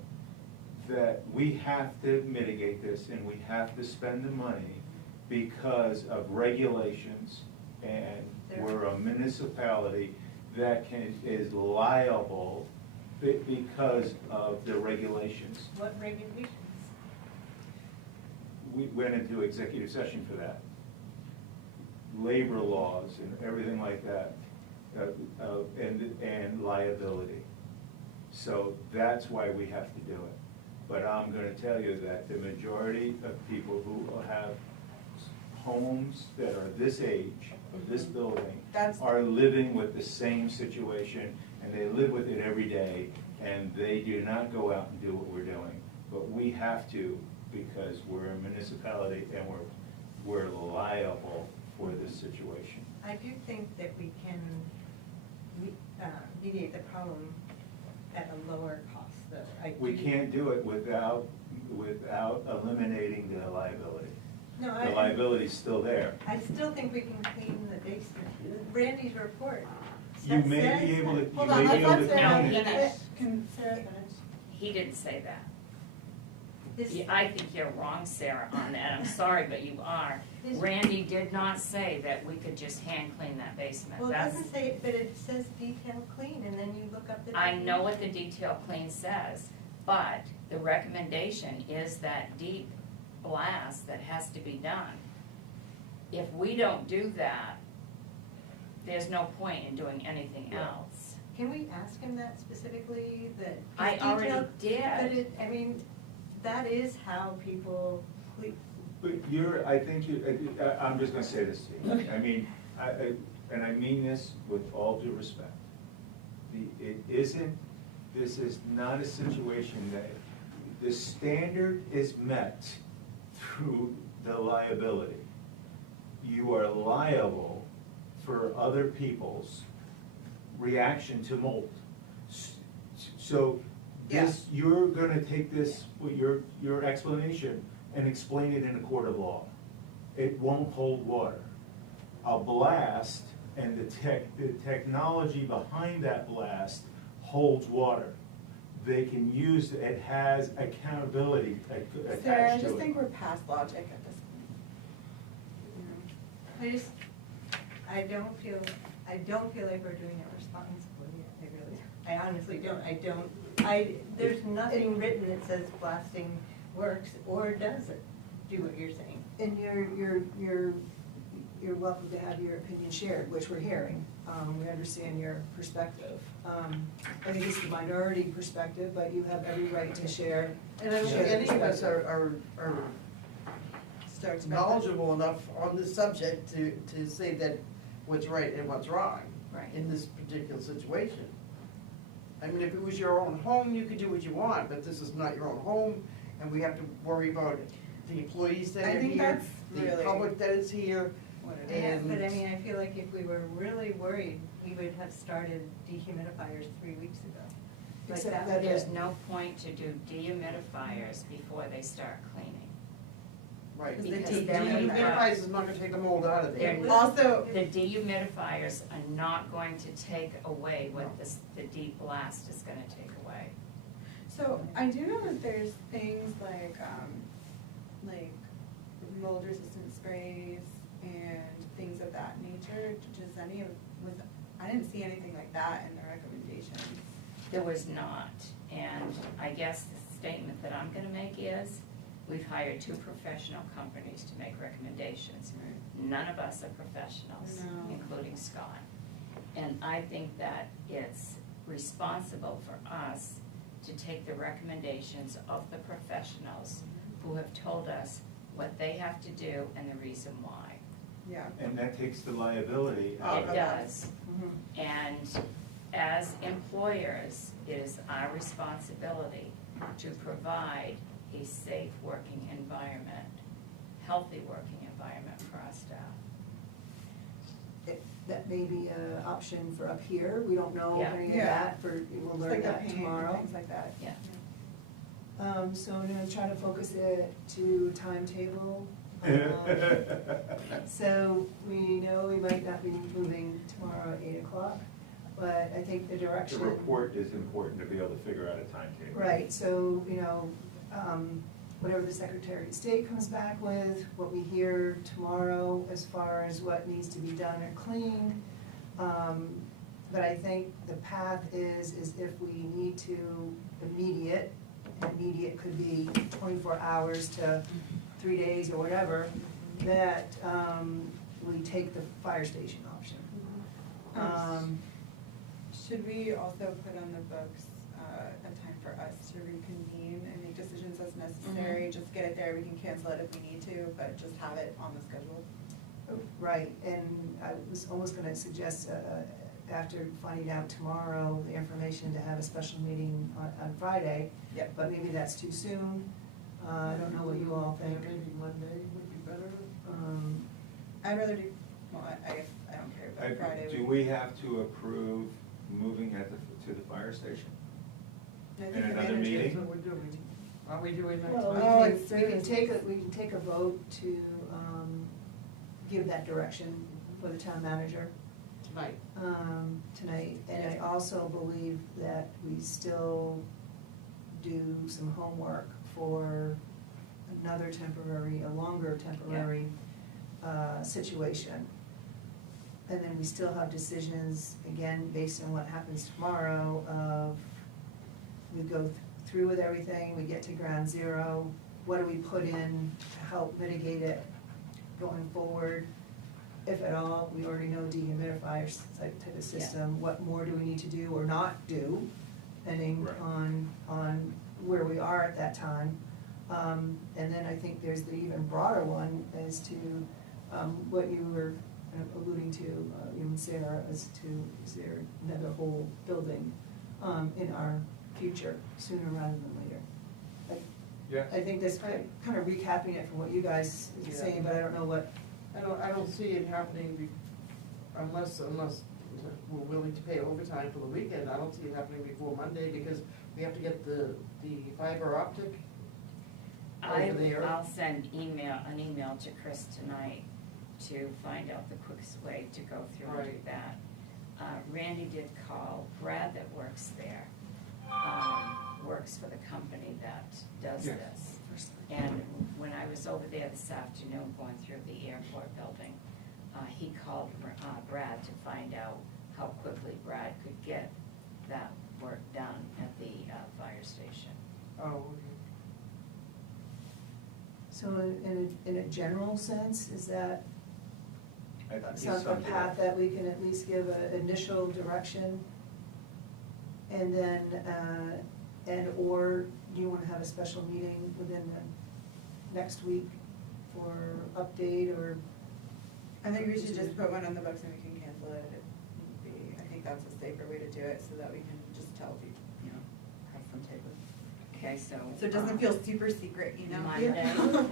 that we have to mitigate this and we have to spend the money because of regulations, and we're a municipality that is liable because of the regulations. What regulations? We went into executive session for that. Labor laws and everything like that, and liability. So that's why we have to do it. But I'm gonna tell you that the majority of people who have homes that are this age, of this building, That's- are living with the same situation, and they live with it every day, and they do not go out and do what we're doing. But we have to, because we're a municipality and we're liable for this situation. I do think that we can mediate the problem at a lower cost, though. We can't do it without eliminating the liability. No, The liability's still there. I still think we can clean the basement. Brandy's report You says may be able to, that. you Hold on, may be able to let's clean No, it. he didn't. Can Sarah finish? He didn't say that. His- Yeah, I think you're wrong, Sarah, on that. I'm sorry, but you are. His- Randy did not say that we could just hand clean that basement. Well, it That's, doesn't say, but it says detail clean, and then you look up the. I know what the detail clean says, but the recommendation is that deep blast that has to be done. If we don't do that, there's no point in doing anything else. Can we ask him that specifically, that? I his already detail- But did. it, I mean, that is how people clean. But I think I'm just gonna say this to you. I mean, and I mean this with all due respect. This is not a situation that, the standard is met through the liability. You are liable for other people's reaction to mold. So this, you're gonna take this, your explanation and explain it in a court of law. It won't hold water. A blast and the technology behind that blast holds water. They can use, it has accountability attached to it. Sarah, I just think we're past logic at this point. I don't feel like we're doing it responsibly. I honestly don't. There's nothing written that says blasting works or doesn't do what you're saying. And you're welcome to have your opinion shared, which we're hearing. We understand your perspective. I think it's the minority perspective, but you have every right to share. And I don't think any of us are Starts knowledgeable enough on this subject to say that what's right and what's wrong Right. in this particular situation. I mean, if it was your own home, you could do what you want, but this is not your own home, and we have to worry about the employees that I are think here, that's the really public that is here, what it is. and. But I mean, I feel like if we were really worried, we would have started dehumidifiers 3 weeks ago. Like Except that that would There's just- no point to do dehumidifiers before they start cleaning. Right. Because The the dehumidifier- dehumidifier is not gonna take the mold out of there. They're- Also, The dehumidifiers are not going to take away what the deep blast is gonna take away. so I do know that there's things like mold resistant sprays and things of that nature. I didn't see anything like that in the recommendations. There was not, and I guess the statement that I'm gonna make is, we've hired 2 professional companies to make recommendations. None of us are professionals, No. including Scott. And I think that it's responsible for us to take the recommendations of the professionals who have told us what they have to do and the reason why. Yeah. And that takes the liability out It of it. does. And as employers, it is our responsibility to provide a safe working environment, healthy working environment for our staff. That may be an option for up here. We don't know Yeah. any of Yeah. that, we'll It's learn like the that paint and tomorrow. things like that. Yeah. So I'm gonna try to focus it to timetable. So we know we might not be moving tomorrow at 8 o'clock, but I think the The direction. report is important to be able to figure out a timetable. Right, so, whatever the Secretary of State comes back with, what we hear tomorrow as far as what needs to be done or cleaned. But I think the path is if we need to immediate could be 24 hours to 3 days or whatever, that we take the fire station option. Should we also put on the books a time for us to reconvene and make decisions as necessary? Just get it there, we can cancel it if we need to, but just have it on the schedule. Right, and I was almost gonna suggest, after finding out tomorrow the information, to have a special meeting on Friday. Yep. But maybe that's too soon. I don't know what you all think. Maybe Monday would be better. I'd rather do, well, I guess, I don't care, but Friday. Do we have to approve moving to the fire station? I think in the another manager- meeting? That's what we're doing. Are we doing that Well, tonight? we can take a vote to give that direction for the town manager Tonight. tonight. And I also believe that we still do some homework for a longer temporary situation. And then we still have decisions, again, based on what happens tomorrow, of we go through with everything, we get to ground zero, what do we put in to help mitigate it going forward? If at all, we already know dehumidifiers type of system, what more do we need to do or not do, depending Right. on where we are at that time. And then I think there's the even broader one as to what you were kind of alluding to, you and Sarah, as to, is there another whole building in our future, sooner rather than later? Yeah. I think that's kind of recapping it from what you guys are saying, but I don't know what. I don't see it happening unless we're willing to pay overtime for the weekend. I don't see it happening before Monday because we have to get the fiber optic over there. I'll send an email to Chris tonight to find out the quickest way to go through and do Right. that. Randy did call Brad that works there, works for the company that does Yes. this. And when I was over there this afternoon going through the airport building, he called Brad to find out how quickly Brad could get that work done at the fire station. Oh, So in a general sense, is that I think he's a summed it path up. that we can at least give an initial direction? And then, or do you wanna have a special meeting within the next week for update, or? I think we should just put one on the books and we can cancel it if need be. I think that's a safer way to do it, so that we can just tell people, you know, have some type of. Okay, so. So it doesn't feel super secret, you know? Monday,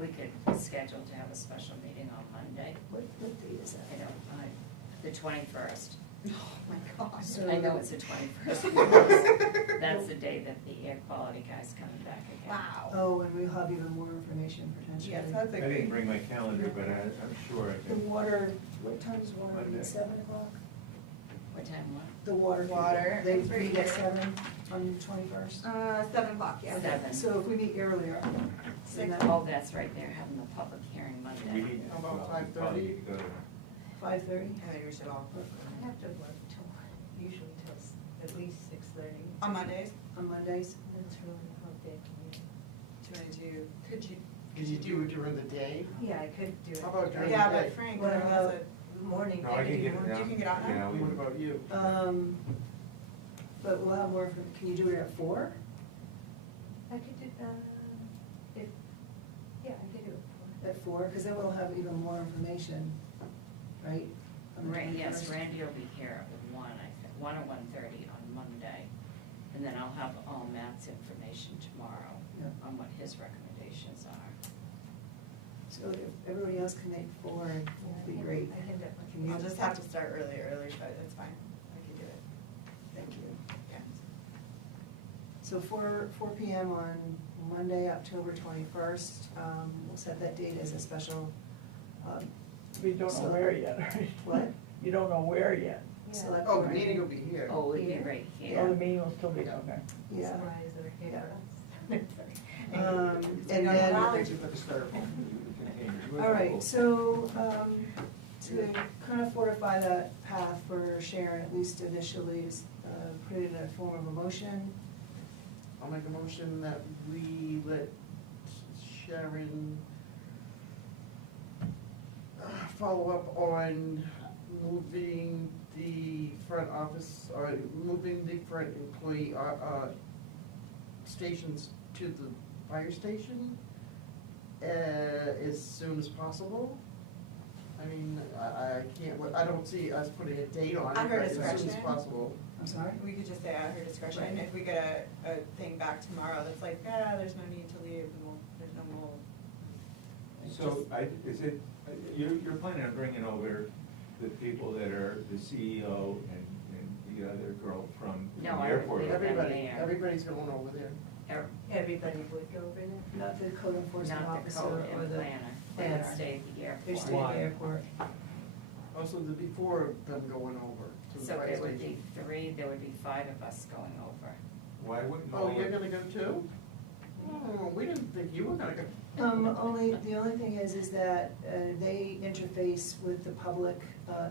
we could schedule to have a special meeting on Monday. What date is I that? don't, the 21st. Oh, my God. So- I know it's the 21st, because that's the day that the air quality guy's coming back again. Wow. Oh, and we'll have even more information potentially. Yes, that's I a didn't great. bring my calendar, but I'm sure I The can. water, what time is water, Monday. 7 o'clock? What time, what? The water. Water, They it's right meet at here. 7 on the 21st? 7 o'clock, yeah. Okay, 7. So if we meet earlier. then that- Oh, that's right, they're having the public hearing We Monday. need, How about well, we 5:30? probably need to go to 5:30? I think we should all. I have to work till, usually till at least 6:30. On Mondays, On Mondays? That's really how big you. 22. Could you do it during the day? Yeah, I could do it. How about during Yeah, the but day? Frank, What has about- a Morning. No, I can get it You down. can get out now? Yeah, we- What about you? But we'll have more, can you do it at 4? I could do, if, yeah, I could do it. At 4, because then we'll have even more information, right? on the Yes, 21st? Randy will be here at 1, I think, 1 or 1:30 on Monday. And then I'll have all Matt's information tomorrow Yeah. on what his recommendations are. So if everybody else can make 4, it'd be great. I can definitely. Can you- I'll just have to start early, but it's fine. I can do it. Thank you. Yeah. So 4 PM on Monday, October 21st. We'll set that date as a special, We don't know where yet, right? what? You don't know where yet. Select Oh, the board. meeting will be here. Oh, it'd be Here? right Oh, here. the meeting will still be, okay. Yeah. Surprise, they're here Yeah. for us. And don't know then, how It's like a styrofoam container. all right, so, to kind of fortify that path for Sharon, at least initially, is put it in a form of a motion. I'll make a motion that we let Sharon follow up on moving the front office, or moving the front employee, stations to the fire station, as soon as possible. I mean, I can't, I don't see us putting a date on it, At her but as soon as discretion. possible. I'm sorry? We could just say at her discretion, Right. if we get a thing back tomorrow that's like, there's no need to leave, and there's no more. So, you're planning on bringing over the people that are the CEO and the other girl from the No, I airport? would leave them Everybody, there. everybody's going over there. Everybody would go over there? Not the code enforcement Not the officer code or and the planner, they would planner. stay at the airport. They stay at the airport. Also, there'd be 4 of them going over to the So fire there would be station. 3, there would be 5 of us going over. Why wouldn't? Oh, all you're of- gonna go too? Oh, we didn't think you were gonna go. The only thing is that they interface with the public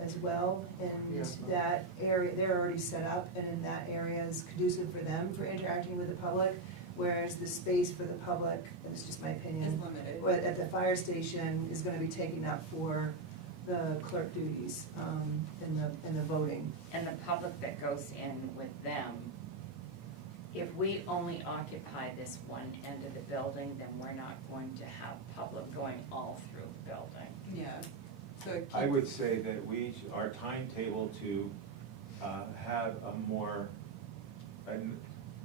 as well, and Yes. that area, they're already set up, and in that area is conducive for them for interacting with the public, whereas the space for the public, and it's just my opinion. Is limited. But at the fire station is gonna be taken up for the clerk duties, in the voting. And the public that goes in with them, if we only occupy this one end of the building, then we're not going to have public going all through the building. Yeah, so it I keeps- would say that our timetable to have a more,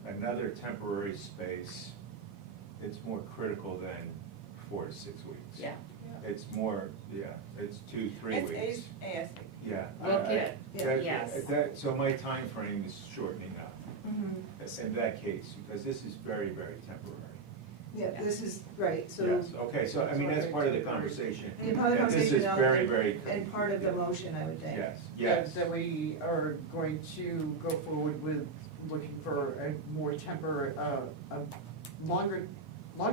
another temporary space, it's more critical than 4 to 6 weeks. Yeah, It's more, it's 2, 3 weeks. It's ASAP. Yeah. We'll I- get- that- yes. So my time frame is shortening up in that case, because this is very, very temporary. Yeah, this is, right, so. Yes, okay, so, I mean, that's part of the conversation. And part of the And this conversation, is I'll- very, very. And part of the motion, I would think. Yes, yes. That we are going to go forward with looking for a more a longer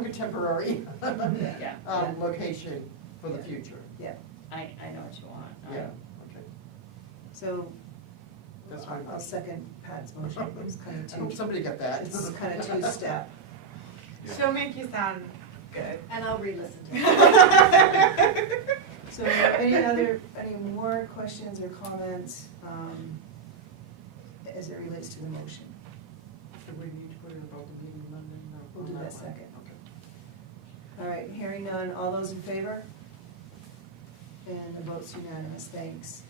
temporary Yeah, location for the Yeah. future. Yeah, I know what you want. Yeah, okay. so That's fine. I'll second Pat's motion. It's kind I hope of somebody got that. it's kind of two-step. She'll make you sound good. And I'll re-listen to it. So any more questions or comments as it relates to the motion? Do we need to put in about the meeting Monday? No, We'll do on that one. second. Okay. All right, hearing none, all those in favor? And the vote's unanimous, thanks.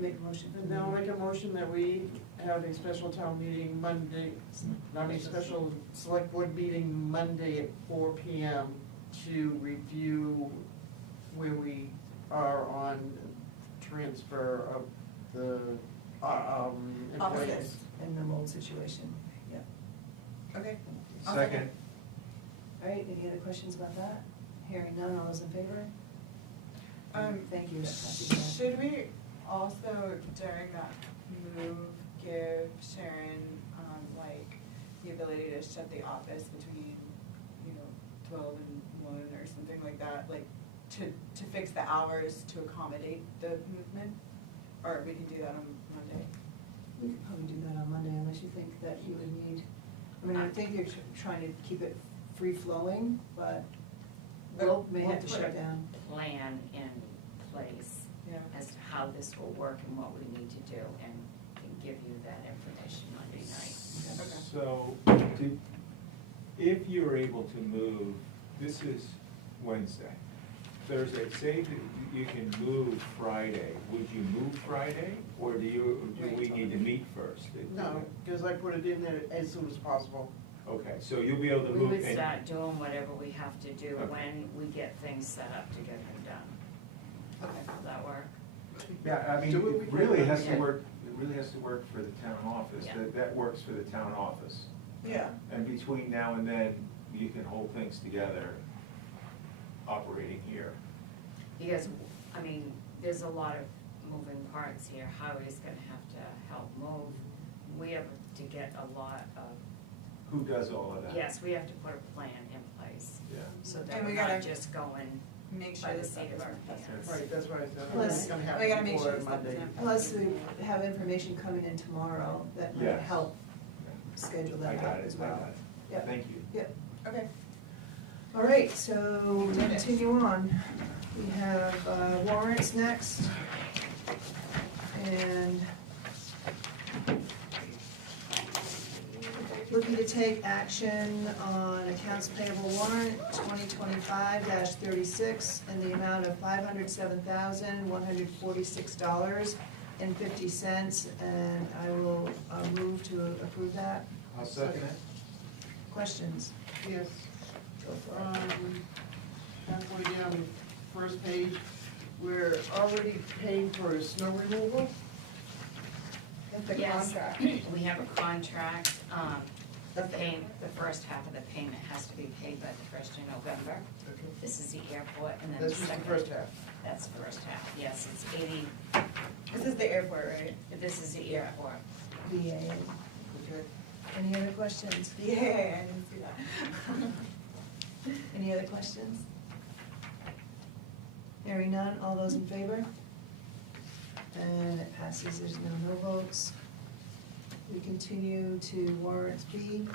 Make a motion for the Now meeting. make a motion that we have a special town meeting Monday, special select board meeting Monday at 4 PM to review where we are on transfer of the, employees. Office and the mold situation, yeah. Okay. Second. All right, any other questions about that? Hearing none, all those in favor? Thank you. that passes unanimously. Should we also, during that move, give Sharon, like, the ability to shut the office between, 12 and 1 or something like that, like, to fix the hours to accommodate the movement? Or we can do that on Monday? We could probably do that on Monday unless you think that you would need, I mean, I think you're trying to keep it free-flowing, but we'll may have to shut down. Plan in place Yeah. as to how this will work and what we need to do, and can give you that information Monday night. Okay. So, if you're able to move, this is Wednesday, Thursday, say that you can move Friday, would you move Friday? Or do we need to meet first? No, because I put it in there as soon as possible. Okay, so you'll be able to We move. would and- start doing whatever we have to do Okay. when we get things set up to get them done. Okay. Does that work? Yeah, I mean, Do it it really has to Yeah. work, it really has to work for the town office, Yeah. that works for the town office. Yeah. And between now and then, you can hold things together, operating here. Because, I mean, there's a lot of moving parts here. Highway's gonna have to help move. We have to get a lot of, Who does all of that? yes, we have to put a plan in place, Yeah. so that And we're we not gotta just going Make sure by the this seat stuff of is our working. pants. Right, that's what I said. Plus, It's gonna we happen gotta make sure before this stuff Monday. is in. Plus, we have information coming in tomorrow that might Yes. help schedule I that got out it, as I well. got it. Yep. Thank you. Yep. Okay. All right, so to continue on, we have warrants next. And looking to take action on accounts payable warrant 2025-36 in the amount of $507,146.50. And I will move to approve that. I'll second it. Questions? Yes. Go for it. Halfway down, first page, we're already paying for snow removal. The Yes. contract. We have a contract, the first half of the payment has to be paid by the 1st of November. Okay. This is the airport, and then the That's just the second. first half. That's the first half, yes, it's 80, This is the airport, right? this is the airport. VA. Okay. Any other questions? Yeah, I didn't see that. Any other questions? Hearing none, all those in favor? And it passes, there's no votes. We continue to warrants B.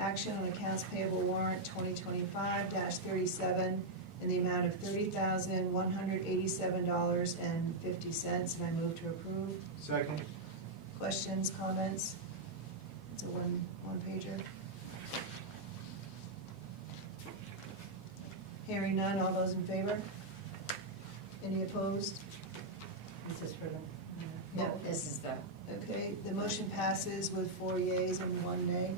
Action on accounts payable warrant 2025-37 in the amount of $30,187.50, and I move to approve. Second? Questions, comments? It's a one pager. Hearing none, all those in favor? Any opposed? This is for the. No. This is the, Okay, the motion passes with 4 yeas and 1 nay.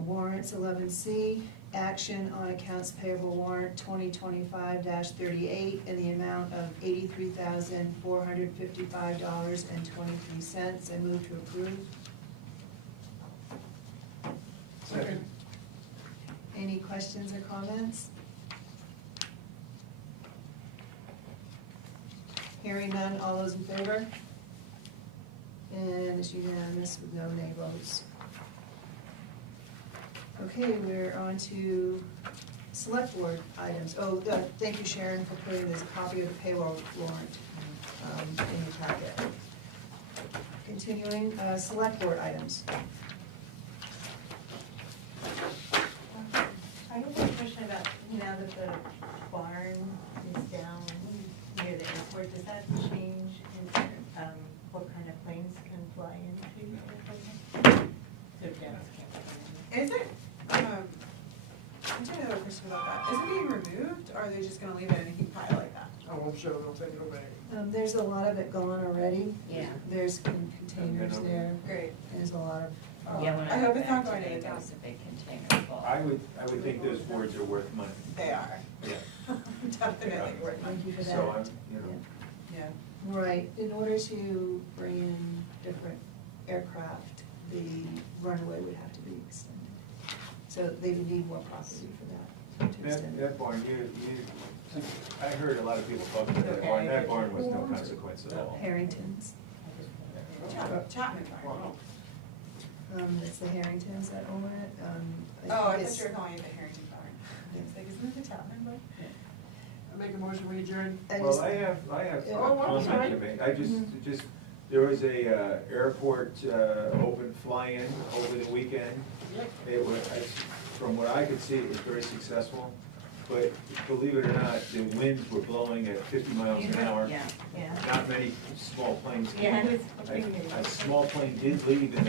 Warrants 11C, action on accounts payable warrant 2025-38 in the amount of $83,455.23. I move to approve. Second. Any questions or comments? Hearing none, all those in favor? And it's unanimous with no nay votes. Okay, we're on to select board items. Oh, thank you, Sharon, for putting this copy of the payroll warrant in your packet. Continuing, select board items. I have a question about, now that the barn is down near the airport, does that change in, what kind of planes can fly into the airport? So jets can't fly in. Is it, I do have a question about that. Is it being removed, or are they just gonna leave it in a heap pile like that? Oh, I'm sure they'll take it away. There's a lot of it gone already. Yeah. There's containers there. Great. There's a lot of. Yeah, when I hope it's not going to today, the there dump. was a big container full. I would think those boards are worth money. They are. Yeah. Definitely worth money. Thank you for that. So I'm, you know, Yeah. Right, in order to bring in different aircraft, the runway would have to be extended. So they would need more property for that, to extend it. that barn, I heard a lot of people talking about that barn. That barn was no consequence at all. Harringtons, Chapman Barn. it's the Harringtons that own it, Oh, I think thought it's- you were calling it the Harrington Barn. It's like, isn't it the Chapman Barn? I make a motion, we adjourn. Well, I have Yeah. a Oh, comment sorry. to make. I just, there was a airport open fly-in over the weekend. It was, from what I could see, it was very successful. But believe it or not, the winds were blowing at 50 miles an hour. Yeah, yeah. Not many small planes Yeah, can. I was hoping maybe. A small plane did leave in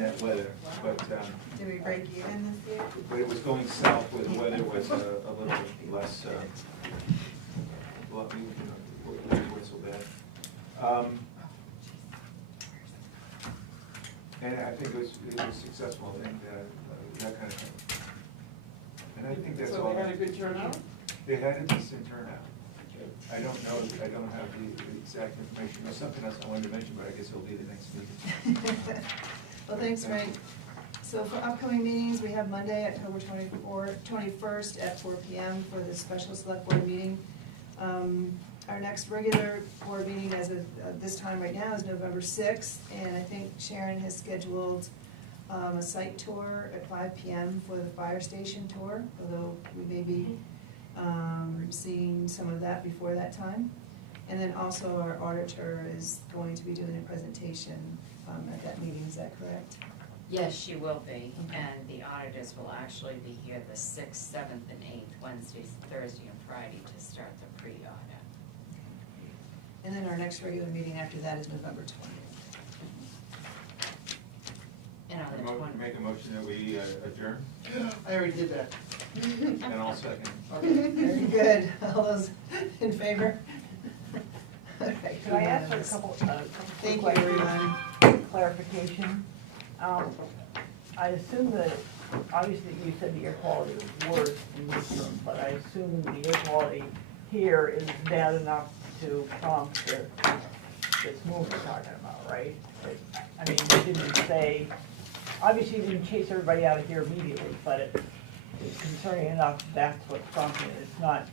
that weather, but Did we break even this year? it was going south where the weather was a little less, well, it wasn't so bad. And I think it was successful, and that kind of thing. And I think that's So all. they had a good turnout? They had a decent turnout. I don't know, I don't have the exact information. There's something else I wanted to mention, but I guess it'll be the next meeting. Well, thanks, Frank. So for upcoming meetings, we have Monday, October 21st at 4 PM for the special select board meeting. Our next regular board meeting as of this time right now is November 6th, and I think Sharon has scheduled a site tour at 5 PM for the fire station tour, although we may be seeing some of that before that time. And then also our auditor is going to be doing a presentation at that meeting, is that correct? Yes, she will be, Okay. and the auditors will actually be here the 6th, 7th, and 8th, Wednesdays, Thursday, and Friday to start the pre-audit. And then our next regular meeting after that is November 20th. And on the 20th. Make a motion that we adjourn, I already did that. and I'll second. Very good. All those in favor? Okay, Could I ask unanimous. a couple Thank you, questions? everyone. Clarification. I assume that, obviously you said the air quality was worse in this room, but I assume the air quality here is bad enough to prompt this move we're talking about, right? I mean, you didn't say, obviously you didn't chase everybody out of here immediately, but it's concerning enough, that's what's prompting it. It's not